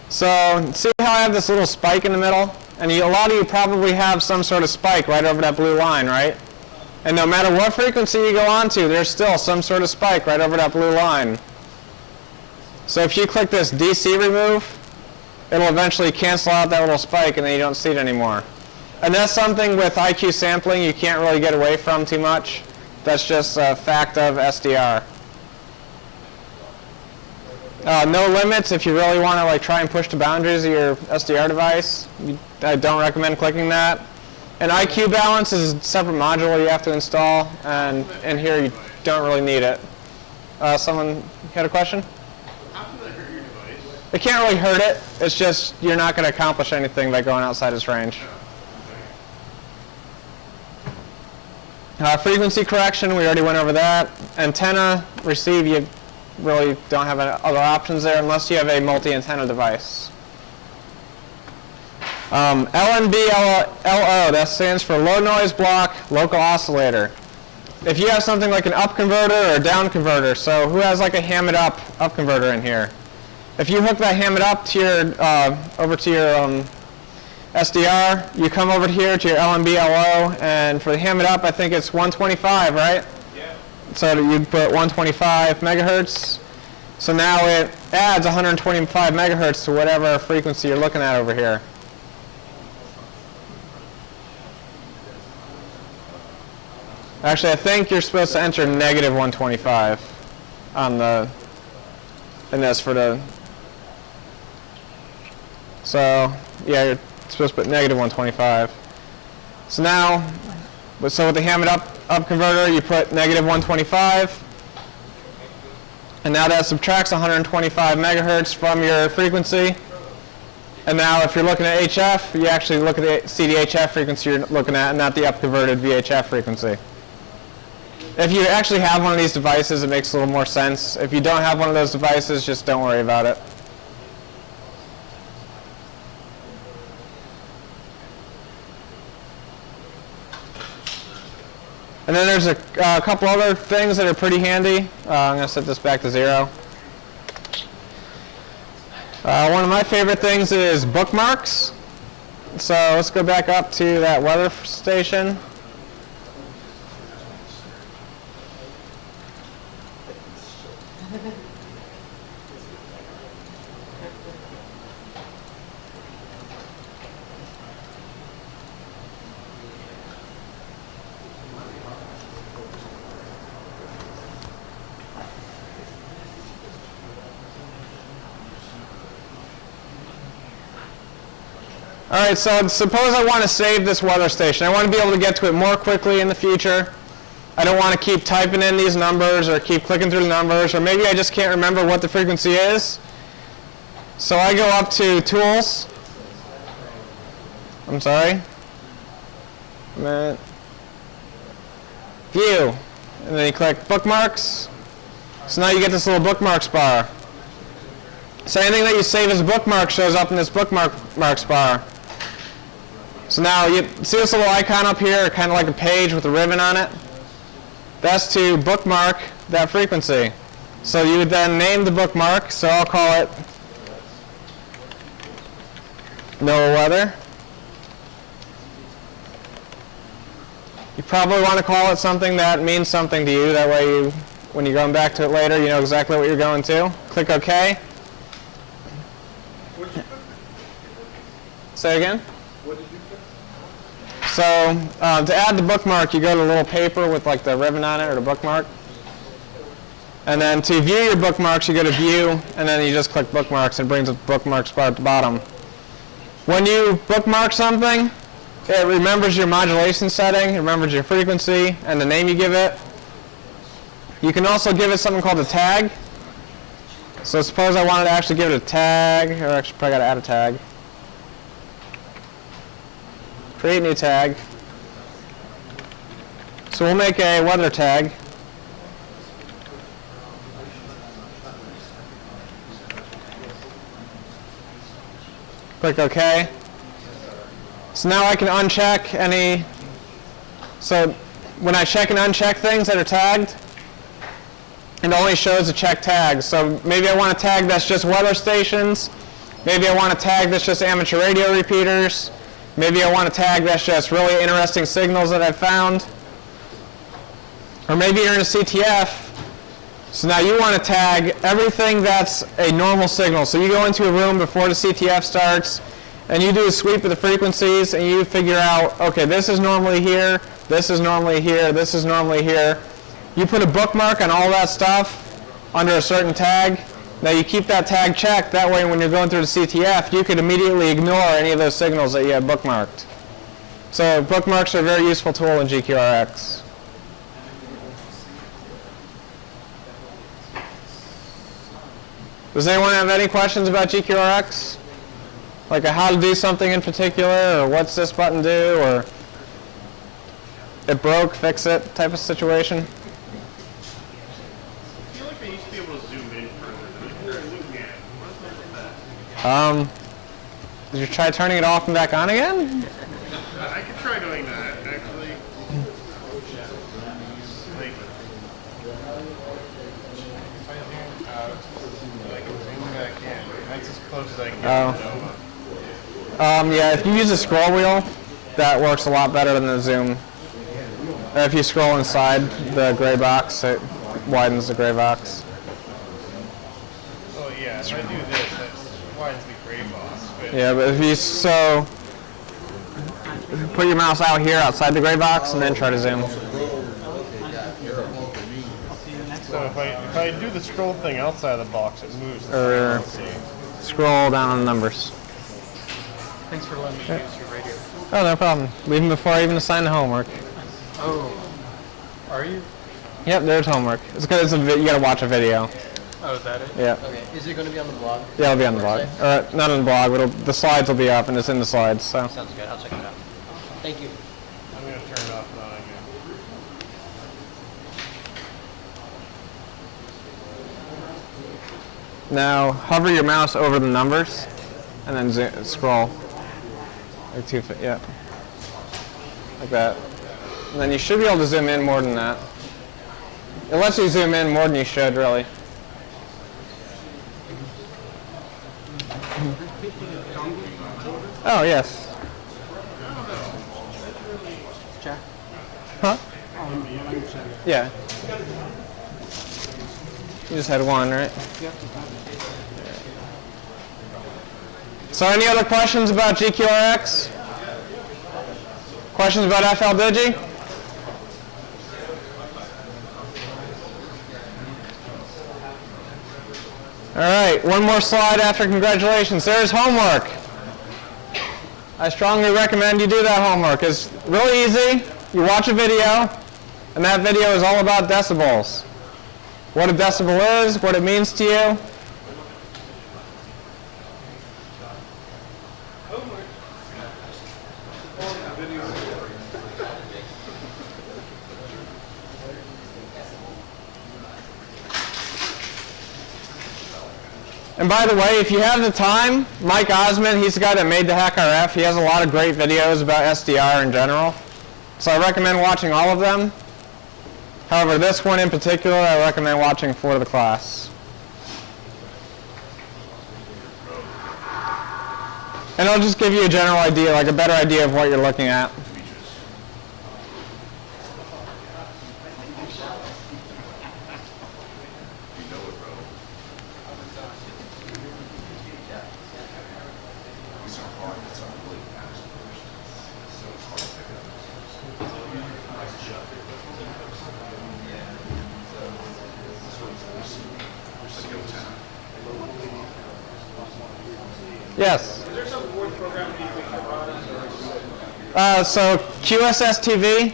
So see how I have this little spike in the middle? And a lot of you probably have some sort of spike right over that blue line, right? And no matter what frequency you go on to, there's still some sort of spike right over that blue line. So if you click this DC remove, it'll eventually cancel out that little spike and then you don't see it anymore. And that's something with IQ sampling you can't really get away from too much. That's just a fact of SDR. No limits if you really want to like try and push the boundaries of your SDR device. I don't recommend clicking that. An IQ balance is a separate module you have to install, and in here you don't really need it. Someone had a question? How can that hurt your device? It can't really hurt it. It's just you're not going to accomplish anything by going outside its range. Frequency correction, we already went over that. Antenna, receive, you really don't have any other options there unless you have a multi-antenna device. LNB-LO, that stands for low noise block local oscillator. If you have something like an up converter or a down converter, so who has like a ham-it up converter in here? If you hook that ham-it up to your, over to your SDR, you come over here to your LNB-LO, and for the ham-it up, I think it's 125, right? Yeah. So you put 125 megahertz. So now it adds 125 megahertz to whatever frequency you're looking at over here. Actually, I think you're supposed to enter negative 125 on the, in this for the, so yeah, you're supposed to put negative 125. So now, so with the ham-it up converter, you put negative 125, and now that subtracts 125 megahertz from your frequency. And now if you're looking at HF, you actually look at the CDHF frequency you're looking at, and not the up-converted VHF frequency. If you actually have one of these devices, it makes a little more sense. If you don't have one of those devices, just don't worry about it. And then there's a couple other things that are pretty handy. I'm going to set this back to 0. One of my favorite things is bookmarks. So let's go back up to that weather station. All right, so suppose I want to save this weather station. I want to be able to get to it more quickly in the future. I don't want to keep typing in these numbers or keep clicking through the numbers, or maybe I just can't remember what the frequency is. So I go up to Tools. I'm sorry. View. And then you click Bookmarks. So now you get this little bookmarks bar. So anything that you save as a bookmark shows up in this bookmarks bar. So now you see this little icon up here, kind of like a page with a ribbon on it? That's to bookmark that frequency. So you would then name the bookmark, so I'll call it NOAA weather. You probably want to call it something that means something to you, that way you, when you're going back to it later, you know exactly what you're going to. Click OK. Say again? So to add the bookmark, you go to a little paper with like the ribbon on it or the bookmark. And then to view your bookmarks, you go to View, and then you just click Bookmarks, and it brings the bookmarks bar at the bottom. When you bookmark something, it remembers your modulation setting, it remembers your frequency, and the name you give it. You can also give it something called a tag. So suppose I wanted to actually give it a tag, or actually probably got to add a tag. Create new tag. So we'll make a weather tag. Click OK. So now I can uncheck any. So when I check and uncheck things that are tagged, it only shows the check tags. So maybe I want a tag that's just weather stations. Maybe I want a tag that's just amateur radio repeaters. Maybe I want a tag that's just really interesting signals that I've found. Or maybe you're in a CTF, so now you want to tag everything that's a normal signal. So you go into a room before the CTF starts, and you do a sweep of the frequencies, and you figure out, okay, this is normally here, this is normally here, this is normally here. you put a bookmark on all that stuff under a certain tag. Now you keep that tag checked. That way when you're going through the CTF, you could immediately ignore any of those signals that you have bookmarked. So bookmarks are a very useful tool in GQRX. Does anyone have any questions about GQRX? Like how to do something in particular, or what's this button do, or it broke, fix it type of situation? I feel like I used to be able to zoom in further. Did you try turning it off and back on again? I could try doing that, actually. I can zoom back in. That's as close as I can get to Nova. Yeah, if you use a scroll wheel, that works a lot better than the zoom. If you scroll inside the gray box, it widens the gray box. Oh yeah, if I do this, that widens the gray box. But Yeah, but if you put your mouse out here outside the gray box and then try to zoom. so if I do the scroll thing outside the box, it moves. Or scroll down on the numbers. Thanks for letting me use your radio. Oh, no problem. Even before I even assign the homework. Oh. Are you? Yep, there's homework. It's because you got to watch a video. Oh, is that it? Yeah. Okay, is it going to be on the blog? Yeah, it'll be on the blog. Or not on the blog, but the slides will be up, and it's in the slides. So. Sounds good. I'll check it out. Thank you. I'm going to turn it off and on again. Now hover your mouse over the numbers, and then scroll. Like yeah. Like that. And then you should be able to zoom in more than that. It lets you zoom in more than you should, really. Oh, yes. Huh? Yeah. You just had one, right? So any other questions about GQRX? Questions about FL Digi? All right, one more slide after congratulations. There's homework. I strongly recommend you do that homework. It's really easy. You watch a video, and that video is all about decibels. What a decibel is, what it means to you. And by the way, if you have the time, Mike Osmond, he's the guy that made the Hack RF. He has a lot of great videos about SDR in general. So I recommend watching all of them. However, this one in particular, I recommend watching for the class. And it'll just give you a general idea, like a better idea of what you're looking at. Yes. Is there some board program that you can run? So QSS TV,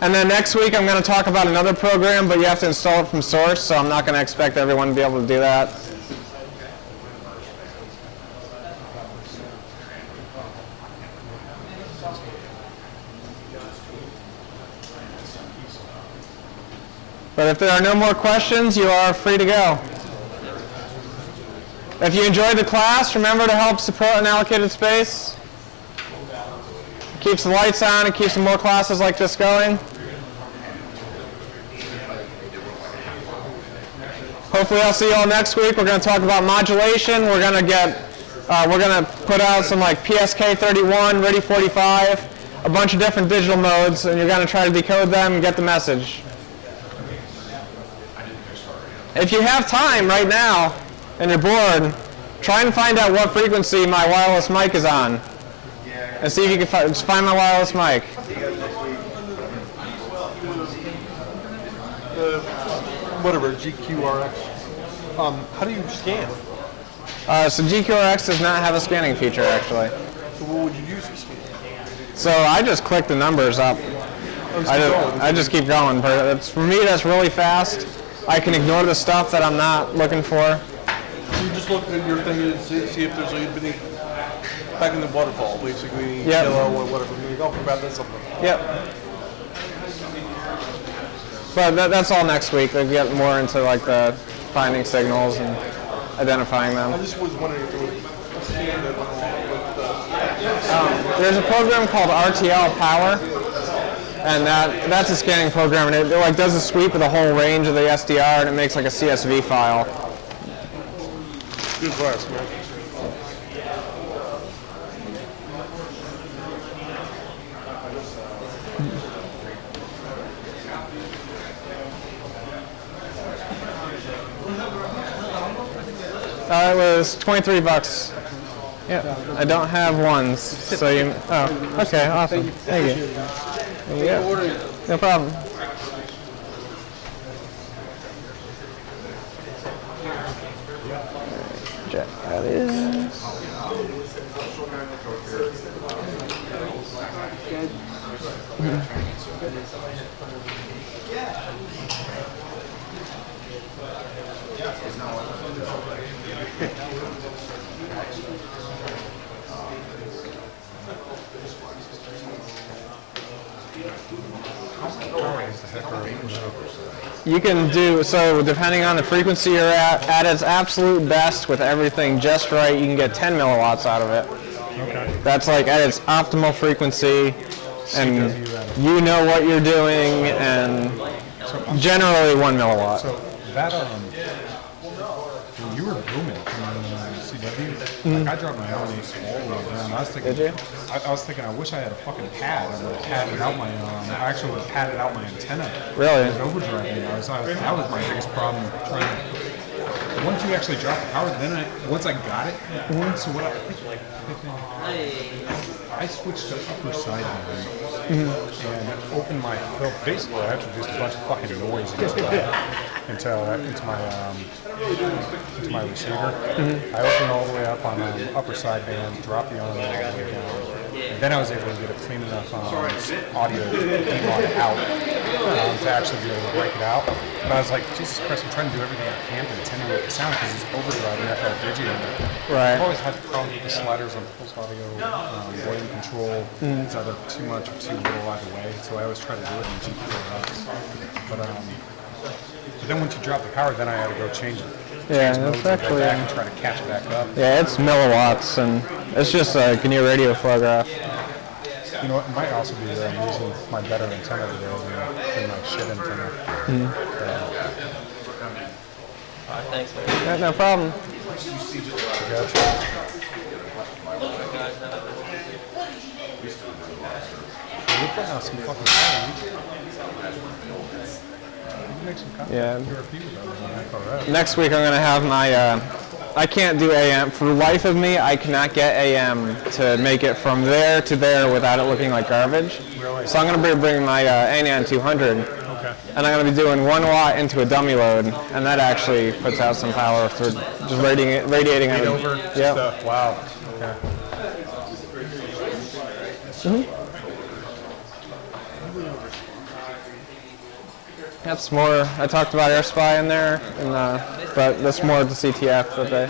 and then next week I'm going to talk about another program, but you have to install it from source, so I'm not going to expect everyone to be able to do that. But if there are no more questions, you are free to go. If you enjoyed the class, remember to help support Unallocated Space. Keeps the lights on, it keeps some more classes like this going. Hopefully I'll see you all next week. We're going to talk about modulation. We're going to put out some like PSK 31, RIDI 45, a bunch of different digital modes, and you're going to try to decode them and get the message. If you have time right now, and you're bored, try and find out what frequency my wireless mic is on. And see if you can find my wireless mic. whatever, GQRX. How do you scan? So GQRX does not have a scanning feature, actually. So what would you use to scan? So I just click the numbers up. I just keep going. But for me, that's really fast. I can ignore the stuff that I'm not looking for. So you just look at your thing and see if there's anything back in the waterfall, basically, Yep. yellow or whatever. You go for about that something. Yep. But that's all next week. They get more into like the finding signals and identifying them. I just was wondering if there was a scan that went along with There's a program called RTL Power, and that's a scanning program, and it like does a sweep of the whole range of the SDR, and it makes like a CSV file. Good class, man. It was $23. Yeah, I don't have ones, so you. Oh, okay, awesome. Thank you. Yeah, no problem. Check that is. You can do, so depending on the frequency you're at its absolute best with everything just right, you can get 10 milliwatts out of it. Okay. That's like at its optimal frequency, and you know what you're doing, and generally 1 milliwatt. So that, when you were booming in CW, like I dropped my LNAs all the way down. I was thinking, Did you? I was thinking, I wish I had a fucking pad. I would have padded out my, I actually would have padded out my antenna. Really? Overdriving. That was my biggest problem trying to. Once you actually drop the power, then once I got it, so what I switched to upper side and opened my. Well, basically, I introduced a bunch of fucking noise into my receiver. I opened all the way up on upper sideband, dropped the on all the way down. And then I was able to get a clean enough audio demon out to actually be able to break it out. But I was like, Jesus Christ, I'm trying to do everything I can to attenuate the sound because it's overdriving FL Digi. Right. I've always had problems with the sliders on PulseAudio volume control. It's either too much or too little either way. So I always try to do it in GQRX. But then once you drop the power, then I had to go change it. Yeah, that's actually. Go back and try to catch it back up. Yeah, it's milliwatts, and it's just a GNU radio flow graph. You know, it might also be that I'm using my better antenna today than my shit antenna. Thanks, man. Yeah, no problem. Gotcha. We're putting out some fucking fire. Yeah. Next week I'm gonna have my. I can't do AM for the life of me. I cannot get AM to make it from there to there without it looking like garbage. Really? So I'm gonna be bringing my ANAN 200, and I'm gonna be doing 1 watt into a dummy load, and that actually puts out some power for just radiating Right it. over stuff. Wow. Okay. That's more. I talked about AirSpy in there, but that's more the CTF that they.